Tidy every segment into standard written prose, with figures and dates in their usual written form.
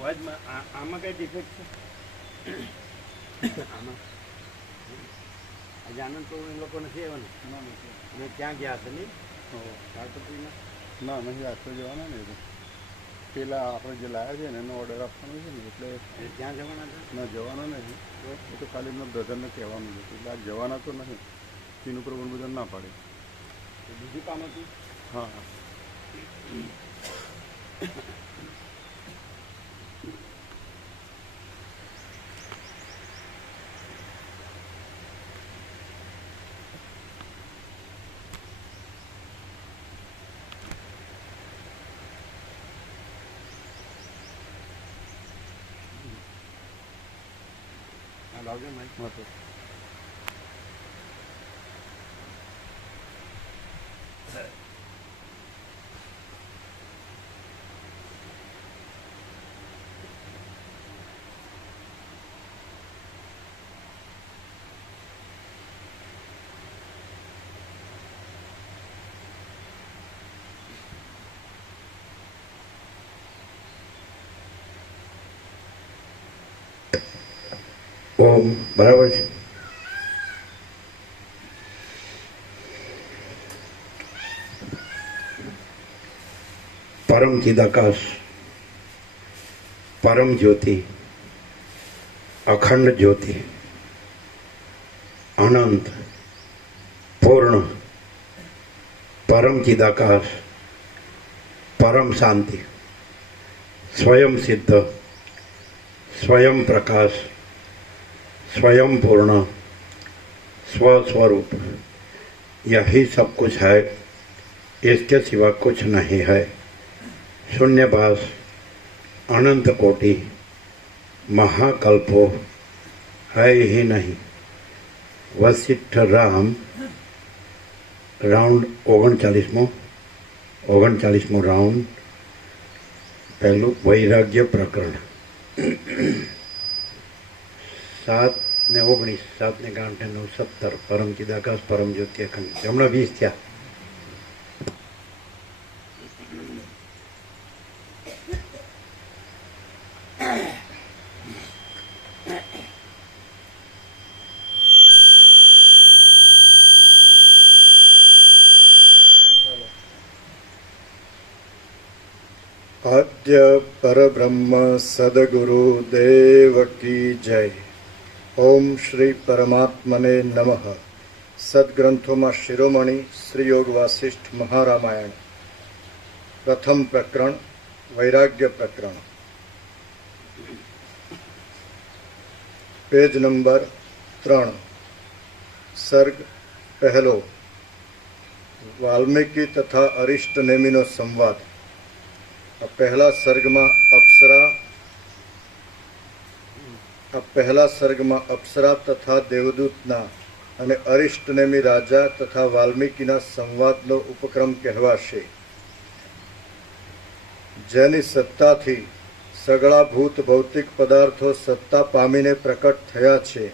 અવાજમાં આમાં કઈ ડિફેક્ટ છે? આમાં આજે આનંદ તો એ લોકો નથી આવ્યા ને ક્યાં ગયા હશે નહીં તાળપત્રીના? ના નહીં, આજ તો જવાના ને. તો પેલા આપણે જે લાવ્યા છે ને એનો ઓર્ડર આપવાનો છે ને એટલે ક્યાં જવાના હતા? ના, જવાના નહીં. એ તો ખાલી એમના બ્રધરને કહેવાનું છે એટલે આ જવાના તો નહીં. તેનું પ્રમાણ બધા ના પાડે. બીજું કામ હતું? હા હા. લાવજો માઇક. હા તો ઓમ બરાબર છે. પરમ ચિદાકાશ, પરમ જ્યોતિ, અખંડ જ્યોતિ, અનંત, પૂર્ણ, પરમ ચિદાકાશ, પરમ શાંતિ, स्वयं सिद्ध, स्वयं प्रकाश, स्वयं पूर्ण, स्वस्वरूप, यही सब कुछ है, इसके सिवा कुछ नहीं है. शून्यभास, अनंत कोटि, महाकल्पो है ही नहीं. वशिष्ठ राम राउंड 39મો રાઉન્ડ. પહેલું વૈરાગ્ય પ્રકરણ 7 ને 19, 7 ને 8 ને 9, 17. પરમ ચિદાકાશ, પરમ જ્યોતિ, અખંડ. હમણાં 20 થયા. आद्य परब्रह्म सद्गुरु देव की जय. ओम श्री परमात्मने नमः. सद्ग्रंथों शिरोमणि श्री योग वासिष्ठ महारामायण. प्रथम प्रकरण वैराग्य प्रकरण. Page number 3. सर्ग पहलो. वाल्मीकि तथा अरिष्ट नेमिनो संवाद. पहला सर्ग में अप्सरा तथा देवदूतना अने अरिष्टनेमी राजा तथा वाल्मीकिना संवादनो उपक्रम कहेवाशे. જેની સત્તાથી સગળા ભૂત ભૌતિક પદાર્થો સત્તા પામીને પ્રકટ થયા છે,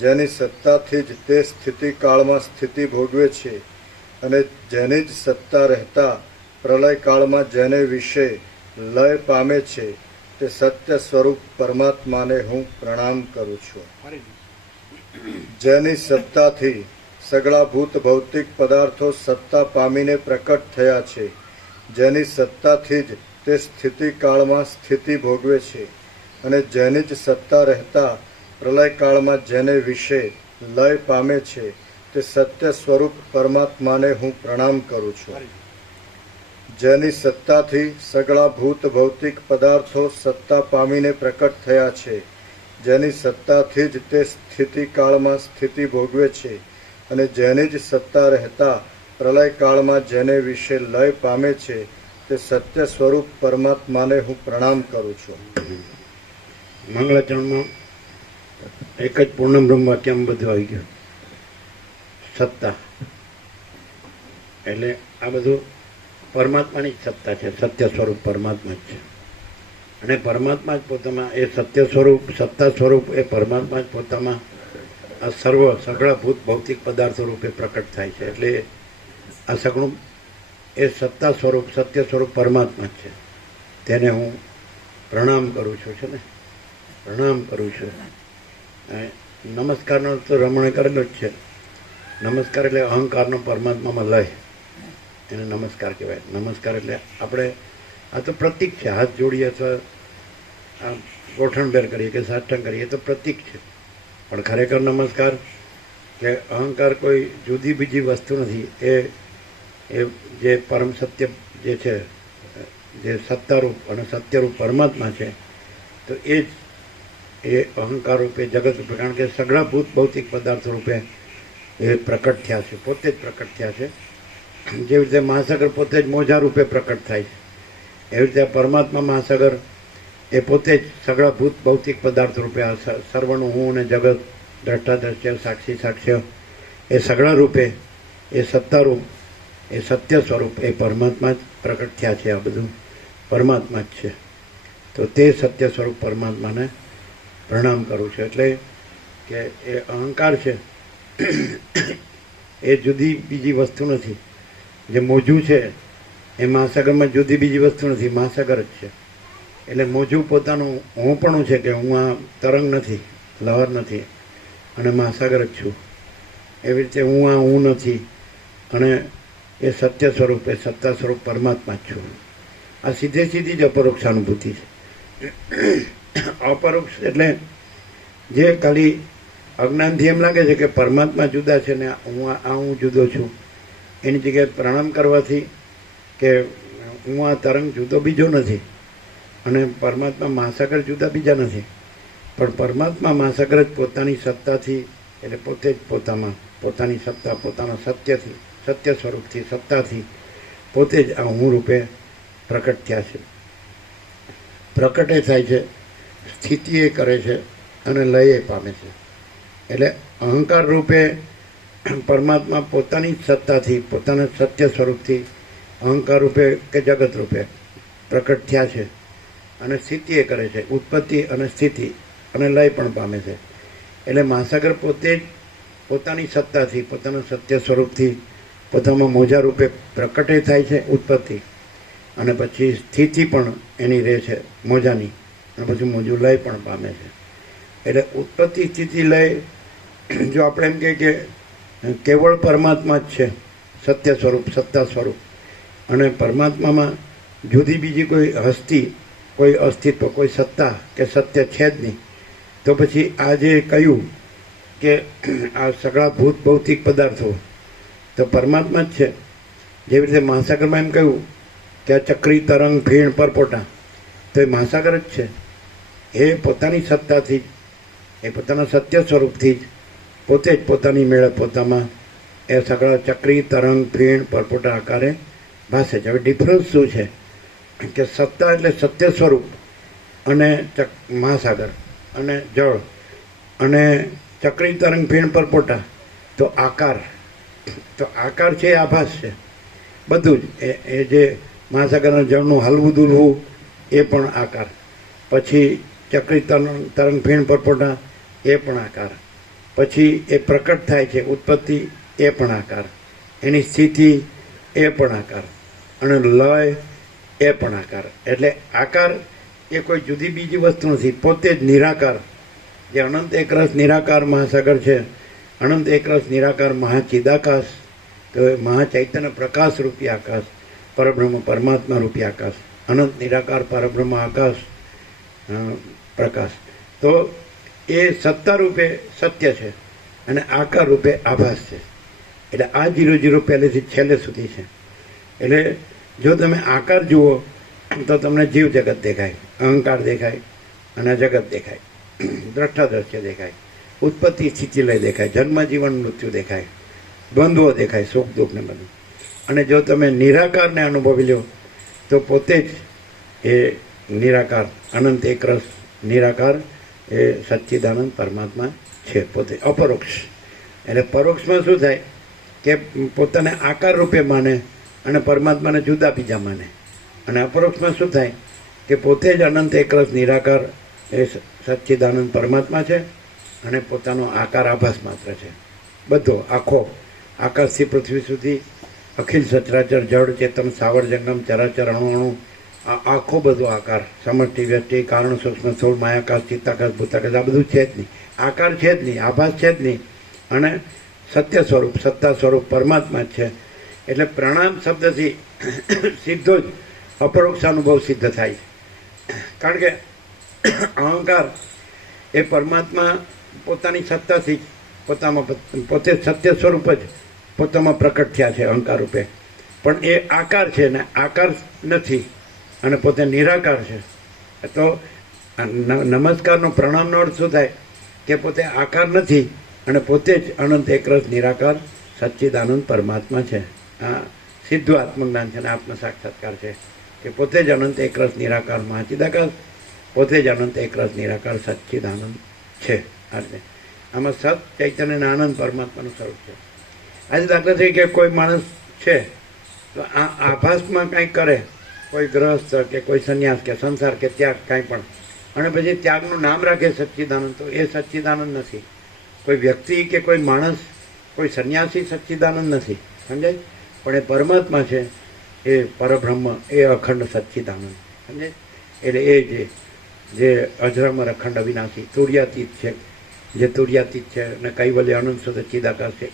જેની સત્તાથી જ તે સ્થિતિકાળમાં સ્થિતિ ભોગવે છે, અને જેની જ સત્તા રહેતા પ્રલયકાળમાં જેને વિશે લય પામે છે, તે સત્ય સ્વરૂપ પરમાત્માને હું પ્રણામ કરું છું. જેની સત્તાથી સગળા ભૂત ભૌતિક પદાર્થો સત્તા પામીને પ્રકટ થયા છે, જેની સત્તાથી જ તે સ્થિતિકાળમાં સ્થિતિ ભોગવે છે, અને જેની જ સત્તા રહેતા પ્રલયકાળમાં જેને વિશે લય પામે છે, તે સત્ય સ્વરૂપ પરમાત્માને હું પ્રણામ કરું છું. જેની સત્તાથી સગળા ભૂત ભૌતિક પદાર્થો સત્તા પામીને પ્રકટ થયા છે, જેની સત્તાથી જ તે સ્થિતિકાળમાં સ્થિતિ ભોગવે છે, અને જેની જ સત્તા રહેતા પ્રલયકાળમાં જેને વિશે લય પામે છે, તે સત્ય સ્વરૂપ પરમાત્માને હું પ્રણામ કરું છું. મંગળાચરણમાં એક જ પૂર્ણ બ્રહ્મ વાક્યમાં બધું આવી ગયું. સત્તા એટલે આ બધું પરમાત્માની જ સત્તા છે. સત્ય સ્વરૂપ પરમાત્મા જ છે, અને પરમાત્મા જ પોતામાં એ સત્ય સ્વરૂપ, સત્તા સ્વરૂપ એ પરમાત્મા જ પોતામાં આ સગળા ભૂત ભૌતિક પદાર્થો રૂપે પ્રકટ થાય છે. એટલે આ સગળું એ સત્તા સ્વરૂપ, સત્ય સ્વરૂપ પરમાત્મા જ છે. તેને હું પ્રણામ કરું છું, છે ને, પ્રણામ કરું છું. નમસ્કારનો તો રમણે કરેલો જ છે. નમસ્કાર એટલે અહંકારનો પરમાત્મામાં લય, એને નમસ્કાર કહેવાય. નમસ્કાર એટલે આપણે આ તો પ્રતીક છે. હાથ જોડીએ અથવા આ ગોઠણભેર કરીએ કે સાષ્ટાંગ કરીએ તો પ્રતીક છે, પણ ખરેખર નમસ્કાર કે અહંકાર કોઈ જુદી બીજી વસ્તુ નથી. એ જે પરમ સત્ય જે છે, જે સત્તારૂપ અને સત્યરૂપ પરમાત્મા છે, તો એ જ એ અહંકાર રૂપે, જગત રૂપે, કારણ કે સગળા ભૂત ભૌતિક પદાર્થો રૂપે એ પ્રકટ થયા છે, પોતે જ પ્રકટ થયા છે. જેવી રીતે મહાસાગર પોતે જ મોજા રૂપે પ્રકટ થાય છે, એવી રીતે પરમાત્મા મહાસાગર એ પોતે જ સગળા ભૂત ભૌતિક પદાર્થ રૂપે આ સર્વનું હું અને જગત, દ્રષ્ટા દ્રશ્ય, સાક્ષી સાક્ષ્ય, એ સગળા રૂપે એ સત્તારૂપ, એ સત્ય સ્વરૂપ એ પરમાત્મા જ પ્રકટ થયા છે. આ બધું પરમાત્મા જ છે. તો તે સત્ય સ્વરૂપ પરમાત્માને પ્રણામ કરું છું. એટલે કે એ અહંકાર છે એ જુદી બીજી વસ્તુ નથી. જે મોજું છે એ મહાસાગરમાં જુદી બીજી વસ્તુ નથી, મહાસાગર જ છે. એટલે મોજું પોતાનું હું પણ છે કે હું આ તરંગ નથી, લહર નથી, અને મહાસાગર જ છું. એવી રીતે હું આ હું નથી, અને એ સત્ય સ્વરૂપ, એ સત્તા સ્વરૂપ પરમાત્મા જ છું. આ સીધી જ અપરોક્ષ અનુભૂતિ છે. અપરોક્ષ એટલે જે ખાલી અજ્ઞાનથી એમ લાગે છે કે પરમાત્મા જુદા છે ને હું જુદો છું, એની જગ્યાએ પ્રણામ કરવાથી કે હું આ તરંગ જુદો બીજો નથી, અને પરમાત્મા મહાસાગર જુદા બીજા નથી, પણ પરમાત્મા મહાસાગર જ પોતાની સત્તાથી, એટલે પોતે જ પોતામાં પોતાની સત્તા, પોતાના સત્યથી, સત્ય સ્વરૂપથી, સત્તાથી પોતે જ આ હું રૂપે પ્રકટ થયા છે. પ્રકટે થાય છે, સ્થિતિ એ કરે છે, અને લય પામે છે. એટલે અહંકાર રૂપે પરમાત્મા પોતાની સત્તાથી, પોતાના સત્ય સ્વરૂપથી અહંકાર રૂપે કે જગત રૂપે પ્રકટ થયા છે, અને સ્થિતિ એ કરે છે, ઉત્પત્તિ અને સ્થિતિ અને લય પણ પામે છે. એટલે મહાસાગર પોતે જ પોતાની સત્તાથી, પોતાના સત્ય સ્વરૂપથી પોતામાં મોજા રૂપે પ્રકટે થાય છે, ઉત્પત્તિ, અને પછી સ્થિતિ પણ એની રહે છે મોજાની, અને પછી મોજું લય પણ પામે છે. એટલે ઉત્પત્તિ, સ્થિતિ, લય જો આપણે એમ કહીએ કે કેવળ પરમાત્મા જ છે, સત્ય સ્વરૂપ, સત્તા સ્વરૂપ, અને પરમાત્મામાં જુદી બીજી કોઈ હસ્તી, કોઈ અસ્તિત્વ, કોઈ સત્તા કે સત્ય છે જ નહીં, તો પછી આ જે કહ્યું કે આ સગળા ભૂત ભૌતિક પદાર્થો તો પરમાત્મા જ છે. જેવી રીતે મહાસાગરમાં એમ કહ્યું કે આ ચક્રી, તરંગ, ફીણ, પરપોટા, તો એ મહાસાગર જ છે. એ પોતાની સત્તાથી, એ પોતાના સત્ય સ્વરૂપથી જ પોતે જ પોતાની મેળે પોતામાં એ સગળા ચક્રી, તરંગ, ફીણ, પરપોટા આકારે ભાસે છે. હવે ડિફરન્સ શું છે કે સત્તા એટલે સત્ય સ્વરૂપ, અને મહાસાગર અને જળ, અને ચક્રી, તરંગ, ફીણ, પરપોટા તો આકાર. તો આકાર છે એ આભાસ છે. બધું જ એ જે મહાસાગરના જળનું હલવું દૂરવું એ પણ આકાર, પછી ચક્રી તરંગ ફીણ પરપોટા એ પણ આકાર, પછી એ પ્રકટ થાય છે ઉત્પત્તિ એ પણ આકાર, એની સ્થિતિ એ પણ આકાર, અને લય એ પણ આકાર. એટલે આકાર એ કોઈ જુદી બીજી વસ્તુ નથી, પોતે જ નિરાકાર, જે અનંત એકરસ નિરાકાર મહાસાગર છે, અનંત એકરસ નિરાકાર મહાચિદાકાશ, તો એ મહાચૈતન્ય પ્રકાશ રૂપી આકાશ, પરબ્રહ્મ પરમાત્મા રૂપી આકાશ, અનંત નિરાકાર પરબ્રહ્મ આકાશ પ્રકાશ. તો એ સત્તા રૂપે સત્ય છે અને આકાર રૂપે આભાસ છે. એટલે આ 0 પહેલેથી છેલ્લે સુધી છે. એટલે જો તમે આકાર જુઓ તો તમને જીવ જગત દેખાય, અહંકાર દેખાય અને જગત દેખાય, દ્રષ્ટા દ્રશ્ય દેખાય, ઉત્પત્તિ સ્થિતિ લય દેખાય, જન્મ જીવન મૃત્યુ દેખાય, દ્વંદ્વો દેખાય, સુખ દુઃખ ને બધું. અને જો તમે નિરાકારને અનુભવી લો તો પોતે જ એ નિરાકાર, અનંત એકરસ નિરાકાર એ સચ્ચિદાનંદ પરમાત્મા છે, પોતે અપરોક્ષ. એટલે પરોક્ષમાં શું થાય કે પોતાને આકાર રૂપે માને અને પરમાત્માને જુદા બીજા માને. અને અપરોક્ષમાં શું થાય કે પોતે જ અનંત એકરસ નિરાકાર એ સચ્ચિદાનંદ પરમાત્મા છે અને પોતાનો આકાર આભાસ માત્ર છે. બધો આખો આકાશથી પૃથ્વી સુધી અખિલ સચરાચર જળ ચેતન સાવર જંગમ ચરાચર અણુ આ આખો બધો આકાર, સમષ્ટિ વ્યષ્ટિ કારણ સૂક્ષ્મ સ્થૂળ માયાકાશ ચિત્તાકાશ ભૂતાકાશ આ બધું છે જ નહીં, આકાર છે જ નહીં, આભાસ છે જ નહીં, અને સત્ય સ્વરૂપ સત્તા સ્વરૂપ પરમાત્મા જ છે. એટલે પ્રણામ શબ્દથી સીધો જ અપરોક્ષ અનુભવ સિદ્ધ થાય છે. કારણ કે અહંકાર એ પરમાત્મા પોતાની સત્તાથી જ પોતામાં પોતે સત્ય સ્વરૂપ જ પોતામાં પ્રકટ થયા છે અહંકાર રૂપે, પણ એ આકાર છે ને આકાર નથી અને પોતે નિરાકાર છે. તો નમસ્કારનો પ્રણામનો અર્થ શું થાય કે પોતે આકાર નથી અને પોતે જ અનંત એકરસ નિરાકાર સચ્ચિદાનંદ પરમાત્મા છે. આ સીધું આત્મજ્ઞાન છે અને આત્મ સાક્ષાત્કાર છે કે પોતે જ અનંત એકરસ નિરાકાર મહાચિદાકાશ, પોતે જ અનંત એકરસ નિરાકાર સચ્ચિદાનંદ છે. આમાં સત ચૈતન્ય અને આનંદ પરમાત્માનું સ્વરૂપ છે. આજે દાખલા તરીકે કોઈ માણસ છે તો આ આભાસમાં કંઈક કરે, કોઈ ગ્રહસ્થ કે કોઈ સંન્યાસ કે સંસાર કે ત્યાગ કાંઈ પણ, અને પછી ત્યાગનું નામ રાખે સચ્ચિદાનંદ, તો એ સચ્ચિદાનંદ નથી. કોઈ વ્યક્તિ કે કોઈ માણસ, કોઈ સંન્યાસી સચ્ચિદાનંદ નથી, સમજાય? પણ એ પરમાત્મા છે, એ પરબ્રહ્મ, એ અખંડ સચ્ચિદાનંદ, સમજાય? એટલે એ જે અજરામર અખંડ અવિનાશી તુર્યાતીત છે, જે તુર્યાતીત છે અને કૈવલ્ય અનંત શુદ્ધ ચિદાકાશ છે,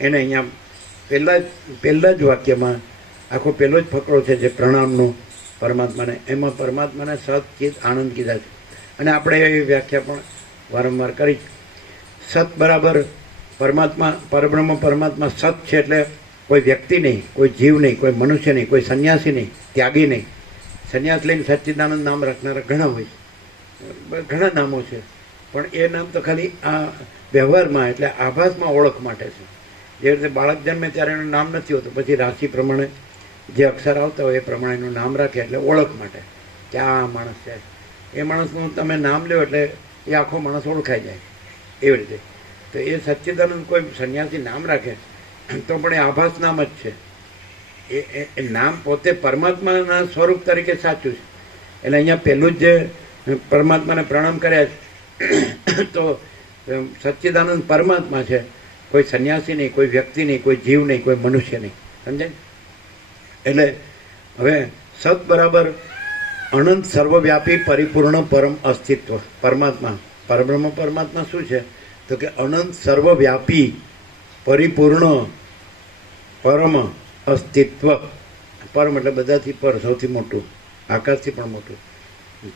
એને અહીંયા પહેલા જ વાક્યમાં આખો પહેલો જ ફકરો છે જે પ્રણામનો પરમાત્માને, એમાં પરમાત્માને સત ચિત આનંદ કીધા છે. અને આપણે એ વ્યાખ્યા પણ વારંવાર કરી, સત બરાબર પરમાત્મા, પરબ્રહ્મ પરમાત્મા સત છે, એટલે કોઈ વ્યક્તિ નહીં, કોઈ જીવ નહીં, કોઈ મનુષ્ય નહીં, કોઈ સંન્યાસી નહીં, ત્યાગી નહીં. સંન્યાસ લઈને સચ્ચિદાનંદ નામ રાખનારા ઘણા હોય છે, ઘણા નામો છે, પણ એ નામ તો ખાલી આ વ્યવહારમાં એટલે આભાસમાં ઓળખ માટે છે. જે રીતે બાળક જન્મે ત્યારે એનું નામ નથી હોતું, પછી રાશિ પ્રમાણે જે અક્ષર આવતા હોય એ પ્રમાણે એનું નામ રાખે, એટલે ઓળખ માટે કે આ માણસ છે. એ માણસનું તમે નામ લ્યો એટલે એ આખો માણસ ઓળખાઈ જાય, એવી રીતે. તો એ સચ્ચિદાનંદ કોઈ સંન્યાસી નામ રાખે તો પણ એ આભાસ નામ જ છે. એ નામ પોતે પરમાત્માના સ્વરૂપ તરીકે સાચું છે. એટલે અહીંયા પહેલું જ જે પરમાત્માને પ્રણામ કર્યા છે તો સચ્ચિદાનંદ પરમાત્મા છે, કોઈ સંન્યાસી નહીં, કોઈ વ્યક્તિ નહીં, કોઈ જીવ નહીં, કોઈ મનુષ્ય નહીં, સમજાય? એટલે હવે સત બરાબર અનંત સર્વવ્યાપી પરિપૂર્ણ પરમ અસ્તિત્વ પરમાત્મા, પરબ્રહ્મ પરમાત્મા શું છે તો કે અનંત સર્વવ્યાપી પરિપૂર્ણ પરમ અસ્તિત્વ. પરમ એટલે બધાથી પર, સૌથી મોટું, આકાશથી પણ મોટું.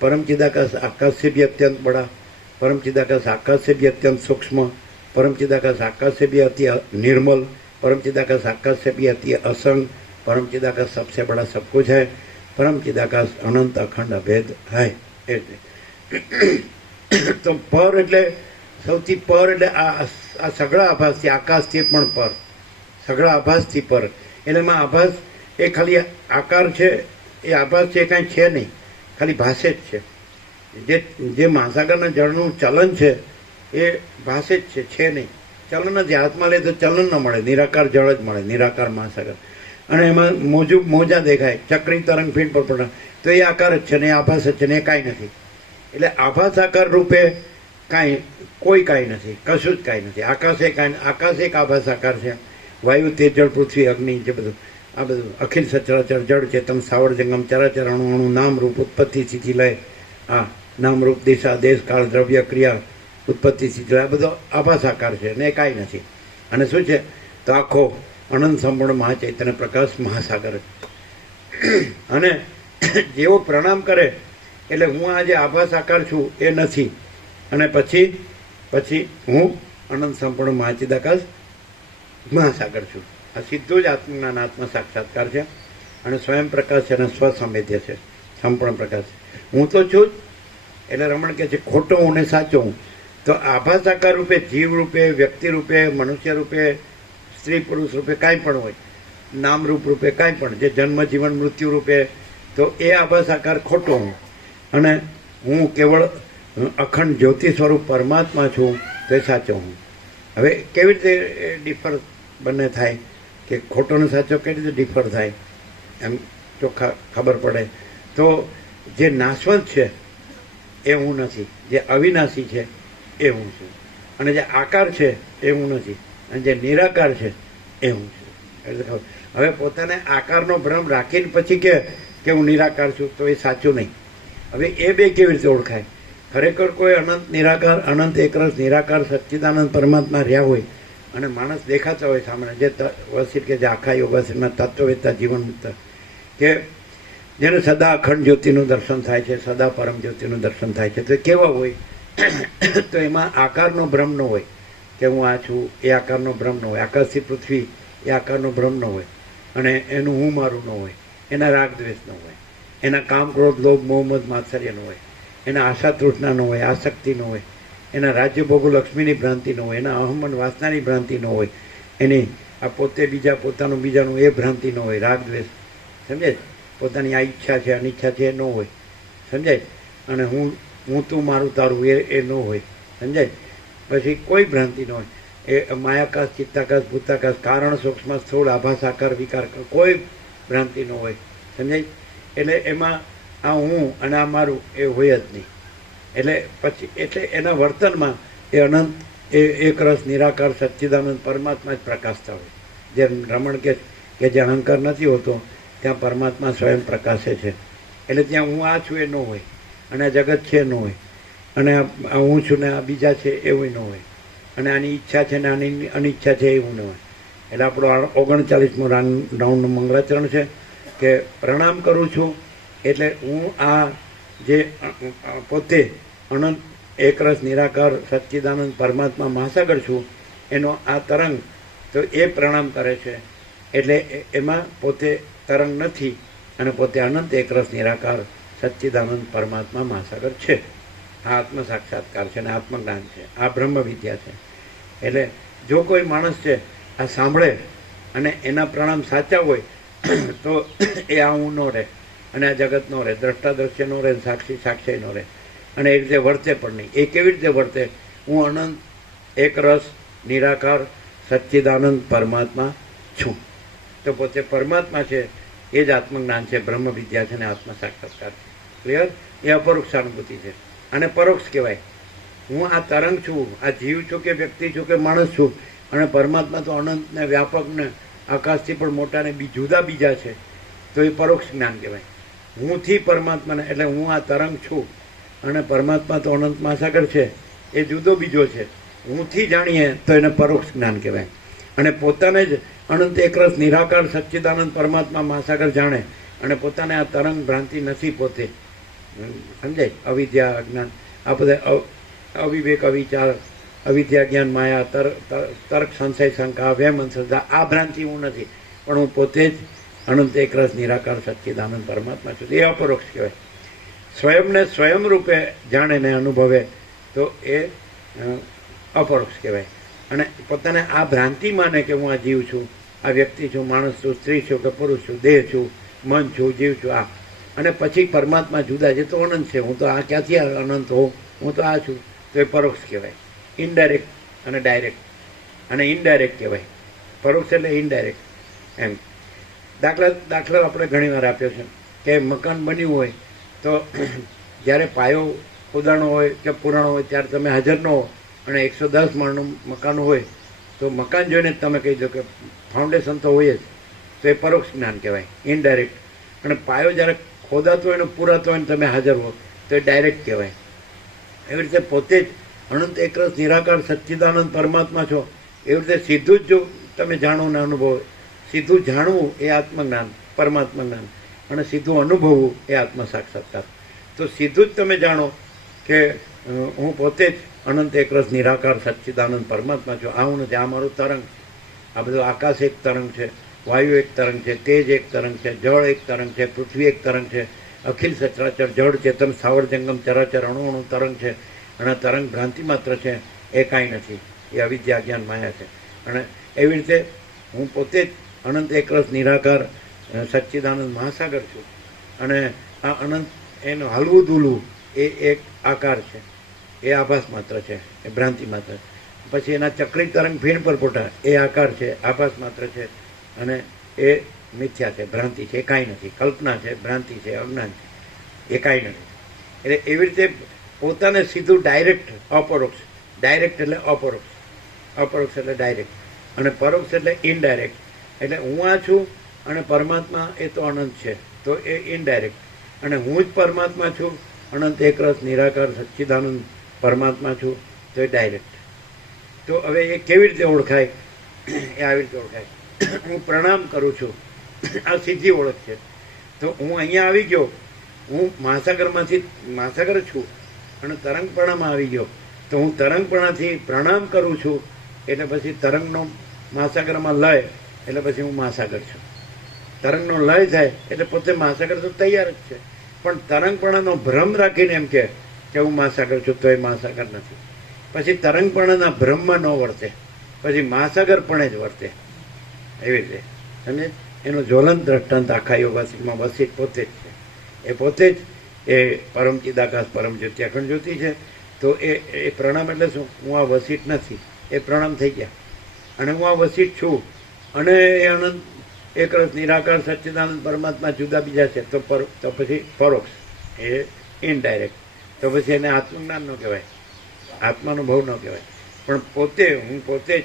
પરમ ચિદાકાશ आकाश से भी अत्यंत बड़ा, परम चिदाकाश आकाश से भी अत्यंत सूक्ष्म, परम चिदाकाश आकाश से भी अति निर्मल, परम चिदाकाश आकाश से भी अति असंग, परम चिदाकाश सबसे बड़ा सब कुछ है, परम चिदाकाश अनंत अखंड अभेद है. તો પર એટલે સૌથી પર એટલે આ સગળા આભાસથી, આકાશથી પણ પર, સગળા આભાસથી પર. એટલે એમાં આભાસ એ ખાલી આકાર છે, એ આભાસ છે, કાંઈ છે નહીં, ખાલી ભાષે જ છે. જે મહાસાગરના જળનું ચલન છે એ ભાષે જ છે નહીં, ચલન નથી. હાથમાં લે તો ચલન ન મળે, નિરાકાર જળ જ મળે, નિરાકાર મહાસાગર. અને એમાં મોજા દેખાય, ચક્રી તરંગ ફીણ પર પડે, તો એ આકાર જ છે ને, એ આભાસ જ છે ને, એ કાંઈ નથી. એટલે આભાસ આકાર રૂપે કોઈ કાંઈ નથી, કશું જ કાંઈ નથી. આકાશ એક આભાસ આકાર છે. વાયુ, તેજ, જળ, પૃથ્વી, અગ્નિ, જે બધું આ બધું અખિલ સચરાચર જળ ચેતન સ્થાવર જંગમ ચરાચર અણુ અણુ નામ રૂપ ઉત્પત્તિ સ્થિતિ લય, આ નામ રૂપ દિશા દેશ કાળ દ્રવ્ય ક્રિયા ઉત્પત્તિ સ્થિતિ લય, આ બધો આભાસ આકાર છે ને, એ કાંઈ નથી. અને શું છે? તો આખો અનંત સંપૂર્ણ મહાચૈતન્ય પ્રકાશ મહાસાગર. અને જેવો પ્રણામ કરે એટલે હું આજે આભાસ આકાર છું એ નથી, અને પછી હું અનંત સંપૂર્ણ મહાચિદાકાશ મહાસાગર છું. આ સીધું જ આત્મજ્ઞાન આત્મ સાક્ષાત્કાર છે. અને સ્વયં પ્રકાશ છે અને સ્વસંવેદ્ય છે, સંપૂર્ણ પ્રકાશ. હું તો છું જ. એટલે રમણ કહે છે ખોટો હું ને સાચો હું. તો આભાસ આકાર રૂપે, જીવ રૂપે, વ્યક્તિ રૂપે, મનુષ્ય રૂપે, સ્ત્રી પુરુષ રૂપે કાંઈ પણ હોય, નામરૂપ રૂપે કાંઈ પણ, જે જન્મ જીવન મૃત્યુ રૂપે, તો એ આભાસ આકાર ખોટો હું. અને હું કેવળ અખંડ જ્યોતિ સ્વરૂપ પરમાત્મા છું, તો એ સાચો હું. હવે કેવી રીતે ડિફર બંને થાય, કે ખોટો ને સાચો કેવી રીતે ડિફર થાય, એમ ચોખ્ખા ખબર પડે. તો જે નાશવંત છે એ હું નથી, જે અવિનાશી છે એ હું છું. અને જે આકાર છે એ હું નથી, અને જે નિરાકાર છે એ હું છું. એટલે ખબર. હવે પોતાને આકારનો ભ્રમ રાખીને પછી કે હું નિરાકાર છું, તો એ સાચું નહીં. હવે એ બે કેવી રીતે ઓળખાય? ખરેખર કોઈ અનંત નિરાકાર, અનંત એકરસ નિરાકાર સચ્ચિદાનંદ પરમાત્મા રહ્યા હોય અને માણસ દેખાતા હોય સામે, જે વસીર કે જે આખા યોગાસનમાં તત્વવેત્તા જીવન મુક્ત, કે જેને સદા અખંડ જ્યોતિનું દર્શન થાય છે, સદા પરમ જ્યોતિનું દર્શન થાય છે, તો કેવા હોય? તો એમાં આકારનો ભ્રમ ન હોય કે હું આ છું, એ આકારનો ભ્રમ ન હોય. આકાશથી પૃથ્વી એ આકારનો ભ્રમ ન હોય. અને એનું હું મારું ન હોય, એના રાગ દ્વેષ ન હોય, એના કામ ક્રોધ લોભ મોહ મદ માત્સર્ય ન હોય, એના આશા તૃષ્ણા ન હોય, આસક્તિ ન હોય, એના રાજ્ય ભોગો લક્ષ્મીની ભ્રાંતિ ન હોય, એના અહમન વાસનાની ભ્રાંતિ ન હોય, એની આ પોતે બીજા પોતાનું બીજાનું એ ભ્રાંતિ ન હોય, રાગ દ્વેષ, સમજાય? પોતાની આ ઈચ્છા છે અનિચ્છા છે એ ન હોય, સમજાય? અને હું તું મારું તારું એ ન હોય, સમજાય? પછી કોઈ ભ્રાંતિ ન હોય. એ માયાકાશ, ચિત્તાકાશ, ભૂતાકાશ, કારણ સૂક્ષ્મ સ્થૂળ આભાસ આકાર વિકાર, કોઈ ભ્રાંતિ ન હોય, સમજાય? એટલે એમાં આ હું અને આ મારું એ હોય જ નહીં. એટલે એના વર્તનમાં એ અનંત, એ એક રસ નિરાકાર સચ્ચિદાનંદ પરમાત્મા જ પ્રકાશતા હોય. જેમ રમણ કે જે અહંકાર નથી હોતો ત્યાં પરમાત્મા સ્વયં પ્રકાશે છે. એટલે ત્યાં હું આ છું એ ન હોય, અને આ જગત છે એ ન હોય, અને આ હું છું ને આ બીજા છે એવું ન હોય, અને આની ઈચ્છા છે ને આની અનિચ્છા છે એવું ન હોય. એટલે આપણો 39મો રાઉન્ડનું મંગળાચરણ છે કે પ્રણામ કરું છું એટલે હું આ જે પોતે અનંત એકરસ નિરાકાર સચ્ચિદાનંદ પરમાત્મા મહાસાગર છું, એનો આ તરંગ, તો એ પ્રણામ કરે છે. એટલે એમાં પોતે તરંગ નથી, અને પોતે અનંત એકરસ નિરાકાર સચ્ચિદાનંદ પરમાત્મા મહાસાગર છે. આ આત્મ સાક્ષાત્કાર છે અને આત્મજ્ઞાન છે, આ બ્રહ્મ વિદ્યા છે. એટલે જો કોઈ માણસ છે આ સાંભળે અને એના પ્રણામ સાચા હોય તો એ આ હું ન રહે, અને આ જગત ન રહે, દ્રષ્ટા દ્રશ્ય ન રહે, સાક્ષી સાક્ષી ન રહે, અને એ રીતે વર્તે પણ નહીં. એ કેવી રીતે વર્તે? હું અનંત એકરસ નિરાકાર સચ્ચિદાનંદ પરમાત્મા છું. તો પોતે પરમાત્મા છે, એ જ આત્મજ્ઞાન છે, બ્રહ્મ વિદ્યા છે અને આત્મ સાક્ષાત્કાર છે. ક્લિયર? એ અપરોક્ષ અનુભૂતિ છે. અને પરોક્ષ કહેવાય. હું આ તરંગ છું, આ જીવ છું કે વ્યક્તિ છું કે માણસ છું, અને પરમાત્મા તો અનંત ને વ્યાપક ને આકાશથી પણ મોટા ને જુદા બીજા છે, તો એ પરોક્ષ જ્ઞાન કહેવાય. હુંથી પરમાત્માને, એટલે હું આ તરંગ છું અને પરમાત્મા તો અનંત મહાસાગર છે, એ જુદો બીજો છે. હુંથી જાણીએ તો એને પરોક્ષ જ્ઞાન કહેવાય. અને પોતાને જ અનંત એકરસ નિરાકાર સચ્ચિદાનંદ પરમાત્મા મહાસાગર જાણે, અને પોતાને આ તરંગ ભ્રાંતિ નથી પોતે, સમજાય? અવિદ્યા અજ્ઞાન, આ બધા અવિવેક અવિચાર અવિદ્યા જ્ઞાન માયા તર્ક સંશય શંકા વેમ અંધશ્રદ્ધા, આ ભ્રાંતિ હું નથી, પણ હું પોતે જ અનંત એકરસ નિરાકાર સચ્ચિદાનંદ પરમાત્મા છું. એ અપરોક્ષ કહેવાય. સ્વયંને સ્વયં રૂપે જાણે ને અનુભવે તો એ અપરોક્ષ કહેવાય. અને પોતાને આ ભ્રાંતિ માને કે હું આ જીવ છું, આ વ્યક્તિ છું, માણસ છું, સ્ત્રી છું કે પુરુષ છું, દેહ છું, મન છું, જીવ છું, આ, અને પછી પરમાત્મા જુદા છે, તો અનંત છે, હું તો આ ક્યાંથી અનંત હોઉં, હું તો આ છું, તો એ પરોક્ષ કહેવાય. ઇનડાયરેક્ટ અને ડાયરેક્ટ, અને ઇનડાયરેક્ટ કહેવાય. પરોક્ષ એટલે ઇનડાયરેક્ટ એમ. દાખલા આપણે ઘણીવાર આપ્યો છે કે મકાન બન્યું હોય તો જ્યારે પાયો ખોદાણો હોય કે પુરાણો હોય ત્યારે તમે હાજર ન હો અને 110 માળનું મકાન હોય તો મકાન જોઈને જ તમે કહી દો કે ફાઉન્ડેશન તો હોય જ, તો એ પરોક્ષ જ્ઞાન કહેવાય, ઇનડાયરેક્ટ. અને પાયો જ્યારે ખોદાતો હોય ને પુરાતો હોય ને તમે હાજર હો તો એ ડાયરેક્ટ કહેવાય. એવી રીતે પોતે જ અનંત એકરસ નિરાકાર સચ્ચિદાનંદ પરમાત્મા છો, એવી રીતે સીધું જ જો તમે જાણો ને અનુભવો, સીધું જાણવું એ આત્મજ્ઞાન, પરમાત્મા જ્ઞાન, અને સીધું અનુભવવું એ આત્મ સાક્ષાત્કાર. તો સીધું જ તમે જાણો કે હું પોતે જ અનંત એકરસ નિરાકાર સચ્ચિદાનંદ પરમાત્મા છું, આ હું નથી, આ મારું તરંગ, આ બધું આકાશ એક તરંગ છે, વાયુ એક તરંગ છે, તેજ એક તરંગ છે, જળ એક તરંગ છે, પૃથ્વી એક તરંગ છે, અખિલ સચરાચર જળ ચેતન સ્થાવર જંગમ ચરાચર અણુ અણુ તરંગ છે, અને આ તરંગ ભ્રાંતિ માત્ર છે, એ કાંઈ નથી, એ અવિદ્યા જ્ઞાન માયા છે. અને એવી રીતે હું પોતે જ અનંત એકરસ નિરાકાર સચ્ચિદાનંદ મહાસાગર છું, અને આ અનંત એનું હલવું દૂલવું એ એક આકાર છે, એ આભાસ માત્ર છે, એ ભ્રાંતિ માત્ર. પછી એના ચક્રી તરંગ ફીણ પર પોટા એ આકાર છે, આભાસ માત્ર છે, અને એ મિથ્યા છે, ભ્રાંતિ છે, એ કાંઈ નથી, કલ્પના છે, ભ્રાંતિ છે, અજ્ઞાન છે, એ કાંઈ નથી. એટલે એવી રીતે પોતાને સીધું ડાયરેક્ટ અપરોક્ષ, ડાયરેક્ટ એટલે અપરોક્ષ, અપરોક્ષ એટલે ડાયરેક્ટ, અને પરોક્ષ એટલે ઇનડાયરેક્ટ. એટલે હું આ છું અને પરમાત્મા એ તો અનંત છે, તો એ ઇનડાયરેક્ટ, અને હું જ પરમાત્મા છું, અનંત એકરસ નિરાકાર સચ્ચિદાનંદ પરમાત્મા છું, તો એ ડાયરેક્ટ. તો હવે એ કેવી રીતે ઓળખાય? એ આવી રીતે ઓળખાય. હું પ્રણામ કરું છું, આ સીધી ઓળખ છે. તો હું અહીંયા આવી ગયો, હું મહાસાગરમાંથી મહાસાગર છું અને તરંગપણામાં આવી ગયો, તો હું તરંગપણાથી પ્રણામ કરું છું, એટલે પછી તરંગનો મહાસાગરમાં લય, એટલે પછી હું મહાસાગર છું. તરંગનો લય થાય એટલે પોતે મહાસાગર તો તૈયાર જ છે, પણ તરંગપણાનો ભ્રમ રાખીને એમ કે હું મહાસાગર છું, તો એ મહાસાગર નથી. પછી તરંગપણાના ભ્રમમાં ન વર્તે, પછી મહાસાગરપણે જ વર્તે. એવી રીતે અને એનો જ્વલંત દ્રષ્ટાંત આખા યોગાસિકમાં વસિત પોતે જ છે. એ પોતે જ એ પરમ ચિદાકાશ પરમ જ્યોતિ અખંડ જ્યોતિ છે. તો એ પ્રણામ એટલે શું? હું આ વસિત નથી, એ પ્રણામ થઈ ગયા, અને હું આ વસિત છું, અને એ અનંત એકરસ નિરાકાર સચ્ચિદાનંદ પરમાત્મા જુદા બીજા છે, તો પછી પરોક્ષ, એ ઇનડાયરેક્ટ. તો પછી એને આત્મજ્ઞાન ન કહેવાય, આત્માનુભવ ન કહેવાય, પણ પોતે હું પોતે જ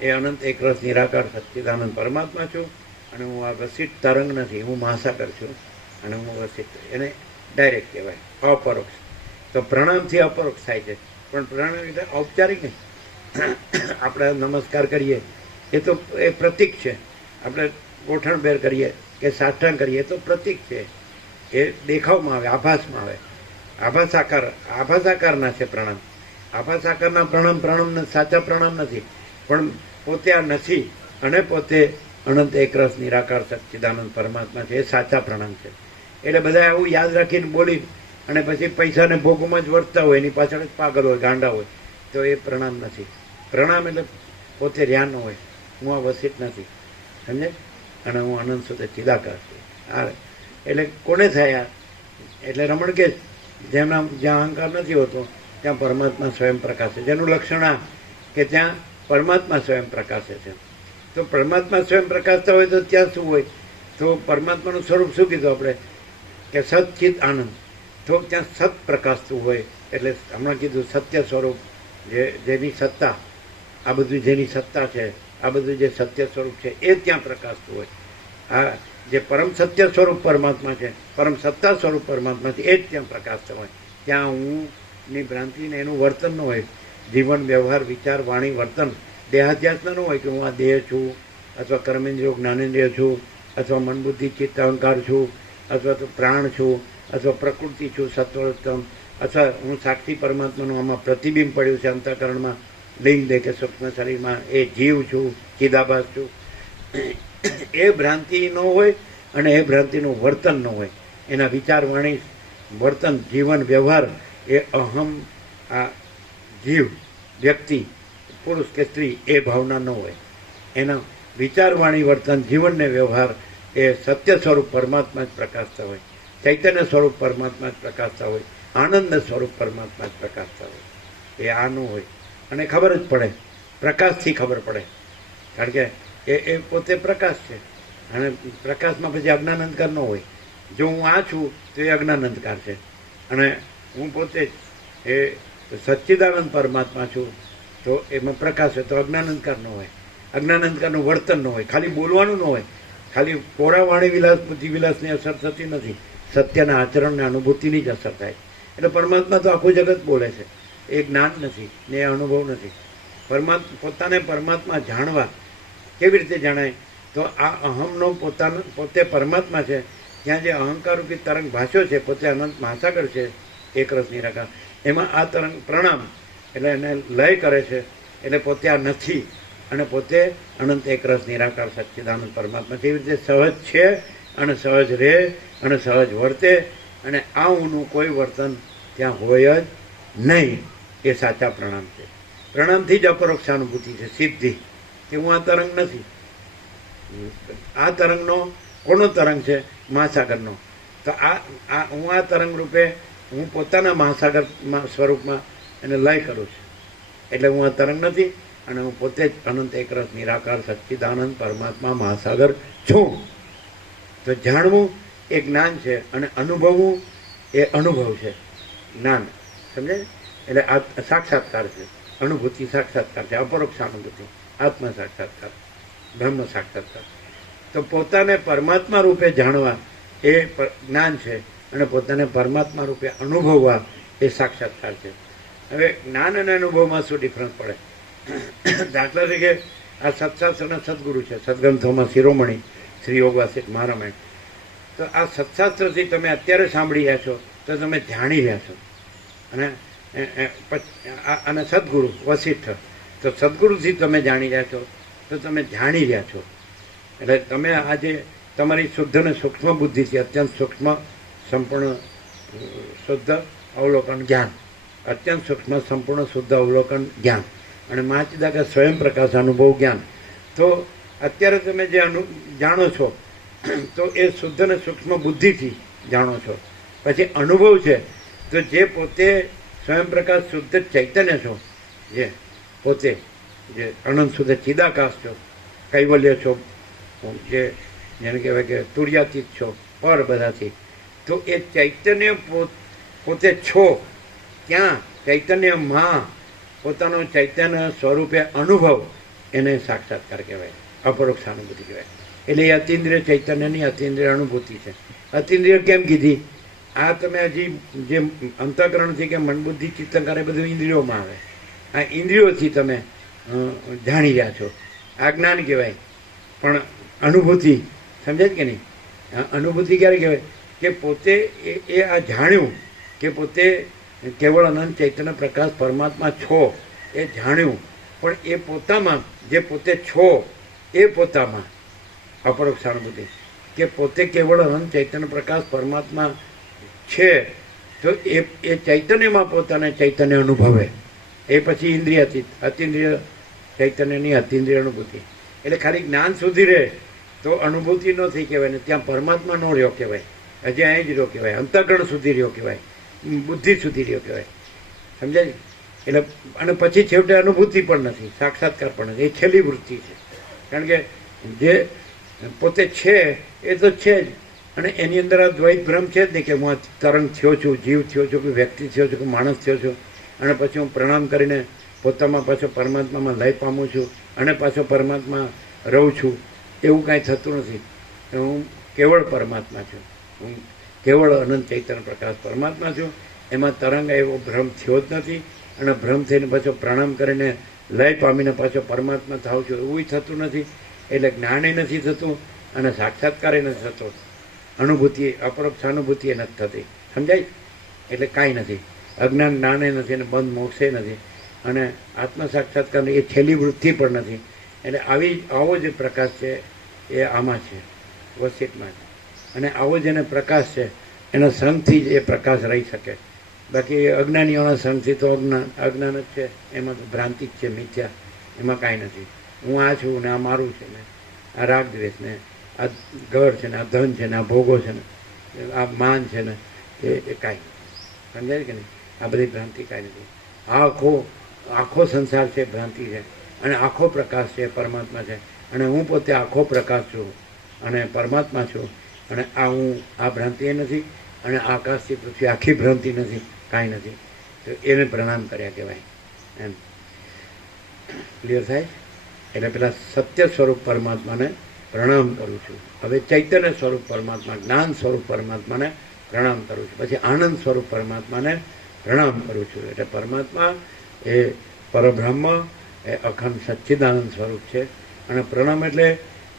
એ અનંત એકરસ નિરાકાર સચ્ચિદાનંદ પરમાત્મા છું, અને હું આ વસિત તરંગ નથી, હું મહાસાગર છું, અને હું વસિત, એને ડાયરેક્ટ કહેવાય, અપરોક્ષ. તો પ્રણામથી અપરોક્ષ થાય છે, પણ પ્રણામ એટલે ઔપચારિક નહીં. આપણે નમસ્કાર કરીએ એ તો એ પ્રતીક છે, આપણે ગોઠણભેર કરીએ કે સાષ્ટાંગ કરીએ તો પ્રતીક છે, એ દેખાવમાં આવે, આભાસમાં આવે. આભાસ આકારના છે પ્રણામ. આભાસ આકારના પ્રણામ સાચા પ્રણામ નથી, પણ પોતે આ નથી અને પોતે અનંત એકરસ નિરાકાર સચ્ચિદાનંદ પરમાત્મા છે, એ સાચા પ્રણામ છે. એટલે બધા આવું યાદ રાખીને બોલી અને પછી પૈસાને ભોગમાં જ વર્તતા હોય, એની પાછળ જ પાગલ હોય, ગાંડા હોય, તો એ પ્રણામ નથી. પ્રણામ એટલે પોતે રહ્યા ન હોય, હું આ વસિત નથી, સમજે, અને હું અનંત સુધી ચિદાકાર છું. આ એટલે કોને થાય? એટલે રમણ કે જેમના જ્યાં અહંકાર નથી હોતો ત્યાં પરમાત્મા સ્વયં પ્રકાશે, જેનું લક્ષણ આ કે ત્યાં પરમાત્મા સ્વયં પ્રકાશે છે. તો પરમાત્મા સ્વયં પ્રકાશતા હોય તો ત્યાં શું હોય? તો પરમાત્માનું સ્વરૂપ શું કીધું આપણે? કે સચ્ચિત આનંદ. તો ત્યાં સત પ્રકાશતું હોય, એટલે હમણાં કીધું સત્ય સ્વરૂપ, જેની સત્તા, આ બધું જેની સત્તા છે, આ બધું જે સત્ય સ્વરૂપ છે, એ ત્યાં પ્રકાશતું હોય. આ જે પરમ સત્ય સ્વરૂપ પરમાત્મા છે, પરમ સત્તા સ્વરૂપ પરમાત્મા છે, એ જ ત્યાં પ્રકાશતા હોય. ત્યાં હુંની ભ્રાંતિને એનું વર્તન ન હોય, જીવન, વ્યવહાર, વિચાર, વાણી, વર્તન દેહાધ્યાસના ન હોય કે હું આ દેહ છું, અથવા કર્મેન્દ્રિયો જ્ઞાનેન્દ્રિય છું, અથવા મન બુદ્ધિ ચિત્ત અહંકાર છું, અથવા તો પ્રાણ છું, અથવા પ્રકૃતિ છું, સત્વોત્તમ, અથવા હું સાક્ષી પરમાત્માનું આમાં પ્રતિબિંબ પડ્યું છે અંતઃકરણમાં, લિંગ દેહ કે સૂક્ષ્મ શરીરમાં, એ જીવ છું, ચિદાભાસ છું. એ ભ્રાંતિ ન હોય અને એ ભ્રાંતિનું વર્તન ન હોય, એના વિચાર, વાણી, વર્તન, જીવન, વ્યવહાર, એ અહમ, આ જીવ, વ્યક્તિ, પુરુષ કે સ્ત્રી, એ ભાવના ન હોય. એના વિચાર, વાણી, વર્તન, જીવન ને વ્યવહાર એ સત્ય સ્વરૂપ પરમાત્મા જ પ્રકાશતા હોય, ચૈતન્ય સ્વરૂપ પરમાત્મા જ પ્રકાશતા હોય, આનંદ સ્વરૂપ પરમાત્મા જ પ્રકાશતા હોય. એ આ ન હોય, અને ખબર જ પડે, પ્રકાશથી ખબર પડે, કારણ કે એ પોતે પ્રકાશ છે. અને પ્રકાશમાં પછી અજ્ઞાન અંધકાર ન હોય. જો હું આ છું તો એ અજ્ઞાન અંધકાર છે, અને હું પોતે જ એ સચ્ચિદાનંદ પરમાત્મા છું તો એમાં પ્રકાશ હોય તો અજ્ઞાન અંધકાર ન હોય. અજ્ઞાન અંધકારનું વર્તન ન હોય, ખાલી બોલવાનું ન હોય, ખાલી કોરા વાણી વિલાસ બુદ્ધિ વિલાસની અસર થતી નથી, સત્યના આચરણને અનુભૂતિની જ અસર થાય. એટલે પરમાત્મા તો આખું જગત બોલે છે, એ જ્ઞાન નથી ને એ અનુભવ નથી. પોતાને પરમાત્મા જાણવા કેવી રીતે જણાય? તો આ અહમનો પોતે પરમાત્મા છે, ત્યાં જે અહંકાર રૂપી તરંગ ભાષ્યો છે, પોતે અનંત મહાસાગર છે, એક રસ નિરાકાર, એમાં આ તરંગ પ્રણામ એટલે એને લય કરે છે, એટલે પોતે આ નથી અને પોતે અનંત એક રસ નિરાકાર સચ્ચિદાનંદ પરમાત્મા છે. એવી રીતે સહજ છે અને સહજ રહે અને સહજ વર્તે, અને આ ઊનું કોઈ વર્તન ત્યાં હોય જ નહીં. એ સાચા પ્રણામ છે. પ્રણામથી જ અપરોક્ષાનુભૂતિ છે, સિદ્ધિ કે હું આ તરંગ નથી. આ તરંગનો કોનો તરંગ છે? મહાસાગરનો. તો આ હું આ તરંગ રૂપે હું પોતાના મહાસાગર સ્વરૂપમાં એને લય કરું છું, એટલે હું આ તરંગ નથી અને હું પોતે જ અનંત એકરસ નિરાકાર સચ્ચિદાનંદ પરમાત્મા મહાસાગર છું. તો જાણવું એ જ્ઞાન છે અને અનુભવવું એ અનુભવ છે, જ્ઞાન. સમજે? એટલે આ સાક્ષાત્કાર છે, અનુભૂતિ સાક્ષાત્કાર છે, અપરોક્ષ અનુભૂતિ, આત્મ સાક્ષાત્કાર, બ્રહ્મ સાક્ષાત્કાર. તો પોતાને પરમાત્મા રૂપે જાણવા એ જ્ઞાન છે અને પોતાને પરમાત્મા રૂપે અનુભવવા એ સાક્ષાત્કાર છે. હવે જ્ઞાન અને અનુભવમાં શું ડિફરન્સ પડે? દાખલા તરીકે આ સત્શાસ્ત્રના સદગુરુ છે, સદગ્રંથોમાં શિરોમણી શ્રી યોગ વાસિષ્ઠ મહારામાયણ. તો આ સત્શાસ્ત્રથી તમે અત્યારે સાંભળી રહ્યા છો તો તમે જાણી રહ્યા છો, અને સદગુરુ વસિષ્ઠ, તો સદગુરુથી તમે જાણી રહ્યા છો તો તમે જાણી રહ્યા છો. એટલે તમે આજે તમારી શુદ્ધ અને સૂક્ષ્મ બુદ્ધિથી અત્યંત સૂક્ષ્મ સંપૂર્ણ શુદ્ધ અવલોકન જ્ઞાન, અત્યંત સૂક્ષ્મ સંપૂર્ણ શુદ્ધ અવલોકન જ્ઞાન અને મહાચિદાકાર સ્વયં પ્રકાશ અનુભવ જ્ઞાન. તો અત્યારે તમે જે જાણો છો તો એ શુદ્ધ અને સૂક્ષ્મ બુદ્ધિથી જાણો છો. પછી અનુભવ છે તો જે પોતે સ્વયં પ્રકાશ શુદ્ધ ચૈતન્ય છો, જે પોતે જે અનંત શુદ્ધ ચિદાકાશ છો, કૈવલ્ય છો, જેને કહેવાય કે તુર્યાતીત છો પર બધાથી, તો એ ચૈતન્ય પોતે છો ત્યાં ચૈતન્યમાં પોતાનો ચૈતન્ય સ્વરૂપે અનુભવ એને સાક્ષાત્કાર કહેવાય, અપરોક્ષાનુભૂતિ કહેવાય. એટલે એ અતિન્દ્રિય ચૈતન્યની અતિન્દ્રિય અનુભૂતિ છે. અતિન્દ્રિય કેમ કીધી? આ તમે હજી જે અંતઃકરણથી કે મનબુદ્ધિ ચિત્તકાર એ બધું ઇન્દ્રિયોમાં આવે. આ ઇન્દ્રિયોથી તમે જાણી રહ્યા છો, આ જ્ઞાન કહેવાય. પણ અનુભૂતિ સમજાય કે નહીં? અનુભૂતિ ક્યારે કહેવાય? કે પોતે એ આ જાણ્યું કે પોતે કેવળ અનંત ચૈતન્ય પ્રકાશ પરમાત્મા છો, એ જાણ્યું. પણ એ પોતામાં જે પોતે છો એ પોતામાં અપરોક્ષાનુભૂતિ, કે પોતે કેવળ અનંત ચૈતન્ય પ્રકાશ પરમાત્મા છે, તો એ ચૈતન્યમાં પોતાને ચૈતન્ય અનુભવે. એ પછી ઇન્દ્રિયાતીત અતિન્દ્રિય ચૈતન્યની અતિન્દ્રિય અનુભૂતિ. એટલે ખાલી જ્ઞાન સુધી રહે તો અનુભૂતિ ન થઈ કહેવાય ને, ત્યાં પરમાત્મા ન રહ્યો કહેવાય, હજી અહીં જ રહ્યો કહેવાય, અંતઃકરણ સુધી રહ્યો કહેવાય, બુદ્ધિ સુધી રહ્યો કહેવાય. સમજાય? એટલે અને પછી છેવટે અનુભૂતિ પણ નથી, સાક્ષાત્કાર પણ નથી. એ છેલ્લી વૃત્તિ છે. કારણ કે જે પોતે છે એ તો છે જ, અને એની અંદર આ દ્વૈત ભ્રમ છે જ નહીં કે હું આ તરંગ થયો છું, જીવ થયો છું, કે વ્યક્તિ થયો છું, કે માણસ થયો છું, અને પછી હું પ્રણામ કરીને પોતામાં પાછો પરમાત્મામાં લય પામું છું અને પાછો પરમાત્મા રહું છું. એવું કાંઈ થતું નથી. હું કેવળ પરમાત્મા છું, હું કેવળ અનંત ચૈતન્ય પ્રકાશ પરમાત્મા છું. એમાં તરંગ એવો ભ્રમ થયો જ નથી, અને ભ્રમ થઈને પાછો પ્રણામ કરીને લય પામીને પાછો પરમાત્મા થાવ છું એવું થતું નથી. એટલે જ્ઞાને નથી થતું અને સાક્ષાત્કારે નથી થતો, અનુભૂતિ અપરોક્ષાનુભૂતિ એ નથી થતી. સમજાય? એટલે કાંઈ નથી, અજ્ઞાન જ્ઞાને નથી અને બંધ મોક્ષે નથી, અને આત્મ સાક્ષાત્કારની એ છેલ્લી વૃત્તિ પણ નથી. એટલે આવો જે પ્રકાશ છે એ આમાં છે, વસિષ્ઠમાં છે. અને આવો જેને પ્રકાશ છે એના સંગથી જ એ પ્રકાશ રહી શકે. બાકી અજ્ઞાનીઓના સંગથી તો અજ્ઞાન જ છે, એમાં તો ભ્રાંતિ જ છે, મિથ્યા, એમાં કાંઈ નથી. હું આ છું ને આ મારું છે ને, આ રાગ દ્વેષ ને, આ ઘર છે ને, આ ધન છે ને, આ ભોગો છે ને, આ માન છે ને, એ કાંઈ નથી. સમજાય કે નહીં? આ બધી ભ્રાંતિ કાંઈ નથી. આખો સંસાર છે ભ્રાંતિ છે, અને આખો પ્રકાશ છે પરમાત્મા છે, અને હું પોતે આખો પ્રકાશ છું. અને પરમાત્મા છું, અને આ હું આ ભ્રાંતિ એ નથી, અને આકાશથી પૃથ્વી આખી ભ્રાંતિ નથી, કાંઈ નથી. તો એને પ્રણામ કર્યા કહેવાય એમ. ક્લિયર થાય? એટલે પેલા સત્ય સ્વરૂપ પરમાત્માને પ્રણામ કરું છું. હવે ચૈતન્ય સ્વરૂપ પરમાત્મા, જ્ઞાન સ્વરૂપ પરમાત્માને પ્રણામ કરું છું. પછી આનંદ સ્વરૂપ પરમાત્માને પ્રણામ કરું છું. એટલે પરમાત્મા એ પરબ્રહ્મ એ અખંડ સચ્ચિદાનંદ સ્વરૂપ છે. અને પ્રણામ એટલે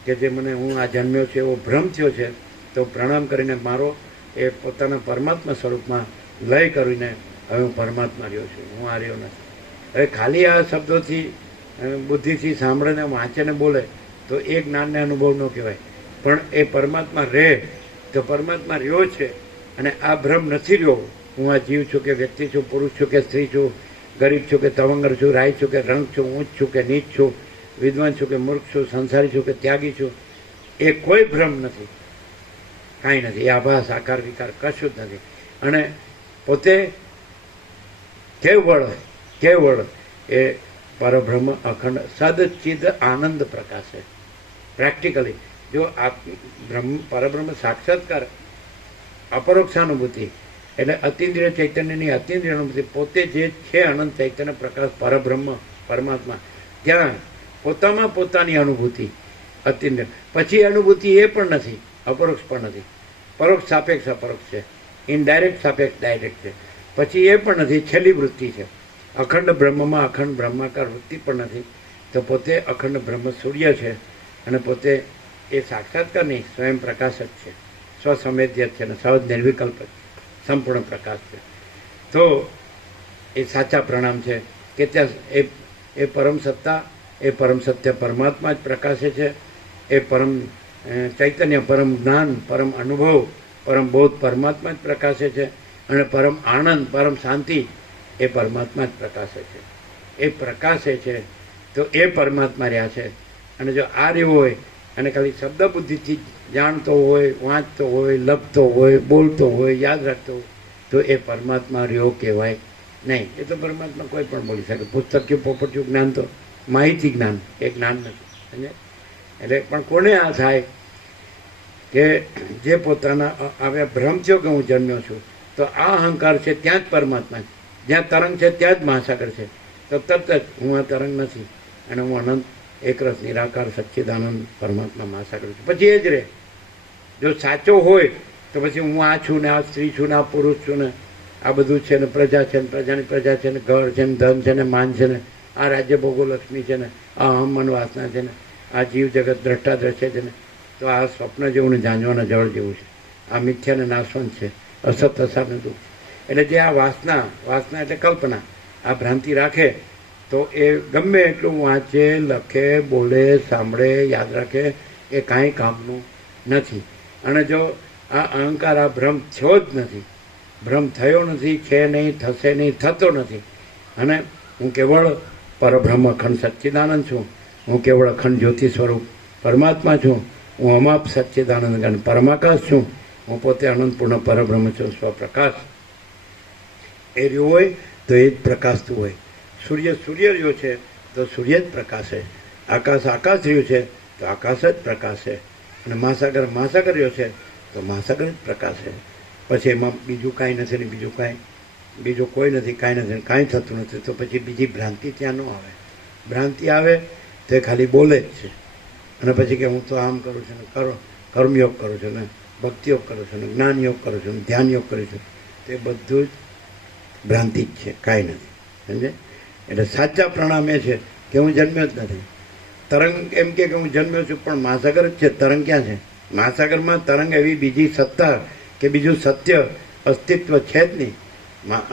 કે જે મને હું આ જન્મ્યો છે એવો ભ્રમ થયો છે, તો પ્રણામ કરીને મારો એ પોતાના પરમાત્મા સ્વરૂપમાં લય કરીને હવે હું પરમાત્મા રહ્યો છું, હું આ રહ્યો નથી. હવે ખાલી આ શબ્દોથી બુદ્ધિથી સાંભળીને વાંચે ને બોલે તો એ જ્ઞાનને અનુભવ ન કહેવાય. પણ એ પરમાત્મા રહે તો પરમાત્મા રહ્યો છે, અને આ ભ્રમ નથી રહ્યો. હું આ જીવ છું કે વ્યક્તિ છું, પુરુષ છું કે સ્ત્રી છું, ગરીબ છું કે તવંગર છું, રાય છું કે રંગ છું, ઊંચ છું કે નીચ છું, વિદ્વાન છું કે મૂર્ખ છું, સંસારી છું કે ત્યાગી છું, એ કોઈ ભ્રમ નથી, કાંઈ નથી. એ આભાસ આકાર વિકાર કશું જ નથી. અને પોતે કેવળ એ પરબ્રહ્મ અખંડ સદચિદ આનંદ પ્રકાશ છે. પ્રેક્ટિકલી જો આ પરબ્રહ્મ સાક્ષાત્કાર અપરોક્ષાનુભૂતિ એટલે અતિન્દ્રિય ચૈતન્યની અતિન્દ્રિય અનુભૂતિ, પોતે જે છે અનંત ચૈતન્ય પ્રકાશ પરબ્રહ્મ પરમાત્મા, ત્યાં પોતામાં પોતાની અનુભૂતિ અતિન્દ્રિય. પછી અનુભૂતિ એ પણ નથી, અપરોક્ષ પણ નથી. પરોક્ષ સાપેક્ષ અપરોક્ષ છે, ઇનડાયરેક્ટ સાપેક્ષ ડાયરેક્ટ છે. પછી એ પણ નથી, છેલ્લી વૃત્તિ છે. અખંડ બ્રહ્મમાં અખંડ બ્રહ્માકાર વૃત્તિ પણ નથી. તો પોતે અખંડ બ્રહ્મ સૂર્ય છે, અને પોતે એ સાક્ષાત્કાર નહીં, સ્વયં પ્રકાશ જ છે, સ્વસંવેદ્ય છે, અને સહજ નિર્વિકલ્પ સંપૂર્ણ પ્રકાશ છે. તો એ સાચા પ્રણામ છે કે ત્યાં એ પરમ સત્તા, એ પરમ સત્ય પરમાત્મા જ પ્રકાશે છે. એ પરમ ચૈતન્ય, પરમ જ્ઞાન, પરમ અનુભવ, પરમ બોધ પરમાત્મા જ પ્રકાશે છે. અને પરમ આનંદ, પરમ શાંતિ એ પરમાત્મા જ પ્રકાશે છે. એ પ્રકાશે છે તો એ પરમાત્મા રહ્યા છે. અને જો આ રહ્યો હોય અને ખાલી શબ્દ બુદ્ધિથી જાણતો હોય, વાંચતો હોય, લખતો હોય, બોલતો હોય, યાદ રાખતો હોય, તો એ પરમાત્મા રહ્યો કહેવાય નહીં. એ તો પરમાત્મા કોઈ પણ બોલી શકે. પુસ્તકિયું પોપટિયું જ્ઞાન તો માહિતી જ્ઞાન, એ જ્ઞાન નથી. સમજે? એટલે પણ કોને આ થાય કે જે પોતાના હવે ભ્રમ થયો કે હું જન્મ્યો છું, તો આ અહંકાર છે ત્યાં જ પરમાત્મા છે. જ્યાં તરંગ છે ત્યાં જ મહાસાગર છે. તો તરત જ હું આ તરંગ નથી, અને હું અનંત એકરસ નિરાકાર સચ્ચિદાનંદ પરમાત્મા મહાસાગર છું. પછી એ જ રહે. જો સાચો હોય તો પછી હું આ છું ને, આ સ્ત્રી છું ને, આ પુરુષ છું ને, આ બધું છે ને, પ્રજા છે ને, પ્રજાની પ્રજા છે ને, ઘર છે ને, ધન છે ને, માન છે ને, આ રાજ્ય ભોગો લક્ષ્મી છે ને, આ અહમ મન વાસના છે ને, આ જીવ જગત દ્રષ્ટા દ્રશ્ય છે ને, તો આ સ્વપ્ન જેવું ને ઝાંઝવાના જળ જેવું છે. આ મિથ્યા ને નાશવંત છે, અસત અસાર ને દુઃખ. એટલે જે આ વાસના એટલે કલ્પના, આ ભ્રાંતિ રાખે તો એ ગમે એટલું વાંચે, લખે, બોલે, સાંભળે, યાદ રાખે, એ કાંઈ કામનું નથી. અને જો આ અહંકાર, આ ભ્રમ થયો જ નથી, ભ્રમ થયો નથી, છે નહીં, થશે નહીં, થતો નથી. અને હું કેવળ પરબ્રહ્મ અખંડ સચ્ચિદાનંદ છું, હું કેવળ અખંડ જ્યોતિ સ્વરૂપ પરમાત્મા છું, હું અમાપ સચ્ચિદાનંદ અને પરમાકાશ છું, હું પોતે અનંતપૂર્ણ પરબ્રહ્મ છું, સ્વપ્રકાશ. એ રહ્યું હોય તો એ જ પ્રકાશતું હોય. સૂર્ય રહ્યો છે તો સૂર્ય જ પ્રકાશે. આકાશ રહ્યું છે તો આકાશ જ પ્રકાશે. અને મહાસાગર રહ્યો છે તો મહાસાગર જ પ્રકાશે. પછી એમાં બીજું કાંઈ નથી ને બીજું કોઈ નથી, કાંઈ નથી, કાંઈ થતું નથી. તો પછી બીજી ભ્રાંતિ ત્યાં ન આવે. ભ્રાંતિ આવે તો એ ખાલી બોલે જ છે. અને પછી કે હું તો આમ કરું છું ને, કર્મયોગ કરું છું ને, ભક્તિયોગ કરું છું ને, જ્ઞાનયોગ કરું છું ને, ધ્યાનયોગ કરું છું, તો એ બધું જ ભ્રાંતિ જ છે, કાંઈ નથી. સમજે? એટલે સાચા પ્રણામ એ છે કે હું જન્મ્યો જ નથી. તરંગ એમ કે હું જન્મ્યો છું, પણ મહાસાગર જ છે. તરંગ ક્યાં છે? મહાસાગરમાં તરંગ એવી બીજી સત્તા કે બીજું સત્ય અસ્તિત્વ છે જ નહીં.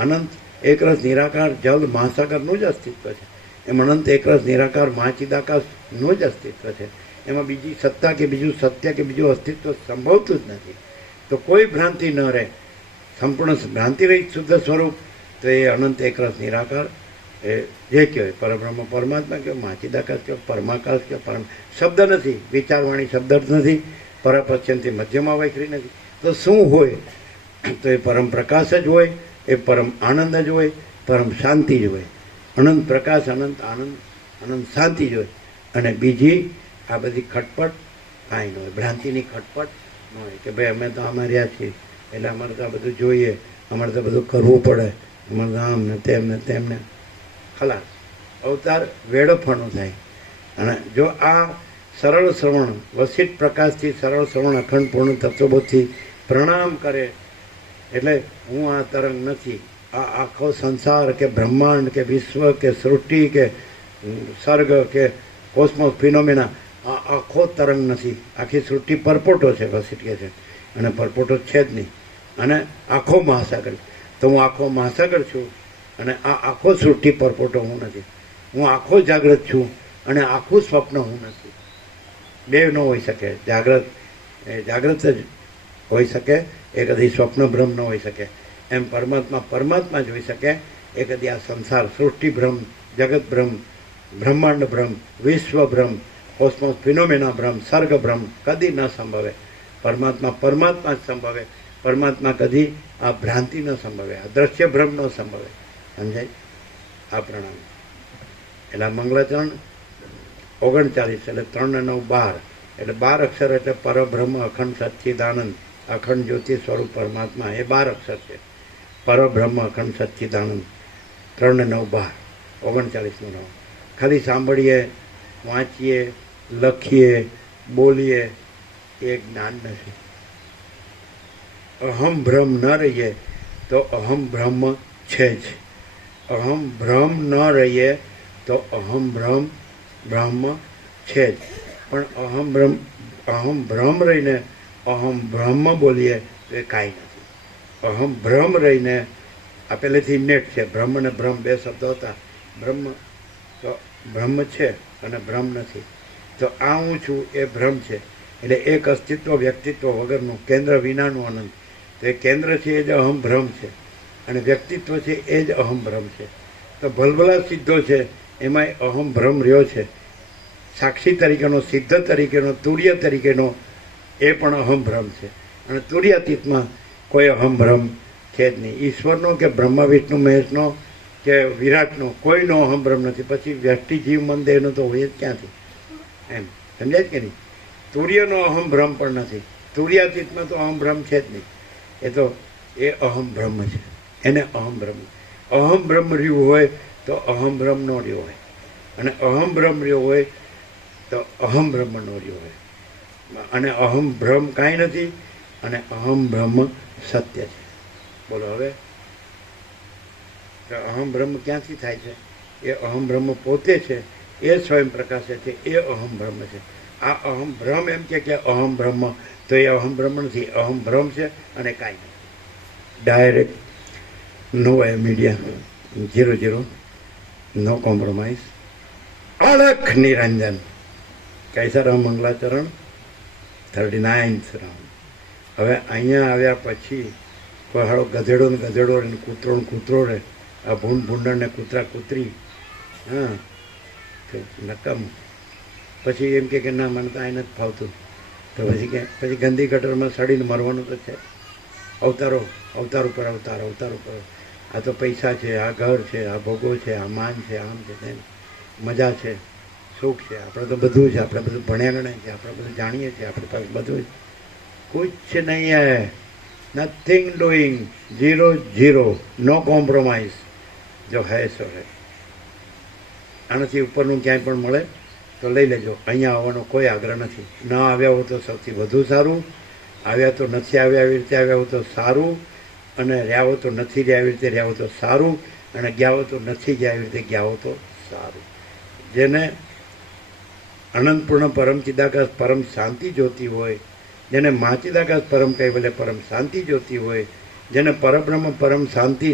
અનંત એકરસ નિરાકાર જલ મહાસાગરનું જ અસ્તિત્વ છે. એમ અનંત એકરસ નિરાકાર મહાચિદાકાશનું જ અસ્તિત્વ છે. એમાં બીજી સત્તા કે બીજું સત્ય કે બીજું અસ્તિત્વ સંભવતું જ નથી. તો કોઈ ભ્રાંતિ ન રહે, સંપૂર્ણ ભ્રાંતિ રહી શુદ્ધ સ્વરૂપ, તો એ અનંત એકરસ નિરાકાર એ જે કહેવાય પરબ્રહ્મ પરમાત્મા કહેવાય, મહાચિદાકાશ કહેવાય, પરમાકાશ કહેવાય. શબ્દ નથી, વિચારવાણી શબ્દ નથી, પરાપશ્યંતી મધ્યમાં વૈખરી નથી. તો શું હોય? તો એ પરમ પ્રકાશ જ હોય, એ પરમ આનંદ જ હોય, પરમ શાંતિ જ હોય. અનંત પ્રકાશ, અનંત આનંદ, અનંત શાંતિ જ હોય. અને બીજી આ બધી ખટપટ કાંઈ ન હોય. ભ્રાંતિની ખટપટ ન હોય કે ભાઈ અમે તો આમાં રહ્યા છીએ એટલે અમારે તો આ બધું જોઈએ, અમારે તો બધું કરવું પડે, અમારે તો આમ ને તેમ ને તેમ ને. ખલાસ. અવતાર વેડફાણું થાય. અને જો આ સરળ શ્રવણ વસિષ્ઠ પ્રકાશથી સરળ શ્રવણ અખંડ પૂર્ણ તત્વબોધથી પ્રણામ કરે એટલે હું આ તરંગ નથી, આ આખો સંસાર કે બ્રહ્માંડ કે વિશ્વ કે સૃષ્ટિ કે સર્ગ કે કોસ્મોસ ફિનોમિના આ આખો તરંગ નથી. આખી સૃષ્ટિ પરપોટો છે વસિષ્ઠ કહે છે, અને પરપોટો છે જ નહીં. અને આખો મહાસાગર, તો હું આખો મહાસાગર છું અને આ આખો સૃષ્ટિ પરપોટો હું નથી. હું આખો જાગ્રત છું અને આખું સ્વપ્ન હું નથી. બે ન હોઈ શકે. જાગ્રત જ હોઈ શકે, એ કદી સ્વપ્ન બ્રહ્મ ન હોઈ શકે. એમ પરમાત્મા જ હોઈ શકે. એ કદી આ સંસાર સૃષ્ટિ બ્રહ્મ, જગત બ્રહ્મ, બ્રહ્માંડ બ્રહ્મ, વિશ્વ બ્રહ્મ, કોસ્મોસ ફિનોમેના બ્રહ્મ, સર્ગ બ્રહ્મ કદી ન સંભવે. પરમાત્મા જ સંભવે. પરમાત્મા કદી આ ભ્રાંતિ ન સંભવે, આ દ્રશ્ય ભ્રમ ન સંભવે. સમજાય? આ પ્રણામ. એટલે આ મંગલાચરણ 39 એટલે 3 ને 9 12 એટલે 12 અક્ષર એટલે પરબ્રહ્મ અખંડ સચ્ચિદાનંદ અખંડ જ્યોતિ સ્વરૂપ પરમાત્મા, એ 12 અક્ષર છે. પરબ્રહ્મ અખંડ સચ્ચિદાનંદ 3 ને 9 12 39 નો 9. ખાલી સાંભળીએ, વાંચીએ, લખીએ, બોલીએ એ જ્ઞાન નથી. અહમ ભ્રમ ન રહીએ તો અહમ બ્રહ્મ છે જ. અહમ ભ્રમ ન રહીએ તો અહમ બ્રહ્મ છે જ. પણ અહમ ભ્રમ રહીને અહમ બ્રહ્મ બોલીએ તો એ કાંઈ નથી. અહમ ભ્રમ રહીને આ પહેલેથી નેટ છે. બ્રહ્મ અને ભ્રમ બે શબ્દો હતા. બ્રહ્મ તો બ્રહ્મ છે અને ભ્રમ નથી. તો આ હું છું એ ભ્રમ છે. એટલે એક અસ્તિત્વ વ્યક્તિત્વ વગરનું કેન્દ્ર વિનાનું અનંત. તો એ કેન્દ્ર છે એ જ અહમ ભ્રમ છે, અને વ્યક્તિત્વ છે એ જ અહમ ભ્રમ છે. તો ભલભલા સિદ્ધો છે એમાંય અહમ ભ્રમ રહ્યો છે. સાક્ષી તરીકેનો, સિદ્ધ તરીકેનો, તુર્ય તરીકેનો એ પણ અહમ ભ્રમ છે. અને તુર્યાતીતમાં કોઈ અહમ ભ્રમ છે જ નહીં. ઈશ્વરનો કે બ્રહ્મા વિષ્ણુ મહેશનો કે વિરાટનો કોઈનો અહમ ભ્રમ નથી. પછી વ્યષ્ટિ જીવ મન દેહનો તો હોય જ ક્યાંથી? એમ સમજાય કે નહીં? તુર્યનો અહમ ભ્રમ પણ નથી. તુર્યાતીતમાં તો અહમ ભ્રમ છે જ નહીં. એ તો એ અહમ બ્રહ્મ છે. એને અહમ બ્રહ્મ. અહમ બ્રહ્મ રહ્યું હોય તો અહમ બ્રહ્મ નો રહ્યો હોય, અને અહમ બ્રહ્મ રહ્યો હોય તો અહમ બ્રહ્મ નો રહ્યો હોય. અને અહમ ભ્રમ કાંઈ નથી, અને અહમ બ્રહ્મ સત્ય છે. બોલો હવે અહમ બ્રહ્મ ક્યાંથી થાય છે? એ અહમ બ્રહ્મ પોતે છે, એ સ્વયં પ્રકાશે છે, એ અહમ બ્રહ્મ છે. આ અહમ ભ્રમ એમ કે અહમ બ્રહ્મ, તો એ અહમ બ્રહ્મ નથી. અહમ ભ્રમ છે અને કાંઈ નથી. ડાયરેક્ટ નો મીડિયા 00 નો કોમ્પ્રોમાઇઝ. અલખ નિરંજન. કૈસર મંગલાચરણ 39th રાઉન્ડ. હવે અહીંયા આવ્યા પછી કોઈ હાડો ગધેડો ને કૂતરો રહે, આ ભૂંડ ને કૂતરી, હા નકામ. પછી એમ કે ના મને તો આ નથી ફાવતું, તો પછી ગંદી ગટરમાં સડીને મરવાનું તો છે. અવતાર ઉપર અવતાર. આ તો પૈસા છે, આ ઘર છે, આ ભોગો છે, આ માન છે, આમ છે, તેમ મજા છે, સુખ છે. આપણે તો બધું છે. આપણે બધું ભણ્યા ગણાય છે, આપણે બધું જાણીએ છીએ. આપણી પાસે બધું જ કુછ નહીં હે. Nothing doing. 0 no compromise. જો હે સો હે. આનાથી ઉપરનું ક્યાંય પણ મળે તો લઈ લેજો. અહીંયા આવવાનો કોઈ આગ્રહ નથી. ન આવ્યા હોય તો સૌથી વધુ સારું. આવ્યા તો નથી આવ્યા આવી રીતે આવ્યા હોય તો સારું. અને રહ્યા હોય તો નથી રહ્યા આવી રીતે રહ્યા હોય તો સારું. અને ગયા હોય તો નથી ગયા આવી રીતે ગયા હોય તો સારું. જેને અનંતપૂર્ણ પરમ ચિદાકાશ પરમ શાંતિ જોતી હોય, જેને માચિદાકાશ પરમ કૈવલ્ય પરમ શાંતિ જોતી હોય, જેને પરબ્રહ્મ પરમ શાંતિ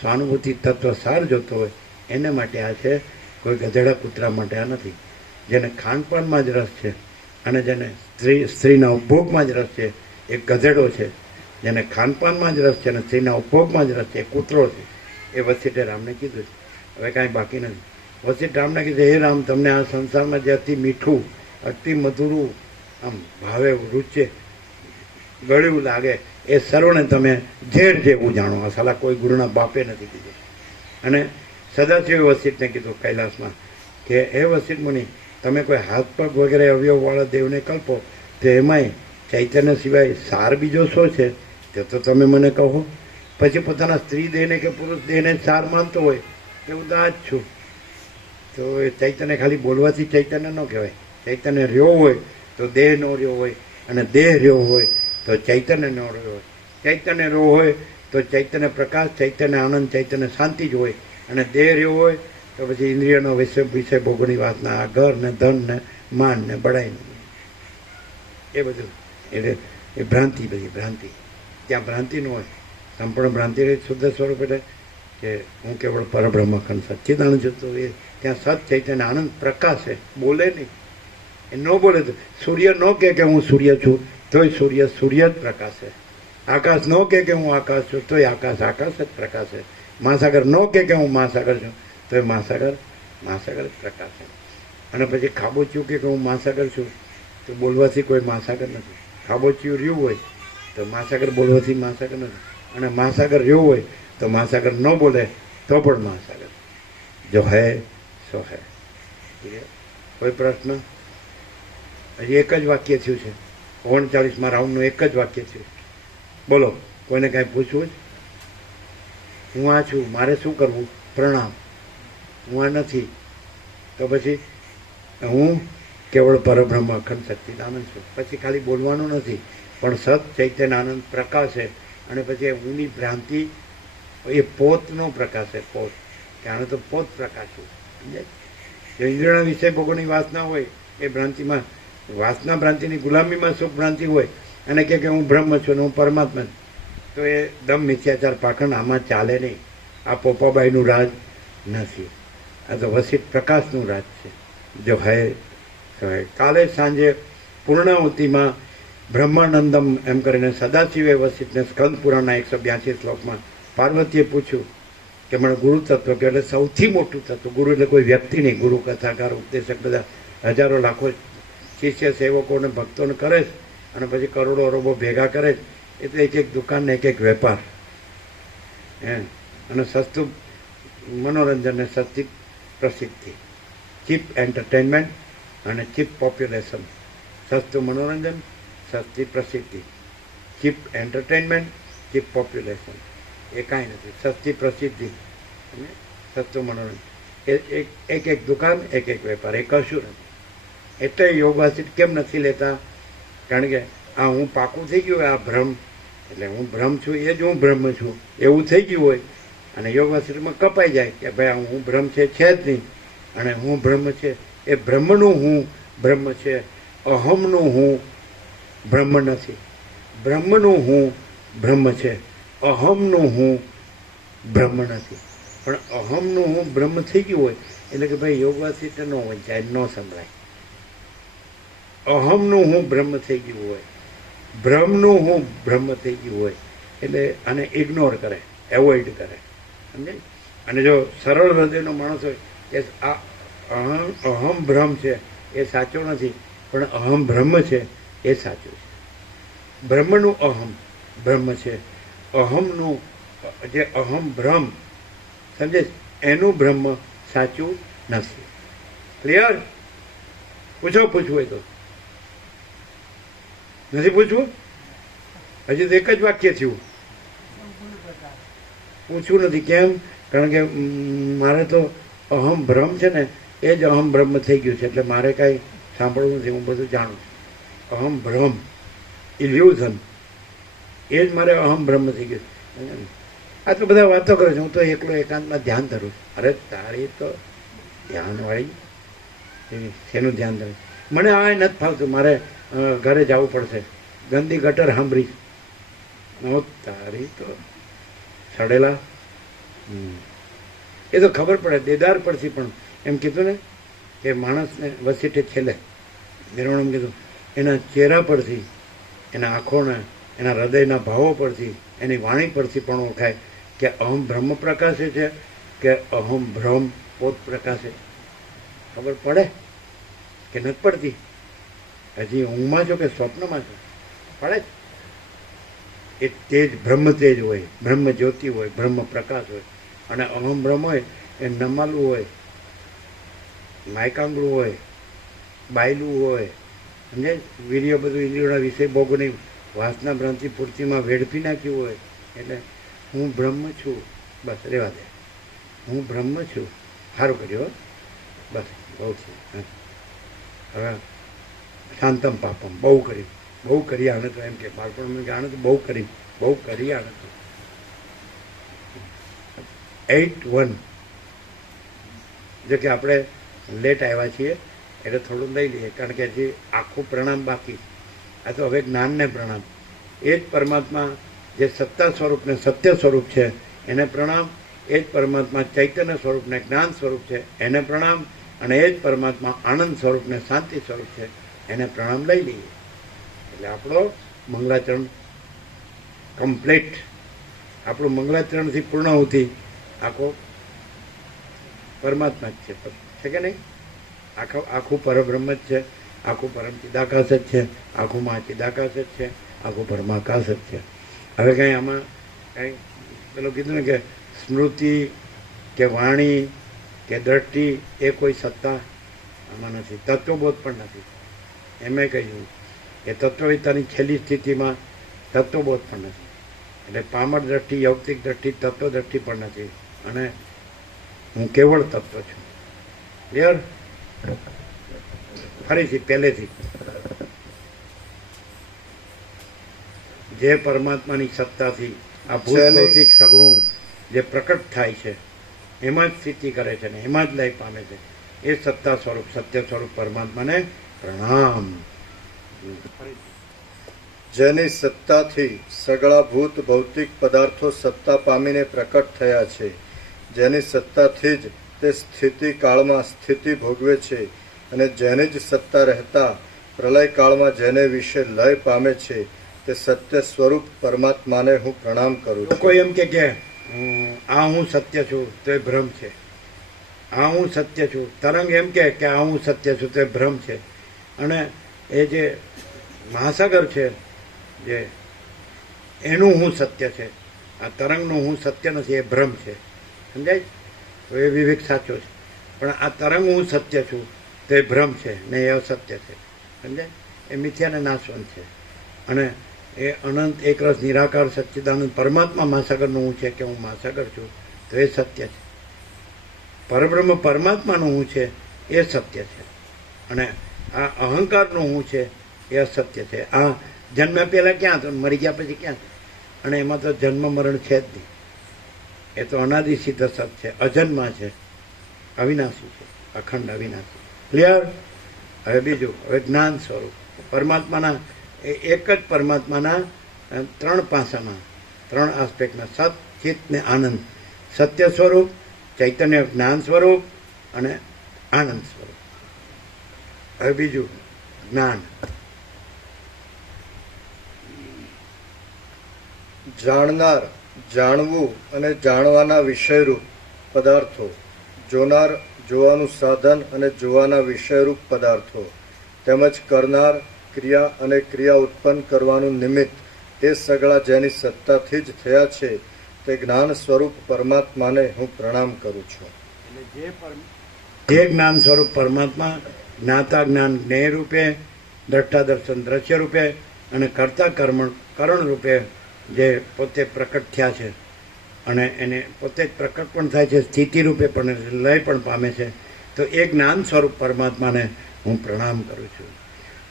સ્વાનુભૂતિ તત્વ સાર જોતો હોય, એને માટે આ છે. કોઈ ગધેડા કૂતરા માટે આ નથી. જેને ખાનપાનમાં જ રસ છે અને જેને સ્ત્રીના ઉપભોગમાં જ રસ છે, એ ગધેડો છે. જેને ખાનપાનમાં જ રસ છે અને સ્ત્રીના ઉપભોગમાં જ રસ છે, એ કૂતરો છે. એ વસિષ્ઠે રામને કીધું છે. હવે કાંઈ બાકી નથી. વસિષ્ઠ રામને કીધું, હે રામ, તમને આ સંસારમાં જે અતિ મીઠું, અતિ મધુરું, આમ ભાવે રૂચે, ગળ્યું લાગે, એ સર્વને તમે ઝેર જેવું જાણો. આ સલાહ કોઈ ગુરુના બાપે નથી કીધું. અને સદાશિવે વસિષ્ઠને કીધું કૈલાસમાં કે હે વસિષ્ઠ મુનિ, તમે કોઈ હાથ પગ વગેરે અવયવવાળા દેવને કલ્પો તો એમાંય ચૈતન્ય સિવાય સાર બીજો શું છે તે તો તમે મને કહો. પછી પોતાના સ્ત્રી દેહને કે પુરુષ દેહને સાર માનતો હોય કે હું તો આ જ છું, તો એ ચૈતન્ય ખાલી બોલવાથી ચૈતન્ય ન કહેવાય. ચૈતન્ય રહ્યો હોય તો દેહ ન રહ્યો હોય, અને દેહ રહ્યો હોય તો ચૈતન્ય ન રહ્યો હોય. ચૈતન્ય રહ્યો હોય તો ચૈતન્ય પ્રકાશ, ચૈતન્ય આનંદ, ચૈતન્ય શાંતિ જ હોય, અને દેહ રહ્યો હોય તો પછી ઇન્દ્રિયનો વિષય ભોગોની વાતના, આ ઘર ને ધન ને માન ને બડાઈ એ બધું એટલે એ ભ્રાંતિ, બધી ભ્રાંતિ. ત્યાં ભ્રાંતિ ન હોય, સંપૂર્ણ ભ્રાંતિ રહી શુદ્ધ સ્વરૂપ એટલે કે હું કેવળ પરબ્રહ્મ અખંડ સચ્ચિદાનંદ છું. તો એ ત્યાં સત ચૈતન્ય આનંદ પ્રકાશ છે, બોલે નહીં. એ ન બોલે તો સૂર્ય ન કહે કે હું સૂર્ય છું તોય સૂર્ય જ પ્રકાશ છે. આકાશ ન કહે કે હું આકાશ છું તોય આકાશ જ પ્રકાશ છે. મહાસાગર ન કહે કે હું મહાસાગર છું તોય મહાસાગર જ પ્રકાશ છે. અને પછી ખાબોચિયું કહે કે હું મહાસાગર છું તો બોલવાથી કોઈ મહાસાગર નથી. ખાબોચિયું રહ્યું હોય તો મહાસાગર બોલવાથી મહાસાગર નથી, અને મહાસાગર રહ્યું હોય તો મહાસાગર ન બોલે તો પણ મહાસાગર. જો હૈ સો હૈ. કોઈ પ્રશ્ન? હજી એક જ વાક્ય થયું છે, 39માં રાઉન્ડનું એક જ વાક્ય થયું. બોલો, કોઈને કાંઈ પૂછવું જ? હું આ છું, મારે શું કરવું? પ્રણામ. હું આ નથી તો પછી હું કેવળ પરબ્રહ્મ અખંડ સચ્ચિદાનંદ છું. પછી ખાલી બોલવાનું નથી, પણ સત ચૈતન્ય આનંદ પ્રકાશ છે. અને પછી હુંની ભ્રાંતિ એ પોતનો પ્રકાશ છે. પોત કે આને તો પોત પ્રકાશ છે. સમજાય? જો ઇન્દ્રિયના વિષય ભોગોની વાસના હોય એ ભ્રાંતિમાં, વાસના ભ્રાંતિની ગુલામીમાં સુખ ભ્રાંતિ હોય અને કે હું બ્રહ્મ છું ને હું પરમાત્મા છું, તો એ દમ મિથ્યાચાર પાખંડ આમાં ચાલે નહીં. આ પોપાબાઈનું રાજ નથી, આ તો વસિષ્ઠ પ્રકાશનું રાજ છે. જો હૈ તો હૈ. કાલે સાંજે પૂર્ણાહુતિમાં બ્રહ્માનંદમ એમ કરીને સદાશિવે વસિષ્ઠને સ્કંદ પુરાણના 182 શ્લોકમાં પાર્વતીએ પૂછ્યું કે મને ગુરુ તત્વ કે એટલે સૌથી મોટું તત્વ. ગુરુ એટલે કોઈ વ્યક્તિ નહીં, ગુરુ કથાકાર ઉપદેશક બધા હજારો લાખો શિષ્ય સેવકોને ભક્તોને કરે છે, અને પછી કરોડો અરબો ભેગા કરે છે. એ તો એક દુકાનને એક વેપાર. અને સસ્તું મનોરંજન ને સસ્તી પ્રસિદ્ધિ, ચીપ એન્ટરટેનમેન્ટ અને ચીપ પોપ્યુલેશન. સસ્તું મનોરંજન, સસ્તી પ્રસિદ્ધિ. ચીપ એન્ટરટેનમેન્ટ, ચીપ પોપ્યુલેશન એ કાંઈ નથી. સસ્તી પ્રસિદ્ધિ અને સસ્તું મનોરંજન એક દુકાન, એક વેપાર, એ કશું નથી. એટલે યોગવાસિત કેમ નથી લેતા? કારણ કે આ હું પાકું થઈ ગયું, આ ભ્રમ, એટલે હું ભ્રમ છું એ જ હું બ્રહ્મ છું એવું થઈ ગયું હોય, અને યોગવાસિતમાં કપાઈ જાય કે ભાઈ હું ભ્રમ છે જ નહીં, અને હું બ્રહ્મ છે એ બ્રહ્મનું હું બ્રહ્મ છે, અહમનું હું બ્રહ્મ નથી. બ્રહ્મનું હું બ્રહ્મ છે, અહમનું હું બ્રહ્મ નથી. પણ અહમનું હું બ્રહ્મ થઈ ગયું હોય એટલે કે ભાઈ યોગવાસિત ન વંચાય, ન સંભળાય. અહમનું હું બ્રહ્મ થઈ ગયું હોય, બ્રહ્મનું હું બ્રહ્મ થઈ ગયું હોય એટલે આને ઇગ્નોર કરે, એવોઇડ કરે. સમજાય? અને જો સરળ હૃદયનો માણસ હોય કે આ અહમ ભ્રમ છે એ સાચો નથી, પણ અહમ બ્રહ્મ છે એ સાચું છે. બ્રહ્મનું અહમ બ્રહ્મ છે, અહમનું જે અહમ ભ્રમ સમજે એનું બ્રહ્મ સાચું નથી. ક્લિયર? પૂછવું હોય તો. નથી પૂછવું? હજી તો એક જ વાક્ય થયું. પૂછવું નથી. કેમ? કારણ કે મારે તો અહમ ભ્રમ છે ને એ જ અહમ બ્રહ્મ થઈ ગયું છે, એટલે મારે કાંઈ સાંભળવું નથી. હું બધું જાણું છું. અહમ ભ્રમ, ઇલ્યુઝન, એ જ મારે અહમ બ્રહ્મ થઈ ગયું. આ તો બધા વાતો કરે છે, હું તો એકલો એકાંતમાં ધ્યાન ધરું છું. અરે તારી તો ધ્યાનવાળી શેનું ધ્યાન ધરું? મને આ નથી ફાવતું, મારે ઘરે જવું પડશે, ગંદી ગટર સાંભળી. તારી તો સડેલા. એ તો ખબર પડે, દેદાર પરથી પણ એમ કીધું ને કે માણસને વસીટે છેલ્લે નિર્વાણમ કીધું, એના ચહેરા પરથી, એના આંખોના, એના હૃદયના ભાવો પરથી, એની વાણી પરથી પણ ઓળખાય કે અહમ બ્રહ્મ પ્રકાશે છે કે અહમ ભ્રમ પોત પ્રકાશે. ખબર પડે કે નથી પડતી? હજી ઊંઘમાં છો કે સ્વપ્નમાં છો? પડે જ. એ તેજ બ્રહ્મ તેજ હોય, બ્રહ્મ જ્યોતિ હોય, બ્રહ્મ પ્રકાશ હોય. અને અહમ બ્રહ્મ હોય એ નમાલું હોય, માયકાંગળું હોય, બાયલું હોય, સમજે વીર્ય બધું ઇન્દ્રિયોના વિષય ભોગોની વાસના ભ્રાંતિ પૂર્તિમાં વેડફી નાખ્યું હોય એટલે હું બ્રહ્મ છું બસ રહેવા દે, હું બ્રહ્મ છું, સારું કર્યું હો, બસ બહુ છે. હવે શાંતમ પાપમ બહુ કરી આને તો એમ કે બાળપણમાં કે આને તો બહુ કરી આને તો 8-1 જો કે આપણે લેટ આવ્યા છીએ એટલે થોડું લઈ લઈએ કારણ કે હજી આખું પ્રણામ બાકી. આ તો હવે જ્ઞાનને પ્રણામ. એ જ પરમાત્મા જે સત્તા સ્વરૂપ ને સત્ય સ્વરૂપ છે એને પ્રણામ, એ જ પરમાત્મા ચૈતન્ય સ્વરૂપ ને જ્ઞાન સ્વરૂપ છે એને પ્રણામ, અને એ જ પરમાત્મા આનંદ સ્વરૂપ ને શાંતિ સ્વરૂપ છે એને પ્રણામ લઈ લઈએ. એટલે આપણો મંગલાચરણ કમ્પ્લીટ. આપણું મંગલાચરણથી પૂર્ણાહુતિ આખો પરમાત્મા જ છે કે નહીં? આખું પરબ્રહ્મ જ છે, આખું પરમ ચિદાકાશ જ છે, આખું મહાચિદાકાશ જ છે, આખું પરમાકાશ જ છે. હવે કંઈ આમાં કંઈ પેલું કીધું ને કે સ્મૃતિ કે વાણી કે દ્રષ્ટિ એ કોઈ સત્તા આમાં નથી, તત્વબોધ પણ નથી. એમે કહ્યું કે તત્વવિદ્યાની છેલ્લી સ્થિતિમાં તત્વબોધ પણ નથી. એટલે પામર દ્રષ્ટિ, યૌક્તિક દ્રષ્ટિ, તત્વ દ્રષ્ટિ પણ નથી, અને હું કેવળ તત્વ છું. ક્લિયર? ફરીથી પહેલેથી જે પરમાત્માની સત્તાથી આ ભૌતિક સગુણ જે પ્રકટ થાય છે એમાં જ સ્થિતિ કરે છે ને એમાં જ લય પામે છે, એ સત્તા સ્વરૂપ સત્ય સ્વરૂપ પરમાત્માને પ્રણામ. જેની સત્તાથી સગળા ભૂત ભૌતિક પદાર્થો સત્તા પામીને પ્રકટ થયા છે, જેની સત્તાથી જ તે સ્થિતિ કાળમાં સ્થિતિ ભોગવે છે, અને જેની જ સત્તા રહેતા પ્રલય કાળમાં જેને વિશે લય પામે છે તે સત્ય સ્વરૂપ પરમાત્માને હું પ્રણામ કરું છું. કોઈ એમ કે આ હું સત્ય છું તો એ ભ્રમ છે, આ હું સત્ય છું. તરંગ એમ કે આ હું સત્ય છું તો એ ભ્રમ છે. અને એ જે મહાસાગર છે જે એનું હું સત્ય છે, આ તરંગનું હું સત્ય નથી, એ ભ્રમ છે. સમજાય? તો એ વિવેક સાચો છે. પણ આ તરંગ હું સત્ય છું તો એ ભ્રમ છે ને એ અસત્ય છે. સમજાય? એ મિથ્યાને નાશવંત છે. અને એ અનંત એકરસ નિરાકાર સચ્ચિદાનંદ પરમાત્મા મહાસાગરનું હું છે કે હું મહાસાગર છું તો એ સત્ય છે. પરબ્રહ્મ પરમાત્માનું હું છે એ સત્ય છે. અને આ અહંકારનું હું છે એ અસત્ય છે. આ જન્મ્યા પહેલાં ક્યાં હતો, મરી ગયા પછી ક્યાં? અને એમાં તો જન્મ મરણ છે જ નહીં. એ તો અનાદિ સિદ્ધ સત છે, અજન્મા છે, અવિનાશી છે, અખંડ અવિનાશી. ક્લિયર? હવે બીજું, હવે જ્ઞાન સ્વરૂપ પરમાત્માના એક જ પરમાત્માના 3 પાસાના 3 આસ્પેક્ટના સત, ચિત્ત ને આનંદ. સત્ય સ્વરૂપ, ચૈતન્ય જ્ઞાન સ્વરૂપ અને આનંદ સ્વરૂપ. હવે બીજું જ્ઞાન. જાણનાર, જાણવું અને જાણવાના વિષયરૂપ પદાર્થો, જોનાર, જોવાનું સાધન અને જોવાના વિષયરૂપ પદાર્થો, તેમજ કરનાર, ક્રિયા અને ક્રિયા ઉત્પન્ન કરવાનું નિમિત્ત, એ સગળા જેની સત્તાથી જ થયા છે તે જ્ઞાન સ્વરૂપ પરમાત્માને હું પ્રણામ કરું છું. જે જ્ઞાન સ્વરૂપ પરમાત્મા જ્ઞાતા જ્ઞાન જ્ઞેય રૂપે, દ્રષ્ટા દર્શન દ્રશ્ય રૂપે અને કર્તા કરણ રૂપે જે પોતે પ્રકટ થયા છે, અને એને પોતે જ પ્રકટ પણ થાય છે, સ્થિતિ રૂપે પણ લય પણ પામે છે, તો એ જ્ઞાન સ્વરૂપ પરમાત્માને હું પ્રણામ કરું છું.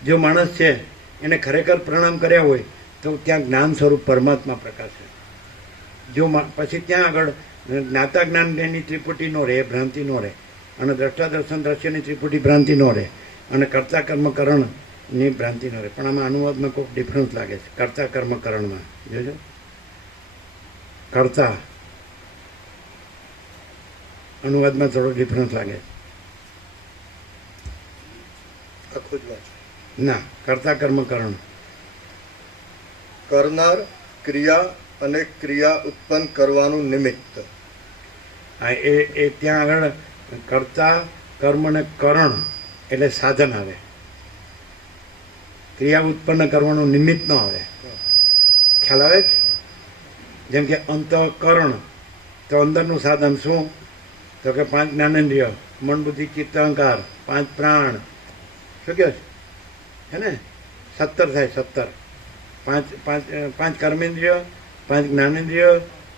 જો માણસ છે એને ખરેખર પ્રણામ કર્યા હોય તો ત્યાં જ્ઞાન સ્વરૂપ પરમાત્મા પ્રકાશે. જો પછી ત્યાં આગળ જ્ઞાતા જ્ઞાનની ત્રિપુટી નો રહે, એ ભ્રાંતિ નો રહે, અને દ્રષ્ટા દર્શન દ્રશ્યની ત્રિપુટી ભ્રાંતિ નો રહે, અને કર્તા કર્મકરણની ભ્રાંતિ નો રહે. પણ આમાં અનુવાદમાં કોઈક ડિફરન્સ લાગે છે. કર્તા કર્મકરણમાં જોજો, કર્તા અનુવાદમાં થોડો ડિફરન્સ લાગે છે. આખું જ વાંચો. ના, કર્તા કર્મકરણ. કરનાર, ક્રિયા અને ક્રિયા ઉત્પન્ન કરવાનું નિમિત્ત. હા, એ ત્યાં આગળ કર્તા કર્મ ને કરણ એટલે સાધન આવે, ક્રિયા ઉત્પન્ન કરવાનું નિમિત્ત ન આવે. ખ્યાલ આવે છે? જેમ કે અંતઃકરણ, તો અંદરનું સાધન શું? તો કે 5 જ્ઞાનેન્દ્રિય, મન બુદ્ધિ ચિત્ત અહંકાર, 5 પ્રાણ. શું કહે છે? હે ને 17 થાય 17. પાંચ કર્મેન્દ્રિયો, 5 જ્ઞાનેન્દ્રિયો,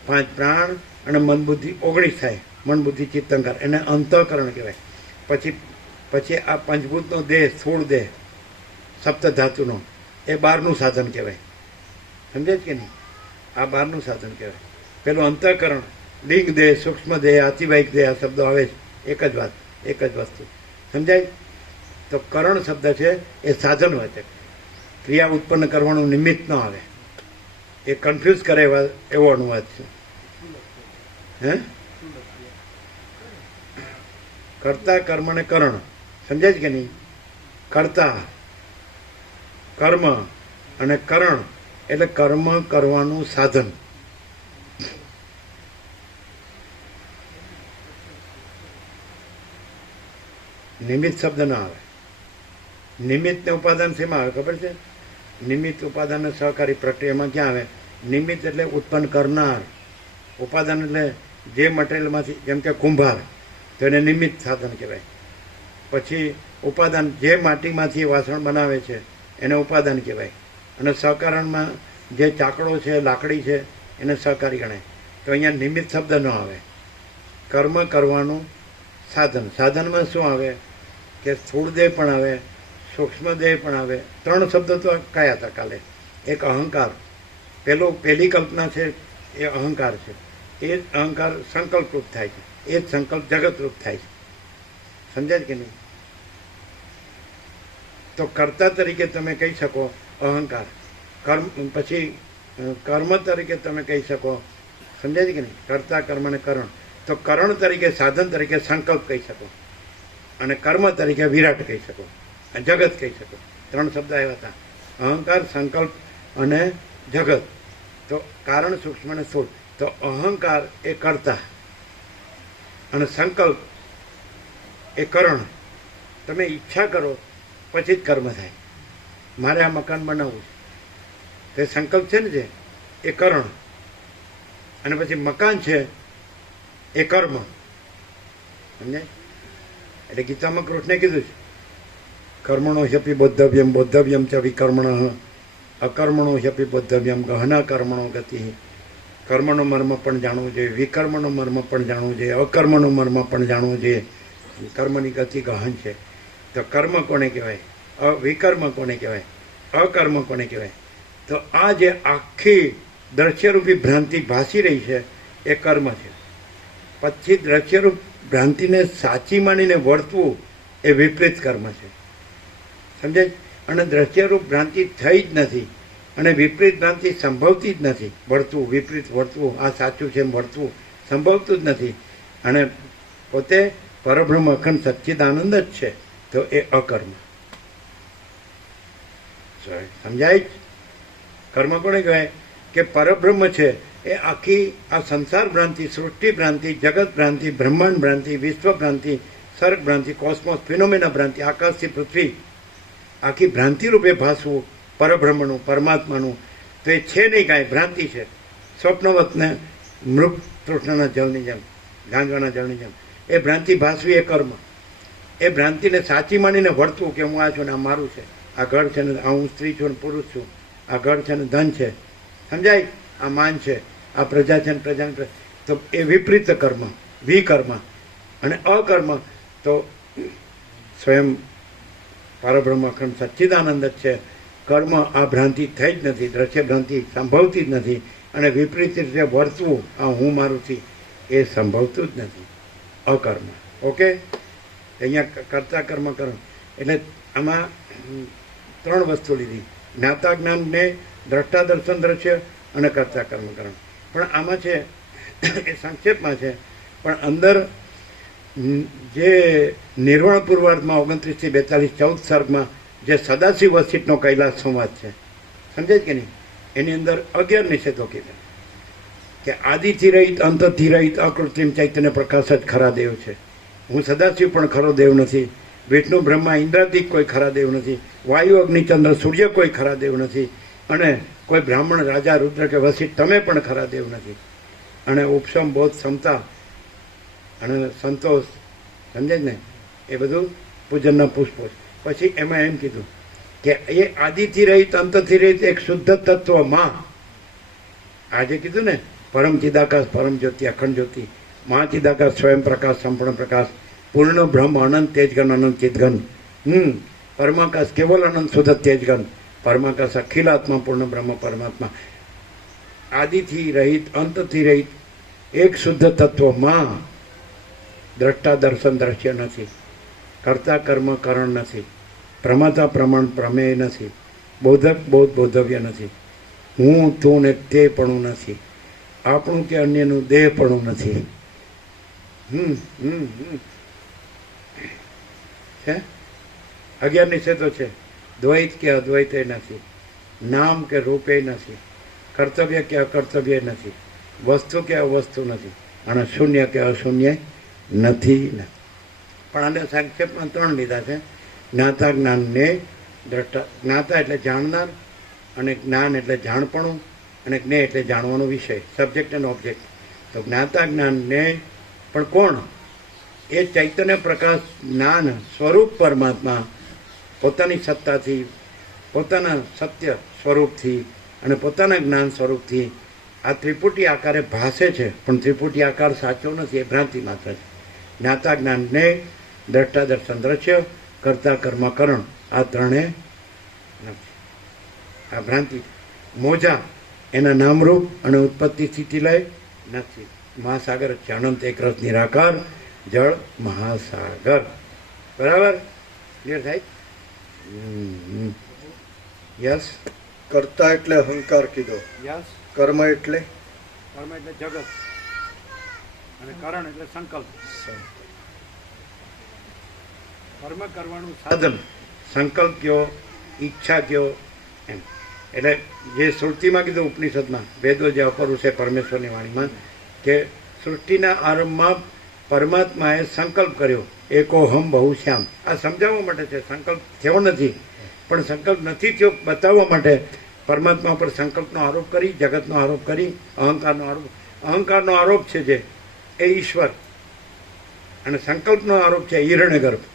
5 પ્રાણ અને મન બુદ્ધિ 19 થાય. મન બુદ્ધિ ચિત્ત અહંકાર, એને અંતઃકરણ કહેવાય. પછી આ પંચભૂતનો દેહ, સ્થૂળ દેહ, સપ્ત ધાતુનો, એ 12નું સાધન કહેવાય. સમજે જ કે નહીં? આ 12નું સાધન કહેવાય. પેલું અંતઃકરણ, લિંગ દેહ, સૂક્ષ્મ દેહ, અતિવાહિક દેહ, આ શબ્દો આવે છે. એક જ વાત, એક જ વસ્તુ. સમજાય? તો કરણ શબ્દ છે એ સાધન હોય છે. ક્રિયા ઉત્પન્ન કરવાનું નિમિત્ત ન આવે. એ કન્ફ્યુઝ કરે એવો અનુવાદ છે. હે? કર્તા, કર્મ ને કરણ. સમજાય છે કે નહીં? કર્તા, કર્મ અને કરણ એટલે કર્મ કરવાનું સાધન. નિમિત્ત શબ્દ ના આવે. નિમિત્ત ને ઉપાદાન શેમાં આવે ખબર છે? નિમિત્ત ઉપાદાન અને સહકારી પ્રક્રિયામાં ક્યાં આવે? નિમિત્ત એટલે ઉત્પન્ન કરનાર, ઉપાદાન એટલે જે મટીરિયલમાંથી, જેમ કે કુંભાર, તો એને નિમિત્ત સાધન કહેવાય. પછી ઉપાદાન, જે માટીમાંથી વાસણ બનાવે છે એને ઉપાદાન કહેવાય. અને સહકારણમાં જે ચાકડો છે, લાકડી છે, એને સહકારી ગણાય. તો અહીંયા નિમિત્ત શબ્દ ન આવે. કર્મ કરવાનું સાધન. સાધનમાં શું આવે કે સ્થૂળ દેહ પણ આવે, સૂક્ષ્મ દેહ પણ આવે. 3 શબ્દો તો કયા હતા કાલે? એક અહંકાર, પહેલી કલ્પના છે એ અહંકાર છે. એ જ અહંકાર સંકલ્પરૂપ થાય છે. એ જ સંકલ્પ જગતરૂપ થાય છે. સમજાય કે નહીં? તો કર્તા તરીકે તમે કહી શકો અહંકાર, પછી કર્મ તરીકે તમે કહી શકો. સમજાય કે નહીં? કર્તા, કર્મ અને કરણ. તો કરણ તરીકે, સાધન તરીકે સંકલ્પ કહી શકો, અને કર્મ તરીકે વિરાટ કહી શકો, જગત કહી શકો. 3 શબ્દ આવ્યા હતા: અહંકાર, સંકલ્પ અને જગત. તો કારણ, સૂક્ષ્મ અને સ્થૂળ. તો અહંકાર એ કર્તા અને સંકલ્પ એ કરણ. તમે ઈચ્છા કરો પછી જ કર્મ થાય. મારે આ મકાન બનાવવું છે, તે સંકલ્પ છે ને, જે એ કરણ. અને પછી મકાન છે એ કર્મ. સમજાય? એટલે ગીતામાં કૃષ્ણે કીધું છે, કર્મણો હ્યપી બોદ્ધવ્યમ, બોદ્ધવ્યમ ચ વિકર્મણ, અકર્મણો હ્યપી બોદ્ધવ્યમ, ગહના કર્મણો ગતિ. કર્મનો મર્મ પણ જાણવું જોઈએ, વિકર્મનો મર્મ પણ જાણવું જોઈએ, અકર્મનો મર્મ પણ જાણવું જોઈએ. કર્મની ગતિ ગહન છે. તો કર્મ કોને કહેવાય? વિકર્મ કોને કહેવાય? અકર્મ કોને કહેવાય? તો આ જે આખી દ્રશ્યરૂપી ભ્રાંતિ ભાસી રહી છે એ કર્મ છે. પછી દ્રશ્યરૂપ ભ્રાંતિને સાચી માનીને વર્તવું એ વિપરીત કર્મ છે. સમજાય? અને દ્રશ્યરૂપ ભ્રાંતિ થઈ જ નથી, અને વિપરીત ભ્રાંતિ સંભવતી જ નથી. વર્તવું, વિપરીત વર્તવું, આ સાચું છે એમ વર્તવું સંભવતું જ નથી. અને પોતે પરબ્રહ્મ અખંડ સચ્ચિદાનંદ જ છે. તો એ અકર્મ. સમજાય? કર્મ કોને કહેવાય? કે પરબ્રહ્મ છે એ આખી આ સંસાર ભ્રાંતિ, સૃષ્ટિ ભ્રાંતિ, જગત ભ્રાંતિ, બ્રહ્માંડ ભ્રાંતિ, વિશ્વ ભ્રાંતિ, સર્ગ ભ્રાંતિ, કોસ્મોસ, ફિનોમેના ભ્રાંતિ, આકાશથી પૃથ્વી, આખી ભ્રાંતિ રૂપે ભાસવું પરબ્રહ્મનું, પરમાત્માનું. તો એ છે નહીં, કાંઈ ભ્રાંતિ છે. સ્વપ્નવતને મૃગ તૃષ્ણના જળની જેમ, ગાંજવાના જળની જેમ એ ભ્રાંતિ ભાસવી એ કર્મ. એ ભ્રાંતિને સાચી માનીને વર્તવું કે હું આ છું ને આ મારું છે, આ ઘર છે ને આ હું સ્ત્રી છું ને પુરુષ છું, આ ઘર છે ને ધન છે. સમજાય? આ માન છે, આ પ્રજા છે ને પ્રજાને. તો એ વિપરીત કર્મ, વિકર્મ. અને અકર્મ તો સ્વયં પરબ્રહ્મ અખંડ સચ્ચિદાનંદ જ છે. કર્મ આ ભ્રાંતિ થઈ જ નથી, દ્રશ્ય ભ્રાંતિ સંભવતી જ નથી. અને વિપરીત રીતે વર્તવું, આ હું મારું છું, એ સંભવતું જ નથી. અકર્મ. ઓકે? અહીંયા કર્તા, કર્મ, કર્મ. એટલે આમાં 3 વસ્તુ લીધી: જ્ઞાતા જ્ઞાન ને, દ્રષ્ટા દર્શન દ્રશ્ય, અને કર્તા કર્મ કર્મ. પણ આમાં છે એ સંક્ષેપમાં છે, પણ અંદર જે નિર્વાણ પૂર્વાર્ધમાં 29 થી 42, 14 સર્ગમાં જે સદાશિવ વસિષ્ઠનો કૈલાસ સંવાદ છે, સમજાય કે નહીં? એની અંદર 11 નિષેધો કીધા કે આદિથી રહિત, અંતથી રહિત, અકૃત્રિમ ચૈતન્ય પ્રકાશ જ ખરા દેવ છે. હું સદાશિવ પણ ખરો દેવ નથી. વિષ્ણુ, બ્રહ્મા, ઇન્દ્રાદિક કોઈ ખરા દેવ નથી. વાયુ, અગ્નિ, ચંદ્ર, સૂર્ય કોઈ ખરા દેવ નથી. અને કોઈ બ્રાહ્મણ, રાજા, રુદ્ર કે વસિષ્ઠ તમે પણ ખરા દેવ નથી. અને ઉપશમ, બોધ, ક્ષમતા અને સંતોષ, સમજે જ ને, એ બધું પૂજનના પુષ્પો. પછી એમાં એમ કીધું કે એ આદિથી રહિત અંતથી રહિત એક શુદ્ધ તત્વમાં, આજે કીધું ને પરમ ચિદાકાશ પરમ જ્યોતિ અખંડ જ્યોતિ, મહાચિદાકાશ સ્વયં પ્રકાશ સંપૂર્ણ પ્રકાશ, પૂર્ણ બ્રહ્મ અનંત તેજગન અનંત ચિદગન, પરમાકાશ કેવલ અનંત શુદ્ધ તેજગન, પરમાકાશ અખિલાત્મા પૂર્ણ બ્રહ્મ પરમાત્મા, આદિથી રહિત અંતથી રહિત એક શુદ્ધ તત્વમાં દ્રષ્ટા દર્શન દ્રશ્ય નથી, કર્તા કર્મ કરણ નથી, પ્રમાતા પ્રમાણ પ્રમેય નથી, બોધક બોધ બોધવ્ય નથી, હું તું ને તે પણ નથી, આપણું કે અન્યનું દેહ પણ નથી. છે 11 નિષેધો છે. દ્વૈત કે અદ્વૈત નથી, નામ કે રૂપે નથી, કર્તવ્ય કે અકર્તવ્ય નથી, વસ્તુ કે અવસ્તુ નથી, અને શૂન્ય કે અશૂન્ય નથી. પણ આને સંક્ષેપમાં 3 લીધા છે. જ્ઞાતા જ્ઞાનને દ્રષ્ટા, જ્ઞાતા એટલે જાણનાર, અને જ્ઞાન એટલે જાણપણું, અને જ્ઞેય એટલે જાણવાનો વિષય, સબ્જેક્ટ એન્ડ ઓબ્જેક્ટ. તો જ્ઞાતા જ્ઞાનને પણ કોણ? એ ચૈતન્ય પ્રકાશ જ્ઞાન સ્વરૂપ પરમાત્મા પોતાની સત્તાથી, પોતાના સત્ય સ્વરૂપથી અને પોતાના જ્ઞાન સ્વરૂપથી આ ત્રિપુટી આકારે ભાસે છે, પણ ત્રિપુટી આકાર સાચો નથી, એ ભ્રાંતિ માત્ર છે. જ્ઞાતા જ્ઞાનને દ્રષ્ટા દર્શન દ્રશ્ય, કર્તા કર્મ કરણ, આ ત્રણે નથી, આ ભ્રાંતિ. મોજા એના નામરૂપ અને ઉત્પત્તિ સ્થિતિ લય નથી. મહાસાગર છે, અનંત એક રસ નિરાકાર જળ મહાસાગર. બરાબર? ક્લિયર થાય? યસ. કર્તા એટલે અહંકાર કીધો, યસ. કર્મ એટલે કર્મ એટલે જગત, અને કરણ એટલે સંકલ્પ. કર્મ કરવાનું સાધન, સંકલ્પ કયો, ઈચ્છા કયો, એમ. એટલે જે શ્રુતિમાં કીધું, ઉપનિષદમાં વેદો જે અપરું છે પરમેશ્વરની વાણીમાં, કે સૃષ્ટિના આરંભમાં પરમાત્માએ સંકલ્પ કર્યો, એકોહમ બહુ શ્યામ. આ સમજાવવા માટે છે, સંકલ્પ થયો નથી, પણ સંકલ્પ નથી થયો બતાવવા માટે પરમાત્મા પર સંકલ્પનો આરોપ કરી, જગતનો આરોપ કરી, અહંકારનો આરોપ છે જે એ ઈશ્વર, અને સંકલ્પનો આરોપ છે હિરણ્યગર્ભ,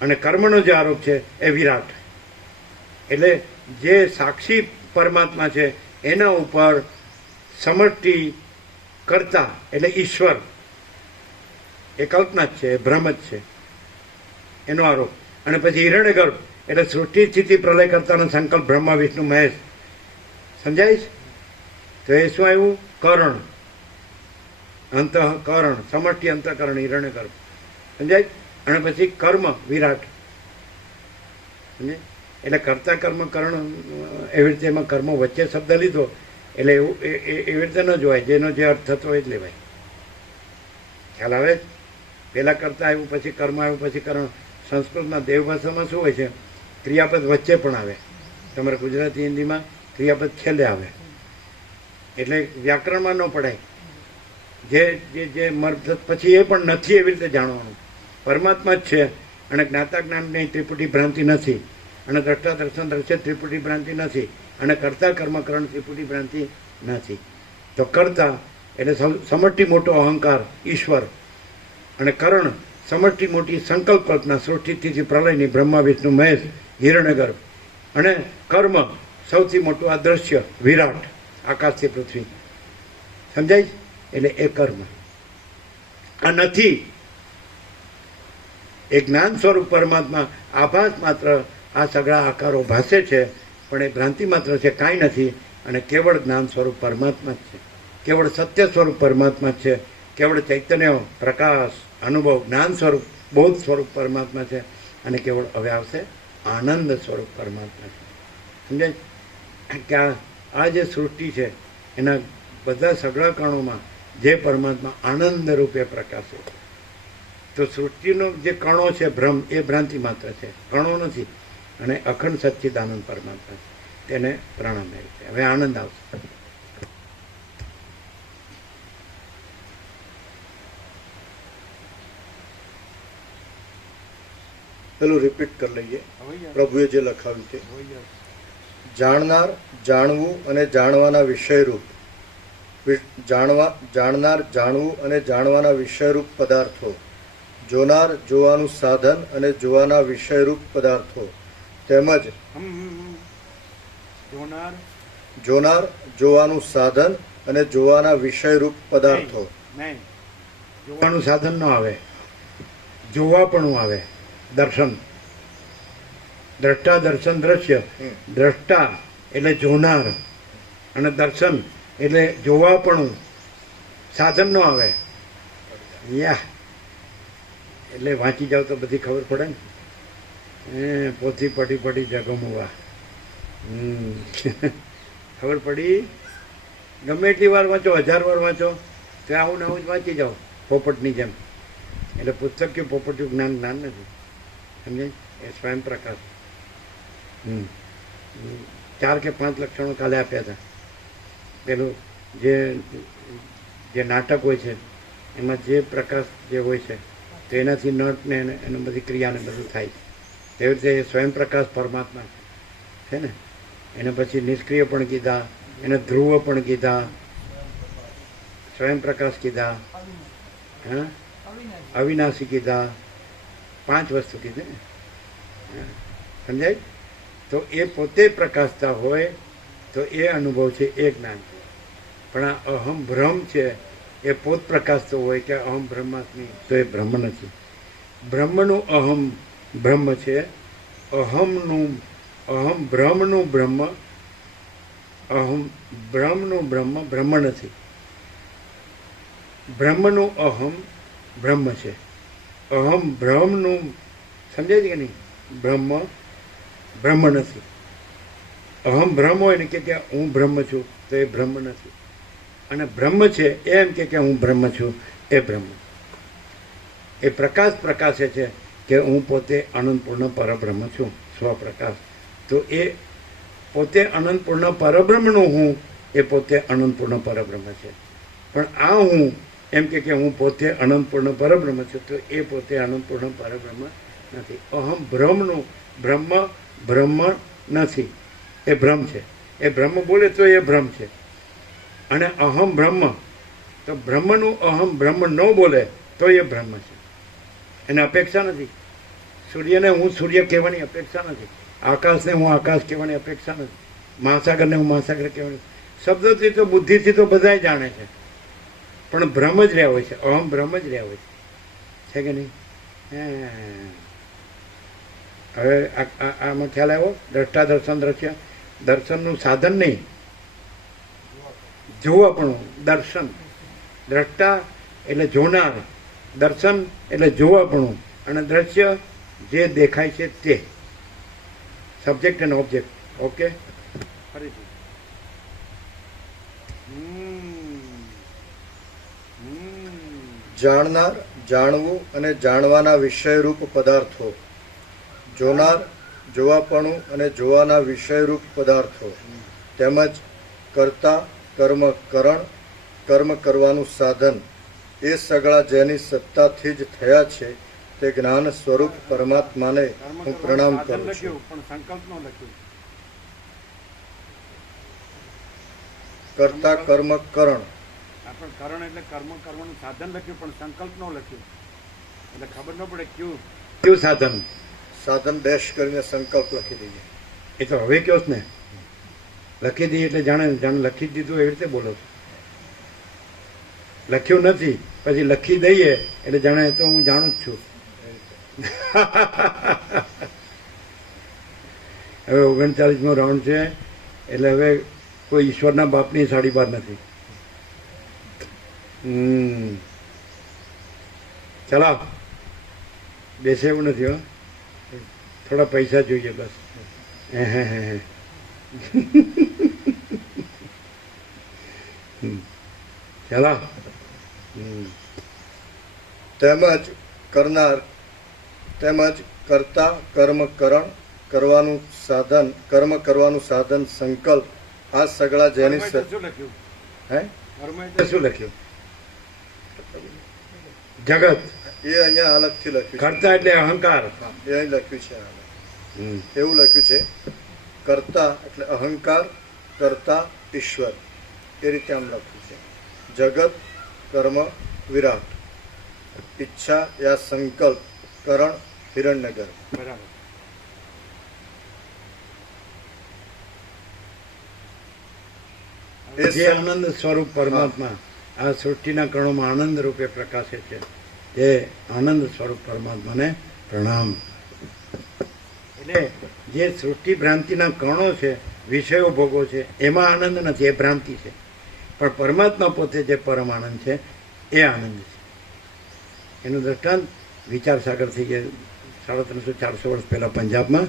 અને કર્મનો જે આરોપ છે એ વિરાટ. એટલે જે સાક્ષી પરમાત્મા છે એના ઉપર સમષ્ટિ કરતા એટલે ઈશ્વર એ કલ્પના જ છે, એ ભ્રમ જ છે, એનો આરોપ. અને પછી હિરણ્યગર્ભ એટલે સૃષ્ટિ સ્થિતિ પ્રલય કરતાનો સંકલ્પ બ્રહ્મા વિષ્ણુ મહેશ. સમજાય છે? તો એ શું આવ્યું? કરણ, અંતઃકરણ, સમષ્ટિ અંતઃકરણ હિરણ્યગર્ભ. સમજાય? અને પછી કર્મ વિરાટ. એટલે કરતા કર્મ કરણ, એવી રીતે એમાં કર્મો વચ્ચે શબ્દ લીધો એટલે એવું એવી રીતે ન જોવાય, જેનો જે અર્થ થતો હોય જ લેવાય. ખ્યાલ આવે? પહેલાં કરતા આવ્યું, પછી કર્મ આવ્યું, પછી કરણ. સંસ્કૃતમાં દેવ ભાષામાં શું હોય છે? ક્રિયાપદ વચ્ચે પણ આવે. તમારે ગુજરાતી હિન્દીમાં ક્રિયાપદ છેલ્લે આવે, એટલે વ્યાકરણમાં ન પડાય. જે જે જે મર્દ પછી એ પણ નથી, એવી રીતે જાણવાનું. પરમાત્મા જ છે, અને જ્ઞાતા જ્ઞાનની ત્રિપુટી ભ્રાંતિ નથી, અને દ્રષ્ટા દર્શન દ્રશ્ય ત્રિપુટી ભ્રાંતિ નથી, અને કર્તા કર્મકરણ ત્રિપુટી ભ્રાંતિ નથી. તો કર્તા એટલે સમષ્ટિ મોટો અહંકાર ઈશ્વર, અને કરણ સમષ્ટિ મોટી સંકલ્પ કલ્પના સૃષ્ટિથી પ્રલયની બ્રહ્મા વિષ્ણુ મહેશ હિરણ્યગર્ભ, અને કર્મ સૌથી મોટું આ દ્રશ્ય વિરાટ આકાશથી પૃથ્વી. સમજાય? એટલે એ કર્મ આ નથી. એ જ્ઞાન સ્વરૂપ પરમાત્મા આભાસ માત્ર આ સગળા આકારો ભાસે છે, પણ એ ભ્રાંતિ માત્ર છે, કાંઈ નથી. અને કેવળ જ્ઞાન સ્વરૂપ પરમાત્મા જ છે, કેવળ સત્ય સ્વરૂપ પરમાત્મા છે, કેવળ ચૈતન્ય પ્રકાશ અનુભવ જ્ઞાન સ્વરૂપ બોધ સ્વરૂપ પરમાત્મા છે, અને કેવળ હવે આવશે આનંદ સ્વરૂપ પરમાત્મા છે. સમજાય? કે આ જે સૃષ્ટિ છે એના બધા સગળા કણોમાં જે પરમાત્મા આનંદ રૂપે પ્રકાશે છે. તો સૃષ્ટિનો જે કણો છે ભ્રમ, એ ભ્રાંતિ માત્ર છે, કણો નથી. અને અખંડ સચ્ચિદાનંદ પરમાત્મા છે, તેને પ્રણામ છે. હવે આનંદ આવશે. પેલું રિપીટ કરી લઈએ, પ્રભુએ જે લખાવ્યું તે. જાણનાર, જાણવું અને જાણવાના વિષયરૂપ, જાણનાર, જાણવું અને જાણવાના વિષયરૂપ પદાર્થો, જોનાર, જોવાનું સાધન અને જોવાના વિષયરૂપ પદાર્થો, તેમજ જોનાર જોનાર જોવાનું સાધન અને જોવાના વિષયરૂપ પદાર્થો. નહીં જોવાનું સાધન ન આવે, જોવાપણું આવે. દર્શન, દ્રષ્ટા દર્શન દ્રશ્ય. દ્રષ્ટા એટલે જોનાર અને દર્શન એટલે જોવાપણું. સાધન ન આવે. યા એટલે વાંચી જાવ તો બધી ખબર પડે ને. પોથી પડી પડી જગમુવા. ખબર પડી. ગમે એટલી વાર વાંચો, 1000 વાર વાંચો તો આવું ને આવું જ વાંચી જાઓ પોપટની જેમ. એટલે પુસ્તક કે પોપટનું જ્ઞાન જ્ઞાન નથી, સમજાય? એ સ્વયં પ્રકાશ. 4 કે 5 લક્ષણો કાલે આપ્યા હતા. પેલું જે નાટક હોય છે એમાં જે પ્રકાશ જે હોય છે તો એનાથી નટ ને એને બધી ક્રિયાને બધું થાય છે. તેવી રીતે એ સ્વયં પ્રકાશ પરમાત્મા છે ને. એને પછી નિષ્ક્રિય પણ કીધા, એને ધ્રુવ પણ કીધા, સ્વયં પ્રકાશ કીધા, હા, અવિનાશી કીધા. 5 વસ્તુ કીધી ને, સમજાય? તો એ પોતે પ્રકાશતા હોય તો એ અનુભવ છે, એ જ્ઞાન છે. પણ આ અહમ ભ્રમ છે એ પોત પ્રકાશતો હોય કે અહમ બ્રહ્માસ્મિ, તો એ બ્રહ્મ નથી. બ્રહ્મનું અહમ બ્રહ્મ છે. અહમ બ્રહ્મનું બ્રહ્મ, અહમ બ્રહ્મનું બ્રહ્મ બ્રહ્મ નથી. બ્રહ્મનું અહમ બ્રહ્મ છે. અહમ બ્રહ્મનું, સમજાય છે કે નહીં? બ્રહ્મ નથી. અહમ બ્રહ્મ હોય ને કે હું બ્રહ્મ છું તો એ બ્રહ્મ નથી. અને બ્રહ્મ છે એમ કે હું બ્રહ્મ છું, એ બ્રહ્મ. એ પ્રકાશ પ્રકાશે છે કે હું પોતે અનંતપૂર્ણ પરબ્રહ્મ છું, સ્વપ્રકાશ. તો એ પોતે અનંતપૂર્ણ પરબ્રહ્મનું હું, એ પોતે અનંતપૂર્ણ પરબ્રહ્મ છે. પણ આ હું એમ કે હું પોતે અનંતપૂર્ણ પરબ્રહ્મ છું તો એ પોતે અનંતપૂર્ણ પરબ્રહ્મ નથી. અહમ બ્રહ્મનું બ્રહ્મ નથી, એ ભ્રમ છે. એ બ્રહ્મ બોલે તો એ ભ્રમ છે. અને અહમ બ્રહ્મ, તો બ્રહ્મનું અહમ બ્રહ્મ ન બોલે તો એ બ્રહ્મ છે. એને અપેક્ષા નથી. સૂર્યને હું સૂર્ય કહેવાની અપેક્ષા નથી. આકાશને હું આકાશ કહેવાની અપેક્ષા નથી. મહાસાગરને હું મહાસાગર કહેવાની. શબ્દોથી તો બુદ્ધિથી તો બધા જાણે છે, પણ ભ્રમ જ રહ્યા હોય છે. અહમ ભ્રમ જ રહ્યા હોય છે કે નહીં? હવે આમાં ખ્યાલ આવ્યો? દ્રષ્ટા દર્શન દ્રશ્ય. દર્શનનું સાધન નહીં, જોવાપણું. દર્શન, દ્રષ્ટા એટલે જોનાર, દર્શન એટલે જોવાપણું, અને દ્રશ્ય જે દેખાય છે તે. સબ્જેક્ટ અને ઓબ્જેક્ટ. ઓકે, ફરીથી જાણનાર, જાણવું અને જાણવાના વિષયરૂપ પદાર્થો. જોનાર, જોવાપણું અને જોવાના વિષયરૂપ પદાર્થો. તેમજ કર્તા, કર્મ કરણ, કર્મ કરવાનું સાધન, એ સગળા જેની સત્તાથી જ થયા છે તે જ્ઞાન સ્વરૂપ પરમાત્માને હું પ્રણામ કરું છું. લખ્યું પણ સંકલ્પ નો લખ્યું. કર્તા, કર્મ કરણ. આપણે કરણ એટલે કર્મ કરવાનું સાધન લખ્યું પણ સંકલ્પ નો લખ્યું. એટલે ખબર ન પડે કયું સાધન. સાધન ડેશ કરીને સંકલ્પ લખી દઈએ. એ તો હવે કયો ને, લખી દઈએ એટલે જાણે લખી જ દીધું એવી રીતે બોલો છો. લખ્યું નથી પછી લખી દઈએ એટલે જાણે તો હું જાણું જ છું. હવે 39મો રાઉન્ડ છે એટલે હવે કોઈ ઈશ્વરના બાપની સાડી બાર નથી. ચલાવ, બેસે એવું નથી. હો, થોડા પૈસા જોઈએ બસ. ચલાવ. તેમજ કરનાર, તેમજ કર્તા, કર્મ કરણ, કરવાનું સાધન, કર્મ કરવાનું સાધન સંકલ્પ, આ સગળા જેની શું લખ્યું? હે શું લખ્યું? જગત. એ અહીંયા અલગથી લખ્યું છે. કરતા એટલે અહંકાર. હા, એ અહીં લખ્યું છે. એવું લખ્યું છે, કર્તા એટલે અહંકાર, કર્તા ઈશ્વર, એ રીતે આમ લખ્યું છે. જગત, કર્મ, વિરાટ, ઈચ્છા યા સંકલ્પ, કરણ, હિરણ્યગર્ભ. બરાબર. એ જે આનંદ સ્વરૂપ પરમાત્મા આ સૃષ્ટિના કણોમાં આનંદ રૂપે પ્રકાશે છે, જે આનંદ સ્વરૂપ પરમાત્માને પ્રણામ. એટલે જે સૃષ્ટિ ભ્રાંતિના કણો છે, વિષયો ભોગો છે, એમાં આનંદ નથી, એ ભ્રાંતિ છે. પણ પરમાત્મા પોતે જે પરમ આનંદ છે એ આનંદ છે. એનું દ્રષ્ટાંત વિચારસાગર થઈ ગયા 350-400 વર્ષ પહેલા પંજાબમાં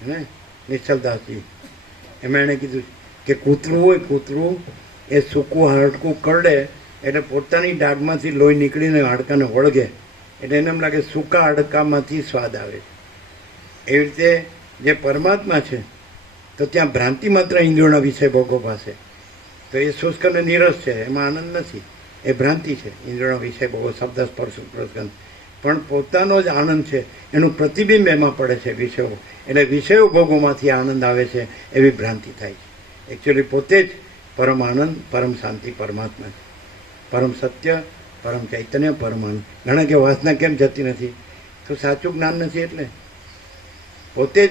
હે નિશ્ચલદાસજી, એમાં એણે કીધું કે કૂતરું હોય, કૂતરું એ સૂકું હાડકું કરડે એટલે પોતાની ડાઘમાંથી લોહી નીકળીને હાડકાને વળગે, એટલે એને એમ લાગે સૂકા હાડકામાંથી સ્વાદ આવે છે. એવી રીતે જે પરમાત્મા છે તો ત્યાં ભ્રાંતિ માત્ર ઇન્દ્રિયોના વિષય ભોગો પાસે, તો એ શુષ્ક અને નીરસ છે, એમાં આનંદ નથી, એ ભ્રાંતિ છે. ઇન્દ્રિયોના વિષય ભોગો, શબ્દ, સ્પર્શ, પ્રસંગ, પણ પોતાનો જ આનંદ છે, એનું પ્રતિબિંબ એમાં પડે છે વિષયો, એટલે વિષયો ભોગોમાંથી આનંદ આવે છે એવી ભ્રાંતિ થાય છે. એકચ્યુઅલી પોતે જ પરમ આનંદ, પરમ શાંતિ પરમાત્મા છે, પરમ સત્ય, પરમ ચૈતન્ય, પરમ આનંદ. ઘણા કે વાસના કેમ જતી નથી? તો સાચું જ્ઞાન નથી. એટલે પોતે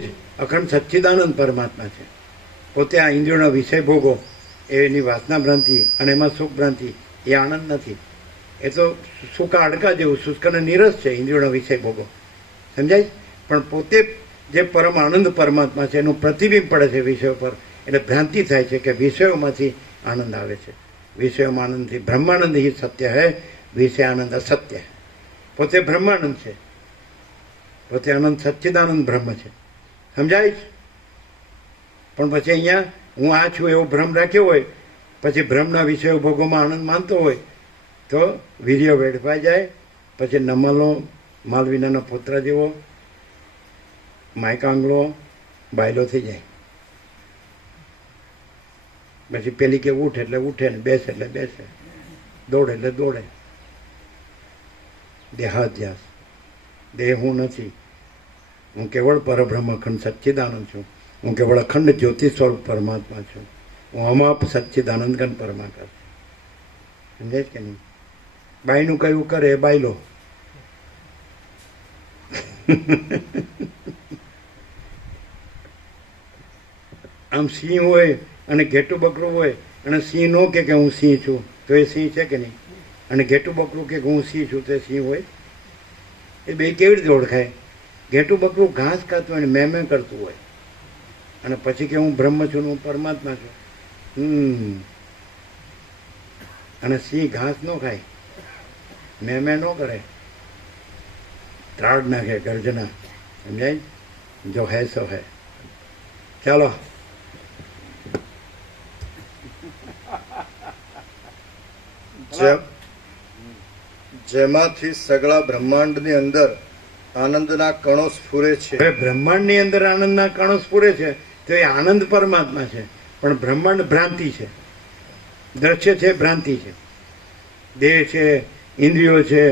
જ અખંડ સચ્ચિદાનંદ પરમાત્મા છે. પોતે આ ઇન્દ્રિયોના વિષય ભોગો એની વાસના ભ્રાંતિ અને એમાં સુખ ભ્રાંતિ, એ આનંદ નથી. એ તો સૂકા હાડકા જેવું શુષ્ક અને નીરસ છે ઇન્દ્રિયોના વિષય ભોગો, સમજાય? પણ પોતે જે પરમ આનંદ પરમાત્મા છે એનું પ્રતિબિંબ પડે છે વિષયો પર, એટલે ભ્રાંતિ થાય છે કે વિષયોમાંથી આનંદ આવે છે. વિષયોમાં આનંદથી બ્રહ્માનંદ હિ સત્ય હૈ, વિષય આનંદ અસત્ય હૈ. પોતે બ્રહ્માનંદ છે, પોતે આનંદ સચ્ચિદાનંદ બ્રહ્મ છે, સમજાય છે? પણ પછી અહીંયા હું આ છું એવો ભ્રમ રાખ્યો હોય, પછી ભ્રમના વિષયો ભોગોમાં આનંદ માનતો હોય તો વીર્ય વેડફાઈ જાય, પછી નમલો માલવીનાનો પુત્ર જેવો માયકાંગલો બાયલો થઈ જાય. પછી પેલી કે ઉઠ એટલે ઉઠે, ને બેસે એટલે બેસે, દોડે એટલે દોડે. દેહાધ્યાસ, દેહ હું નથી, હું કેવળ પરબ્રહ્મ અખંડ સચ્ચિદાનંદ છું, હું કેવળ અખંડ જ્યોતિ સ્વરૂપ પરમાત્મા છું, હું અમાપ સચ્ચિદાનંદ ઘન પરમાકાર છું. સમજાય કે નહીં? બાઈનું કયું કરે એ બાયલો. આમ સિંહ હોય અને ઘેટું બકરું હોય, અને સિંહ નો કે હું સિંહ છું, તો એ સિંહ છે કે નહીં? અને ઘેટું બકરું કે હું સિંહ છું, તો એ સિંહ હોય? એ બે કેવી રીતે ઓળખાય? ઘેટું બકરું ઘાસ ખાતું હોય ને મેં કરતું હોય, અને પછી કે હું બ્રહ્મ છું, હું પરમાત્મા છું. અને સિંહ ઘાસ ન ખાય, મેં ન કરે, ત્રાડ નાખે, ગર્જના. સમજાય? જો હૈ સો હૈ. ચાલો, જેમાંથી સગળા બ્રહ્માંડની અંદર આનંદના કણો સ્ફુરે છે. હવે બ્રહ્માંડની અંદર આનંદના કણો સ્ફુરે છે, તો એ આનંદ પરમાત્મા છે. પણ બ્રહ્માંડ ભ્રાંતિ છે, દ્રશ્ય છે, ભ્રાંતિ છે. દેહ છે, ઇન્દ્રિયો છે,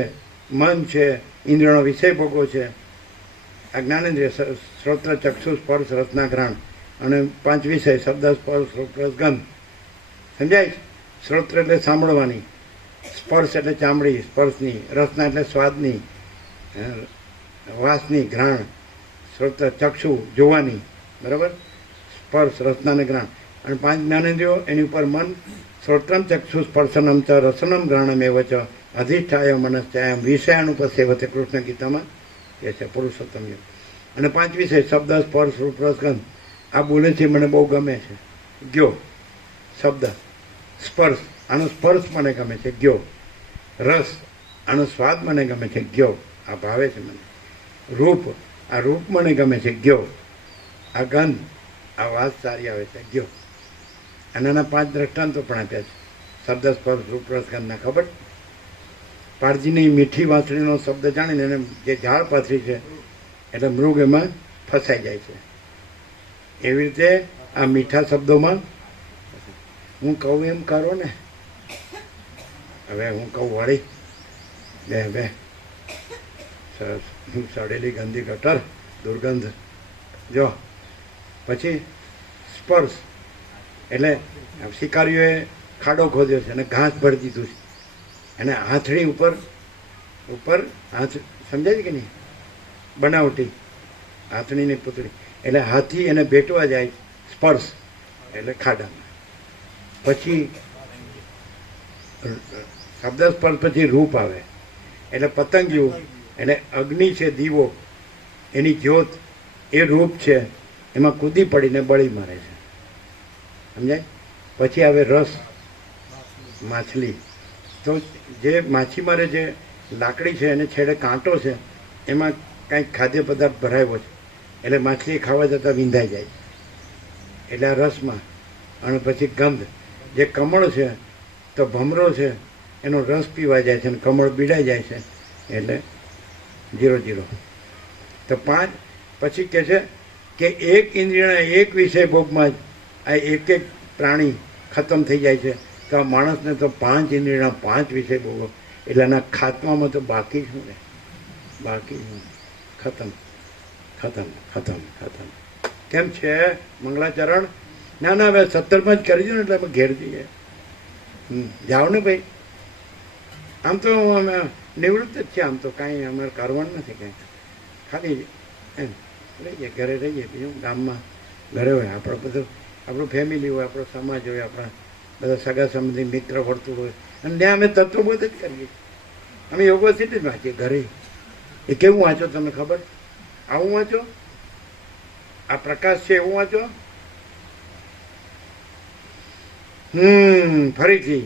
મન છે, ઇન્દ્રિયોનો વિષય ભોગો છે, આ જ્ઞાનેન્દ્રિય, શ્રોત્ર, ચક્ષુ, સ્પર્શ, રસના ઘ્રાણ, અને 5 વિષય, શબ્દ, સ્પર્શ, રૂપ, રસ, ગંધ. સમજાય? શ્રોત્ર એટલે સાંભળવાની, સ્પર્શ એટલે ચામડી સ્પર્શની, રસના એટલે સ્વાદની, વાસની, ઘ્રાણ, શ્રોત્ર ચક્ષુ જોવાની, બરાબર, સ્પર્શ, રસના અને ઘ્રાણ, અને 5 જ્ઞાનેન્દ્રિયો, એની ઉપર મન, શ્રોત્રમ ચક્ષુ સ્પર્શનમ ચ રસનમ ઘ્રાણમ એવ ચ અધિષ્ઠાય મનશ્ચાયમ વિષયાનુપસેવતે, કૃષ્ણ ગીતામાં એ છે પુરુષોત્તમ યોગ. અને 5 વિષય, શબ્દ, સ્પર્શ, રૂપ, રસ, ગંધ. આ બોલે છે મને બહુ ગમે છે, ગયો. શબ્દ, સ્પર્શ, આનો સ્પર્શ મને ગમે છે, ગયો. રસ, આનો સ્વાદ મને ગમે છે, ગયો, આ ભાવે છે મને. રૂપ, આ રૂપ મને ગમે છે, ગયો. આ ગંધ, આ વાસ સારી આવે છે, ગયો. અને આના 5 દ્રષ્ટાંતો પણ આપ્યા છે, શબ્દ, સ્પર્શ, રૂપ, રસ, ગંધના. ખબર? પારજીની મીઠી વાંસળીનો શબ્દ જાણીને એને જે ઝાડ પાથરી છે એટલે મૃગ એમાં ફસાઈ જાય છે. એવી રીતે આ મીઠા શબ્દોમાં હું કહું એમ કરો ને. હવે હું કહું વળી બે સડેલી ગંદી ગટર, દુર્ગંધ. જો પછી સ્પર્શ એટલે શિકારીઓએ ખાડો ખોદ્યો છે અને ઘાસ ભરી દીધું છે, અને હાથડી ઉપર હાથ, સમજાય કે નહીં? બનાવટી હાથણીની પુતળી, એટલે હાથી એને ભેટવા જાય, સ્પર્શ. એટલે ખાડામાં. પછી શબ્દ સ્પર્શ પછી રૂપ આવે એટલે પતંગિયું, એટલે અગ્નિ છે, દીવો, એની જ્યોત, એ રૂપ છે, એમાં કૂદી પડીને બળી મારે છે. સમજાય? પછી આવે રસ, માછલી. તો જે માછીમારે જે લાકડી છે એને છેડે કાંટો છે, એમાં કાંઈક ખાદ્ય પદાર્થ ભરાયો છે, એટલે માછલી ખાવા જતાં વિંધાઈ જાય એટલે આ રસમાં. અને પછી ગંધ, જે કમળ છે તો ભમરો છે એનો રસ પીવા જાય છે અને કમળ બીડાઈ જાય છે એટલે 0 તો 5. પછી કહે છે કે એક ઇન્દ્રિયના એક વિષય ભોગમાં જ આ એક એક પ્રાણી ખતમ થઈ જાય છે. તો આ માણસને તો 5 ઇન્દ્રિયના 5 વિષય ભોગવો એટલે એના ખાત્મામાં તો બાકી શું ને? બાકી શું? ખતમ ખતમ ખતમ ખતમ. કેમ છે મંગલાચરણ? ના ના, હવે 17માં જ કરી દો ને એટલે અમે ઘેર જઈએ. જાઓ ને ભાઈ. આમ તો અમે નિવૃત્ત જ છે, આમ તો કાંઈ અમારે કરવાનું નથી કાંઈ, ખાલી એમ રહીએ, ઘરે રહીએ. બીજું ગામમાં ઘરે હોય આપણો બધું, આપણું ફેમિલી હોય, આપણો સમાજ હોય, આપણા બધા સગા સંબંધી મિત્ર વર્તુળ હોય, અને ત્યાં અમે તત્વબોધ જ કરીએ. અમે યુનિવર્સિટી જ વાંચીએ ઘરે. એ કેવું વાંચો તમને ખબર? આવું વાંચો, આ પ્રકાશ છે એવું વાંચો. ફરીથી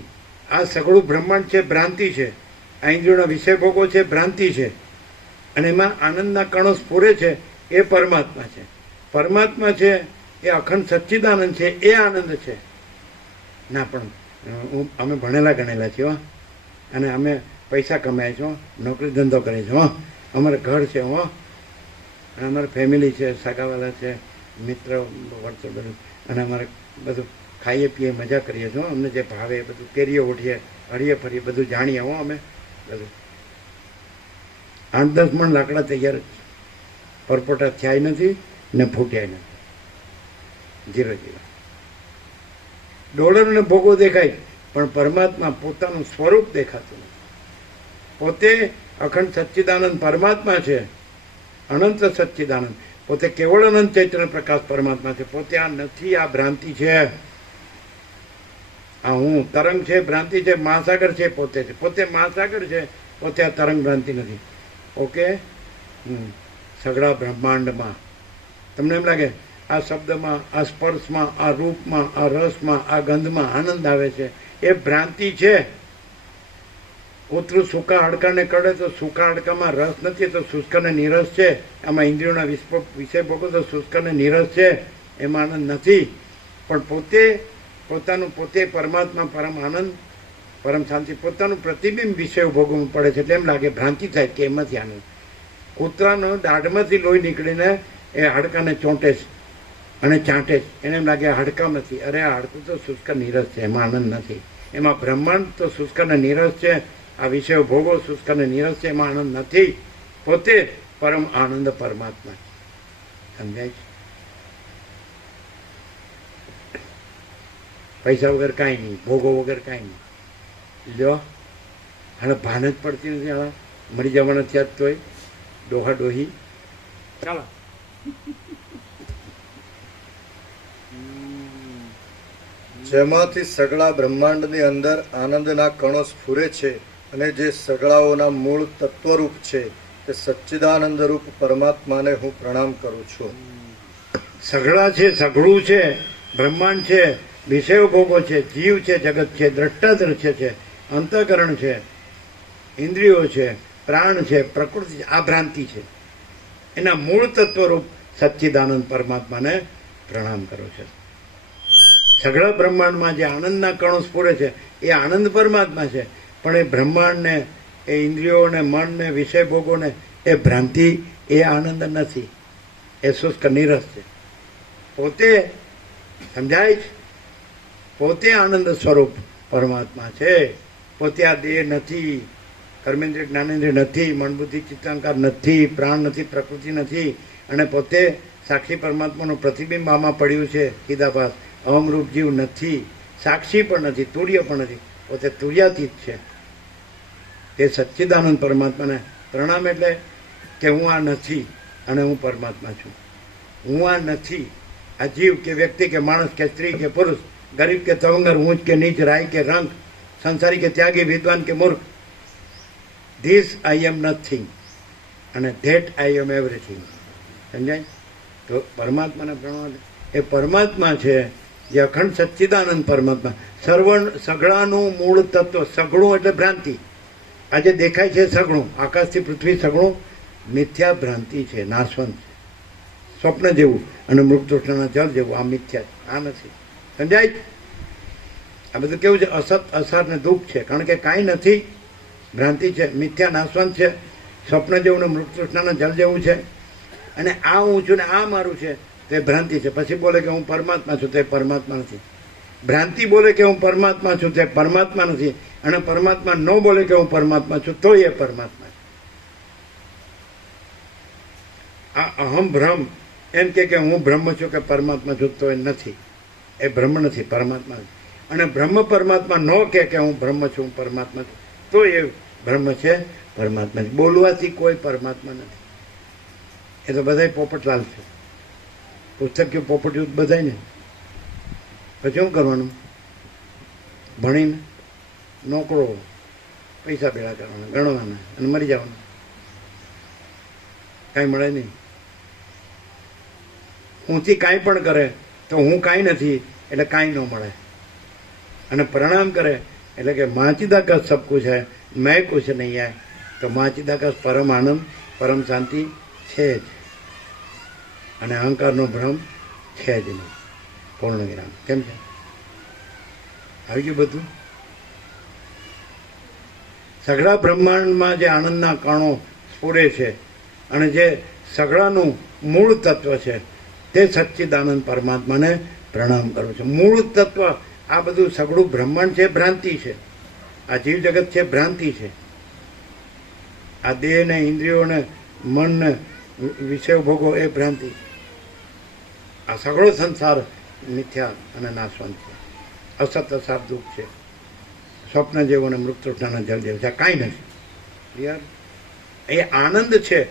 આ સગળું બ્રહ્માંડ છે, ભ્રાંતિ છે. આ ઇન્દ્રિયોના વિષય ભોગો છે, ભ્રાંતિ છે. અને એમાં આનંદના કણો સ્ફુરે છે, એ પરમાત્મા છે. પરમાત્મા છે એ અખંડ સચ્ચિદાનંદ છે, એ આનંદ છે. ના પણ અમે ભણેલા ગણેલા છીએ હો, અને અમે પૈસા કમાય છો, નોકરી ધંધો કરીએ છો, અમારે ઘર છે હો, અને અમારે ફેમિલી છે, સગાવાલા છે, મિત્ર વર્તુળ બધું, અને અમારે બધું ખાઈએ પીએ મજા કરીએ છીએ. અમને જે ભાવે એ બધું પહેરીએ ઓઢીએ, હરીએ ફરીએ, બધું જાણીએ હો અમે બધું. 8-10 મણ લાકડા તૈયાર જ, પરપોટા થયા નથી ને ફૂટ્યા નથી. 0 ડોલરને ભોગો દેખાય પણ પરમાત્મા પોતાનું સ્વરૂપ દેખાતું નથી. પોતે અખંડ સચ્ચિદાનંદ પરમાત્મા છે, અનંત સચ્ચિદાનંદ. પોતે કેવળ અનંત ચૈતન્ય પ્રકાશ પરમાત્મા છે. પોતે આ નથી, આ ભ્રાંતિ છે. આ હું તરંગ છે, ભ્રાંતિ છે, મહાસાગર છે, પોતે છે. પોતે મહાસાગર છે, પોતે આ તરંગ ભ્રાંતિ નથી. ઓકે. સગળા બ્રહ્માંડમાં તમને એમ લાગે આ શબ્દમાં, આ સ્પર્શમાં, આ રૂપમાં, આ રસમાં, આ ગંધમાં આનંદ આવે છે, એ ભ્રાંતિ છે. કૂતરું સૂકા હાડકાને કરડે તો સૂકા હાડકામાં રસ નથી, તો શુષ્ક અને નીરસ છે. આમાં ઇન્દ્રિયોના વિષય ભોગો તો શુષ્ક અને નીરસ છે, એમાં આનંદ નથી. પણ પોતે પોતાનું, પોતે પરમાત્મા, પરમ આનંદ, પરમ શાંતિ, પોતાનું પ્રતિબિંબ વિષય ભોગવવું પડે છે. એટલે એમ લાગે, ભ્રાંતિ થાય કે એમાંથી આનંદ. કૂતરાનો દાઢમાંથી લોહી નીકળીને એ હાડકાને ચોંટે છે અને ચાંટે છે, એને એમ લાગે હાડકામાંથી. અરે આ હાડકું તો શુષ્ક નીરસ છે, એમાં આનંદ નથી. એમાં બ્રહ્માંડ તો શુષ્ક અને નીરસ છે, આ વિષયો ભોગો શુષ્ક અને નીરસ છે, એમાં આનંદ નથી. પોતે પરમ આનંદ પરમાત્મા. સમજાય છે? પૈસા વગર કાંઈ નહીં, ભોગો વગર કાંઈ નહીં. લ્યો, હવે ભાન જ પડતી નથી. હવે મરી જવાના થયા જ તોય ડોહા ડોહી. ચાલો. જેમાંથી સગળા બ્રહ્માંડની અંદર આનંદના કણો સ્ફુરે છે, અને જે સગળાઓના મૂળ તત્વરૂપ છે, તે સચ્ચિદાનંદ રૂપ પરમાત્માને હું પ્રણામ કરું છું. સગળા છે, સઘળું છે, બ્રહ્માંડ છે, વિષયો ભોગો છે, જીવ છે, જગત છે, દ્રષ્ટાદ્રશ્ય છે, અંતઃકરણ છે, ઇન્દ્રિયો છે, પ્રાણ છે, પ્રકૃતિ છે, આ ભ્રાંતિ છે. એના મૂળ તત્વરૂપ સચ્ચિદાનંદ પરમાત્માને પ્રણામ કરો છો. સગળા બ્રહ્માંડમાં જે આનંદના કણો સ્ફુરે છે, એ આનંદ પરમાત્મા છે. પણ એ બ્રહ્માંડને, એ ઇન્દ્રિયોને, મનને, વિષય ભોગોને, એ ભ્રાંતિ, એ આનંદ નથી, એ શુષ્ક નીરસ છે. પોતે સમજાય છે, પોતે આનંદ સ્વરૂપ પરમાત્મા છે. પોતે આ દેહ નથી, કર્મેન્દ્રિય જ્ઞાનેન્દ્રિય નથી, મન બુદ્ધિ ચિત્તાંકાર નથી, પ્રાણ નથી, પ્રકૃતિ નથી. અને પોતે સાક્ષી પરમાત્માનું પ્રતિબિંબ આમાં પડ્યું છે. ચિદાભાસ અહમરૂપ જીવ નથી, સાક્ષી પણ નથી, તુર્ય પણ નથી, પોતે તુર્યાતીત છે. તે સચ્ચિદાનંદ પરમાત્માને પ્રણામ. એટલે કે હું આ નથી અને હું પરમાત્મા છું. હું આ નથી આ જીવ કે વ્યક્તિ કે માણસ કે સ્ત્રી કે પુરુષ, ગરીબ કે તવંગર, ઊંચ કે નીચ, રાય કે રંગ, સંસારી કે ત્યાગી, વિદ્વાન કે મૂર્ખ, ધીસ આઈ એમ નથિંગ અને ધેટ આઈ એમ એવરીથિંગ. સમજાય? તો પરમાત્માને પ્રણવ એ પરમાત્મા છે જે અખંડ સચ્ચિદાનંદ પરમાત્મા, સગળાનું મૂળ તત્વ. સગળું એટલે ભ્રાંતિ. આજે દેખાય છે સગળું, આકાશથી પૃથ્વી સગળું મિથ્યા ભ્રાંતિ છે, નાશવંત છે, સ્વપ્ન જેવું અને મૃગતૃષ્ણના જળ જેવું. આ મિથ્યા છે, આ નથી. સમજાય? આ બધું કેવું છે? અસત, અસાર ને દુઃખ છે, કારણ કે કાંઈ નથી, ભ્રાંતિ છે, મિથ્યા, નાશવંત છે, સ્વપ્ન જેવું ને મૃગતૃષ્ણના જળ જેવું છે. અને આ હું છું ને આ મારું છે તે ભ્રાંતિ છે. પછી બોલે કે હું પરમાત્મા છું, તે પરમાત્મા નથી. ભ્રાંતિ બોલે કે હું પરમાત્મા છું, તે પરમાત્મા નથી. અને પરમાત્મા ન બોલે કે હું પરમાત્મા છું, તો એ પરમાત્મા છે. આ અહમ ભ્રમ એમ કે હું બ્રહ્મ છું કે પરમાત્મા છું, તો એ નથી. એ બ્રહ્મ નથી, પરમાત્મા નથી. અને બ્રહ્મ પરમાત્મા ન કે હું બ્રહ્મ છું, હું પરમાત્મા છું, તો એ બ્રહ્મ છે, પરમાત્મા છે. બોલવાથી કોઈ પરમાત્મા નથી. એ તો બધાય પોપટલાલ છે. પુસ્તકીય પોપટીઓ બધાય ને. પછી શું કરવાનું? ભણીને નોકરો, પૈસા ભેગા કરવાના, ગણવાના અને મરી જવાના. કાંઈ મળે નહીં. ઊંચી કાંઈ પણ કરે તો હું કાંઈ નથી એટલે કાંઈ ન મળે. અને પ્રણામ કરે એટલે કે માચિદાકાશ સબ કુછ હૈ, મેં કુછ નહીં હૈ. તો માચિદાકાશ પરમ આનંદ, પરમ શાંતિ છે જ. અને અહંકારનો ભ્રમ છે જ નહીં. પૂર્ણ વિરામ. કેમ છે? આવી ગયું બધું? સઘળા બ્રહ્માંડમાં જે આનંદના કણો સ્ફુરે છે અને જે સઘળાનું મૂળ તત્વ છે તે સચ્ચિદાનંદ પરમાત્માને પ્રણામ કરું છું. મૂળ તત્વ આ બધું સઘળું બ્રહ્માંડ છે, ભ્રાંતિ છે. આ જીવ જગત છે, ભ્રાંતિ છે. આ દેહને, ઇન્દ્રિયોને, મનને, વિષય ભોગો એ ભ્રાંતિ. આ સઘળો સંસાર મિથ્યા અને નાશવંત છે. અસત, અસાર, દુઃખ છે, સ્વપ્ન જેવું અને મૃગતૃષ્ણના જળ જેવું છે. કાંઈ નથી. ક્લિયર? એ આનંદ છે.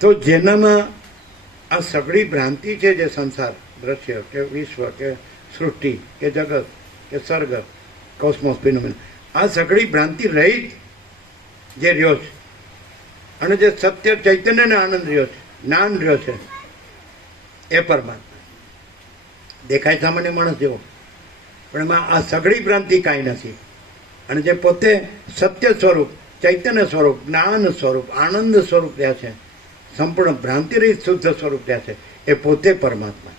તો જેનામાં આ સઘળી ભ્રાંતિ છે, જે સંસાર, દ્રશ્ય કે વિશ્વ કે સૃષ્ટિ કે જગત કે સર્ગ, કોસ્મોસ, ફિનોમિના, આ સઘળી ભ્રાંતિ રહિત જે રહ્યો છે અને જે સત્ય ચૈતન્યને આનંદ રહ્યો છે, જ્ઞાન રહ્યો છે, એ પરમાત્મા. દેખાય સામાન્ય માણસ જેવો, પણ એમાં આ સઘળી ભ્રાંતિ કાંઈ નથી. અને જે પોતે સત્ય સ્વરૂપ, ચૈતન્ય સ્વરૂપ, જ્ઞાન સ્વરૂપ, આનંદ સ્વરૂપ રહ્યા છે, સંપૂર્ણ ભ્રાંતિરહિત શુદ્ધ સ્વરૂપ રહ્યા છે, એ પોતે પરમાત્મા.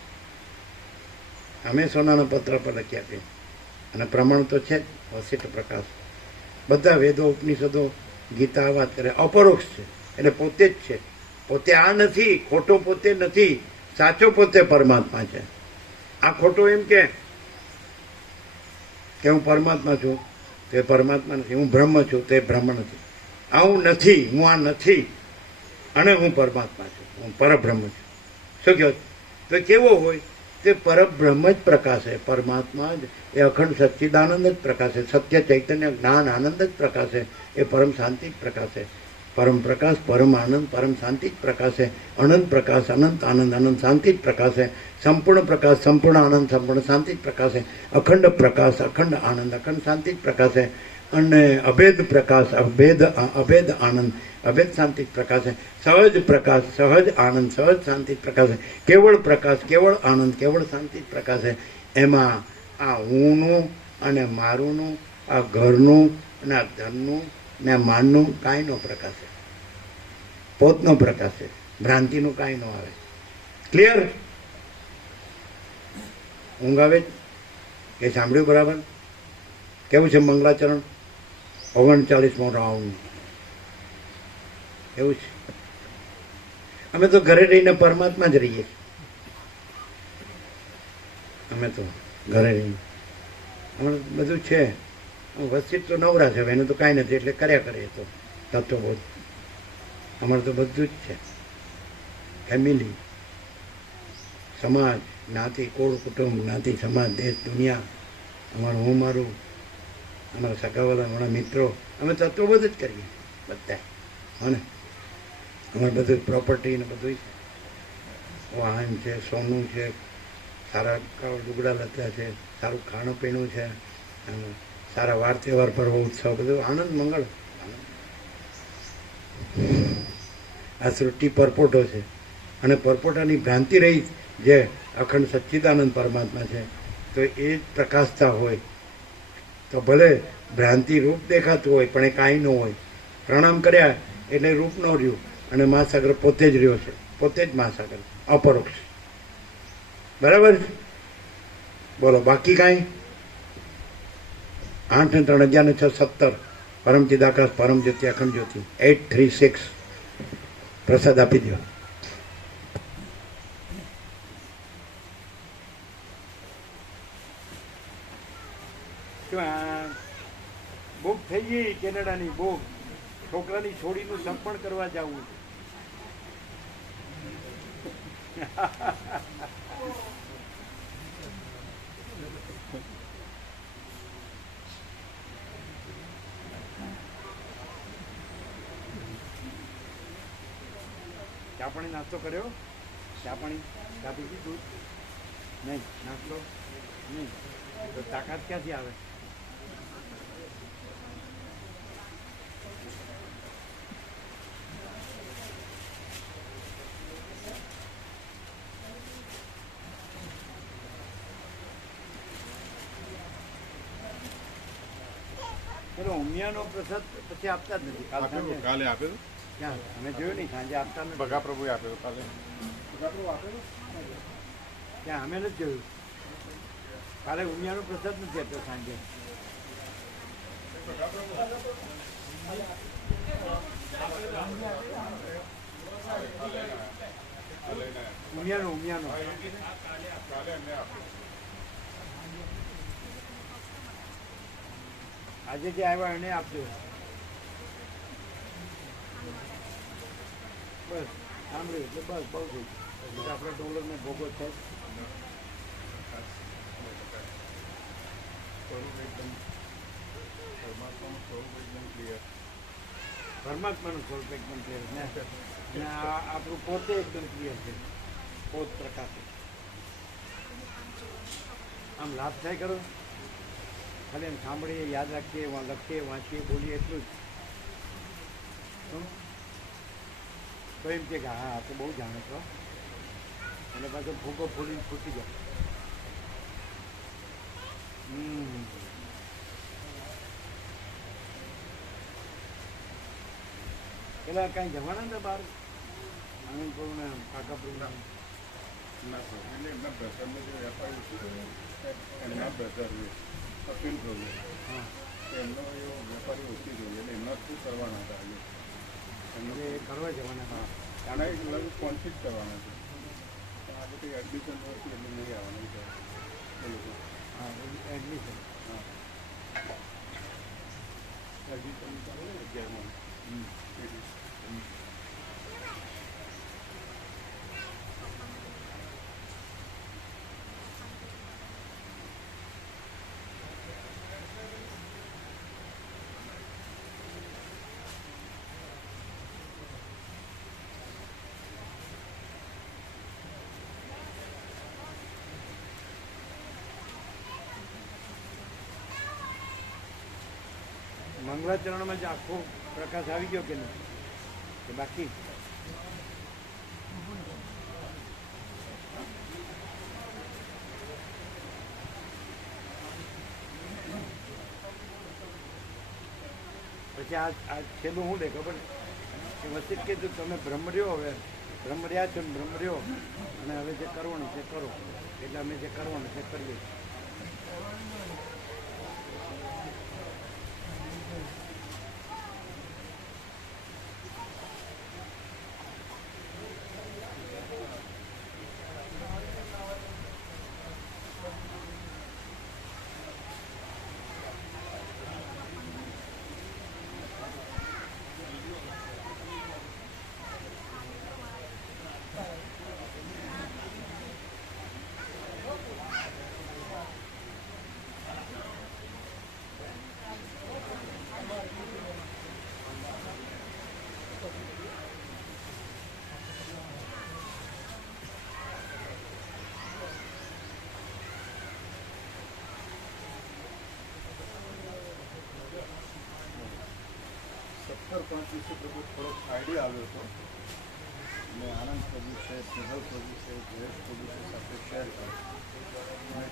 અમે સોનાના પત્ર પર લખી આપીએ. અને પ્રમાણ તો છે જ, વસિષ્ઠ પ્રકાશ. બધા વેદો, ઉપનિષદો, ગીતા વાત કરે, અપરોક્ષ છે. એટલે પોતે જ છે. પોતે આ નથી, ખોટો પોતે નથી, સાચો પોતે પરમાત્મા છે. આ ખોટો એમ કે હું પરમાત્મા છું, તે પરમાત્મા નથી. હું બ્રહ્મ છું, તે બ્રહ્મ નથી. આ હું નથી, હું આ નથી અને હું પરમાત્મા છું, હું પરબ્રહ્મ છું. શું કહો? તો કેવો હોય? તે પરબ્રહ્મ જ પ્રકાશે. પરમાત્મા જ એ અખંડ સચ્ચિદાનંદ જ પ્રકાશે. સત્ય, ચૈતન્ય, જ્ઞાન, આનંદ જ પ્રકાશે. એ પરમ શાંતિ જ પ્રકાશે. પરમ પ્રકાશ, પરમ આનંદ, પરમ શાંતિ જ પ્રકાશે. અનંત પ્રકાશ, અનંત આનંદ, અનંત શાંતિ જ પ્રકાશે. સંપૂર્ણ પ્રકાશ, સંપૂર્ણ આનંદ, સંપૂર્ણ શાંતિ જ પ્રકાશે. અખંડ પ્રકાશ, અખંડ આનંદ, અખંડ શાંતિ જ પ્રકાશે. અને અભેદ પ્રકાશ, અભેદ આનંદ, અભેદ શાંતિ જ પ્રકાશે. સહજ પ્રકાશ, સહજ આનંદ, સહજ શાંતિ જ પ્રકાશે. કેવળ પ્રકાશ, કેવળ આનંદ, કેવળ શાંતિ જ પ્રકાશે. એમાં આ હુંનું અને મારુંનું, આ ઘરનું અને આ ધનનું ને આ માનનું કાંઈ નો પ્રકાશે. પોતનો પ્રકાશે. ભ્રાંતિનું કાંઈ ન આવે. ક્લિયર? ઊંઘ આવે જ? એ સાંભળ્યું બરાબર? કેવું છે મંગલાચરણ? 39મો રાઉન્ડ. એવું છે. અમે તો ઘરે રહીને પરમાત્મા જ રહીએ. અમે તો ઘરે રહીને અમારે બધું છે. વસ્તી તો નવરા છે, એને તો કાંઈ નથી એટલે કર્યા કરીએ. તો તત્વબોધ અમારે તો બધું જ છે. ફેમિલી, સમાજ, જ્ઞાતિ, કુળ, કુટુંબ, જ્ઞાતિ, સમાજ, દેશ, દુનિયા, અમારું હું મારું, અમારા સગાવાલા, અમારા મિત્રો, અમે તત્વબોધ જ કરીએ બધા. હા, અમારે બધું પ્રોપર્ટી ને બધું છે. વાહન છે, સોનું છે, સારા લુગડા લત્યા છે, સારું ખાણું પીણું છે, અને સારા વાર તહેવાર પર્વ ઉત્સવ બધું આનંદ મંગળ. આ સૃષ્ટિ પરપોટો છે અને પરપોટાની ભ્રાંતિ રહી જે અખંડ સચ્ચિદાનંદ પરમાત્મા છે, તો એ જ પ્રકાશતા હોય તો ભલે ભ્રાંતિ રૂપ દેખાતું હોય પણ એ કાંઈ ન હોય. પ્રણામ કર્યા એટલે રૂપ ન રહ્યું અને મહાસાગર પોતે જ રહ્યો છે, પોતે જ મહાસાગર અપરોક્ષ. બરાબર છે? બોલો બાકી કાંઈ? 8 ને 3 11 6 17 પરમ ચિદાકાશ પરમ જ્યોતિ અખંડ જ્યોતિ 836 પ્રસાદ આપી દો. બુક થઈ ગઈ કેનેડાની બુક. છોકરાની છોડીનું સંપર્ક કરવા જવું છે. ચા પાણી નાસ્તો કર્યો? ચા પાણી કાપી દીધું? નહીં નાસ્તો નહીં તો તાકાત ક્યાંથી આવે? પેલો ઉમિયાનો પ્રસાદ પછી આપતા જ નથી. કાલે આપેલું ક્યાં અમે જોયું નહીં, સાંજે આપતા નથી. બગા પ્રભુએ આપેલું કાલે. ત્યાં અમે નથી જોયું. કાલે ઉમિયાનો પ્રસાદ નથી આપતો સાંજે. ઉમિયાનો આજે જે આવ્યા એને આપજો. બસ સાંભળ્યું એટલે બસ બહુ થઈ ગયું. આપણે ડોલરને ભોગો થાય. પરમાત્માનું સ્વરૂપ એકદમ ક્લિયર ને આપણું પોતે એકદમ ક્લિયર છે. પોત પ્રકાશ આમ લાભ થાય કરો. ખાલી એમ સાંભળીએ, યાદ રાખીએ, લખીએ, વાંચીએ, બોલીએ એટલું જ. તો એમ કે હા આ તો બહુ જાણે છો અને પાછો ભૂકો ફૂલી ફૂટી જાય. પેલા કાંઈ જવાના હતા બહાર આનંદપુર ને કાકાપુર? એટલે એમના બ્રધરને જે વેપારી એમના બ્રધર અપીલ જોઈએ. હા એમનો એવો વેપારી ઓછી જોઈએ એટલે એમના શું કરવાના હતા એમને કરવા જવાના હતા. આના એક લગભગ કોન્ફિક કરવાના છે. આજે કંઈ એડમિશન નથી એટલે નહીં આવવાનું છે એ લોકો. હા એડમિશન. હા એડમિશન ચાલે ને 11માં. મંગળાચરણમાં જ આખો પ્રકાશ આવી ગયો કે નહીં કે બાકી? પછી આ છેલ્લું શું લે ખબર કે વચ્ચે કીધું તમે બ્રહ્મ રહ્યો, હવે બ્રહ્મ રહ્યા છો ને બ્રહ્મ રહ્યો અને હવે જે કરવાનું છે કરો. એટલે અમે જે કરવાનું છે કરીએ. ઉત્તર પાંચ વિશે પ્રભુ થોડોક આઈડિયા આવ્યો હતો અને આનંદ પ્રભુ છે, સ્નેહલ પ્રભુ છે, જયેશ પ્રભુ છે સાથે શેર કર્યો અને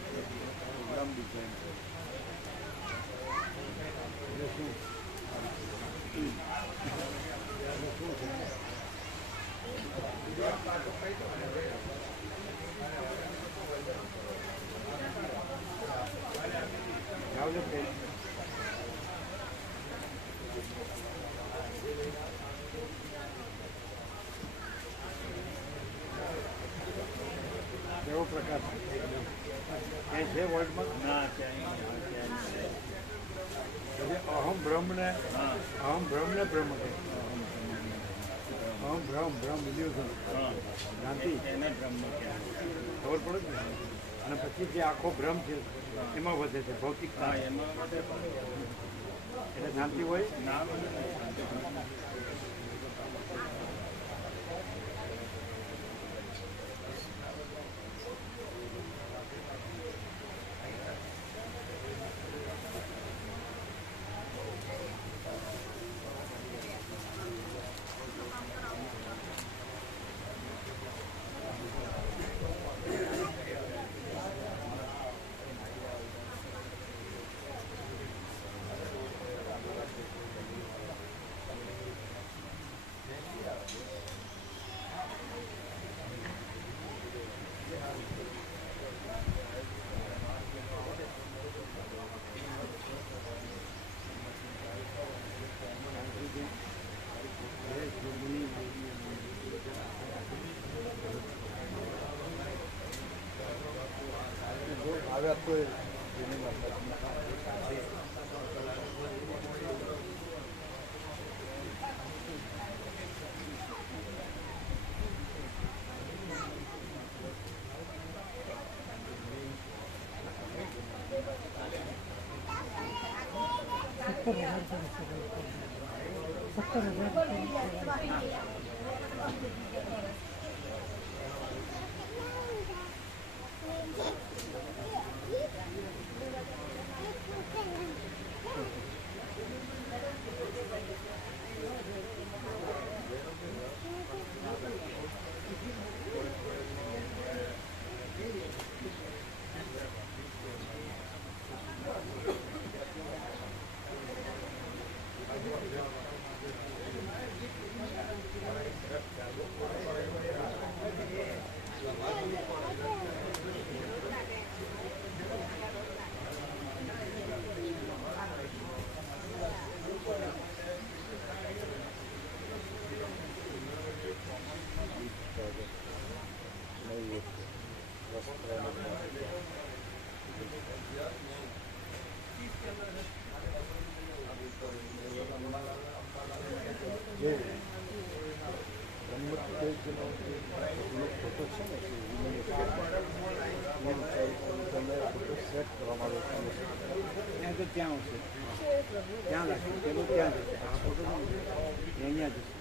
પ્રોગ્રામ ડિઝાઇન કર્યો. એટલે શું આવજો બેન. કેવો પ્રકાર ક્યાંય છે વર્લ્ડમાં? ના ક્યાંય એટલે અહમ બ્રહ્મને બ્રહ્મ કહે. અહમ બ્રહ્મ ઇલ્યુઝન ભ્રાંતિ એને બ્રહ્મ કહેવાય. ખબર પડે જ ને. અને પછી જે આખો ભ્રમ છે એમાં વધે છે ભૌતિકતા. હા એમાં એટલે શાંતિ હોય. નામ આવ્યા તો એની માતા ફોટો છે ને સેટ કરવામાં આવે છે. ત્યાં તો ત્યાં આવશે, ત્યાં લાગશે, પેલો ત્યાં જશે. આ ફોટો છે ને એ અહીંયા જશે.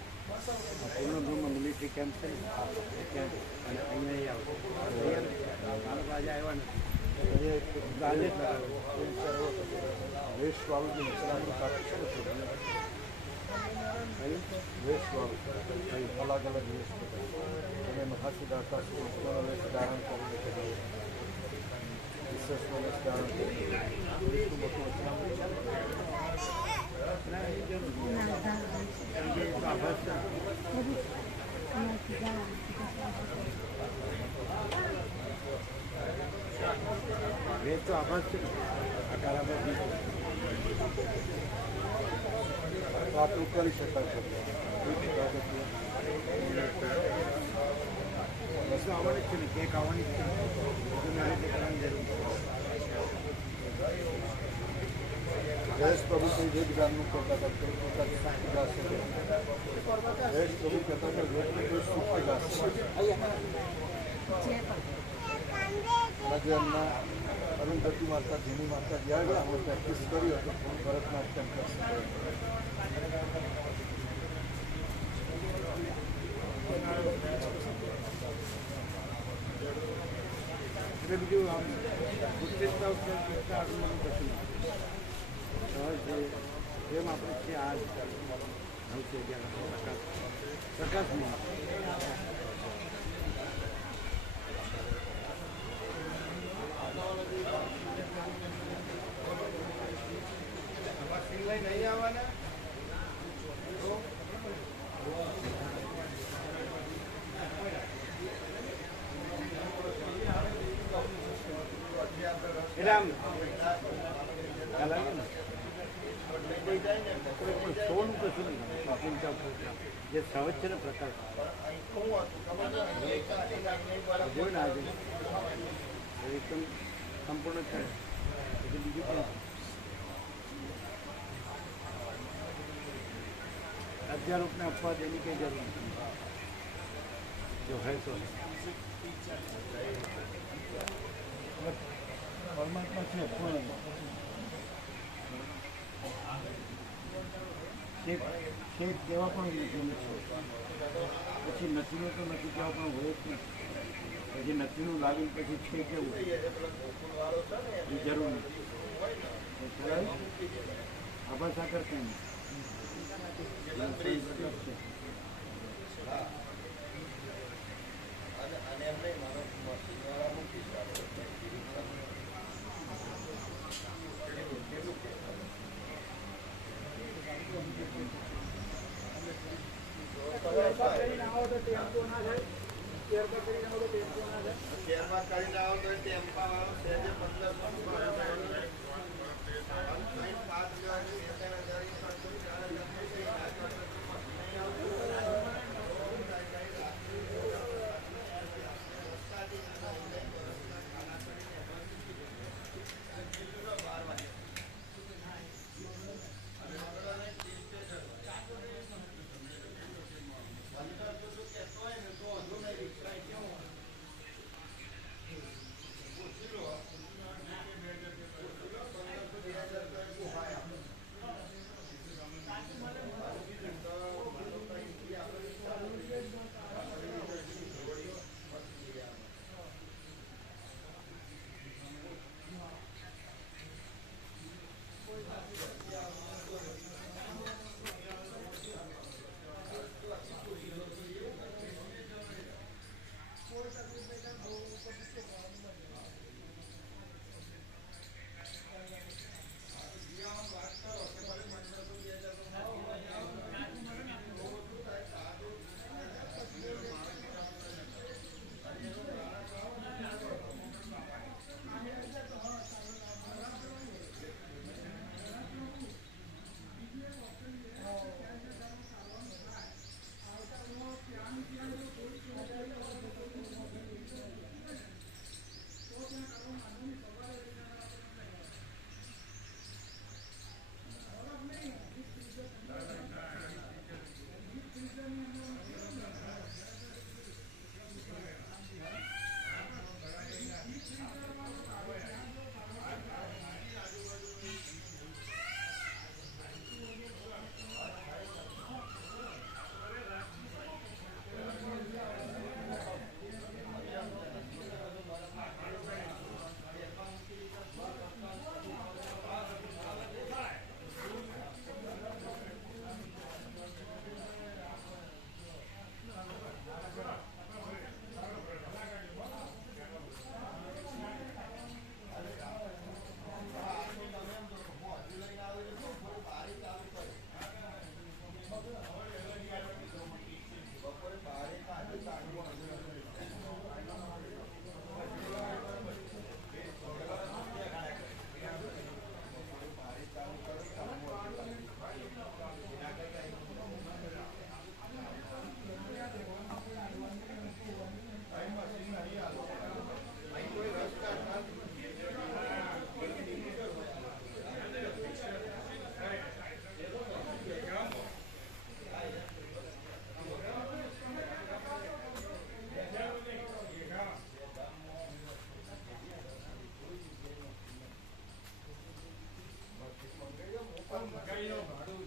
પૂર્ણ બ્રહ્મ મિલિટરી કેમ્પ છે ને એ ત્યાં જશે અને અહીંયા આવશે. મારા આજે આવ્યા નથી. આજે જ લગાવ્યો. વેશવાળું જે ઇસ્લામનું કાર્ય છે ને વેશવાળું અલગ અલગ વેશ તમે મહાસિદ્ધાર્થા સ્વરૂપનો વેશ ધારણ કરીને કરીએ વિશેષનો વેશ ધારણ કરીએ એટલું મોટું ઇસ્લામનું છે ના, એ જરૂર નથી. કારણ કે એ તો આભાસ છે. વેદ તો આભાસ છે ને. આકાર આભાસ નથી. તો આપણું કરી શકાય છે વસ્તુ આવવાની જ છે ને, કેક આવવાની જ છે ને. બધું મારે તે કરવાની જરૂર છે. જયેશ પ્રભુ કોઈ વેદ જ્ઞાનનું કહેતા હતા કોઈ પોતાની સુખી દાસ છે જયેશ પ્રભુ કહેતા હતા વેદની કોઈ સુખી દાસ છે. આજે એમના અરુંધતી માતા ધીની માતા જ્યાં ગયા અમે પ્રેક્ટિસ કરી હતી ભરતનાટ્યમ ક્લાસ એટલે બીજું આમ ઉત્તેજતા ઉત્તેજતા આગળનું કશું નથી. જેમ આપણે છીએ આ જ આવશે જ્યારે પ્રકાશ નહીં. નહીં આવવાના એટલે આમ ખ્યાલ આવે ને કોઈ પણ સોનું કશું નહીં ચિંતા જે સહજ છે ને પ્રકાશ જોયું ને આજે એકદમ સંપૂર્ણ છે પછી બીજું પણ 1000 रुपये अपवा देने की जरूरत नहीं जो है तो परमात्मा છે પણ શેખ કેવા પણ નથી પછી નથીનો તો નથી કેવા પણ હોય જ નહીં પછી નથીનું લાવીને પછી છે કેવું એ જરૂર નથી આભાર સાકર કેમ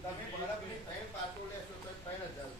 તમે મારા પેલી 3 પાસો લેશો તો 3000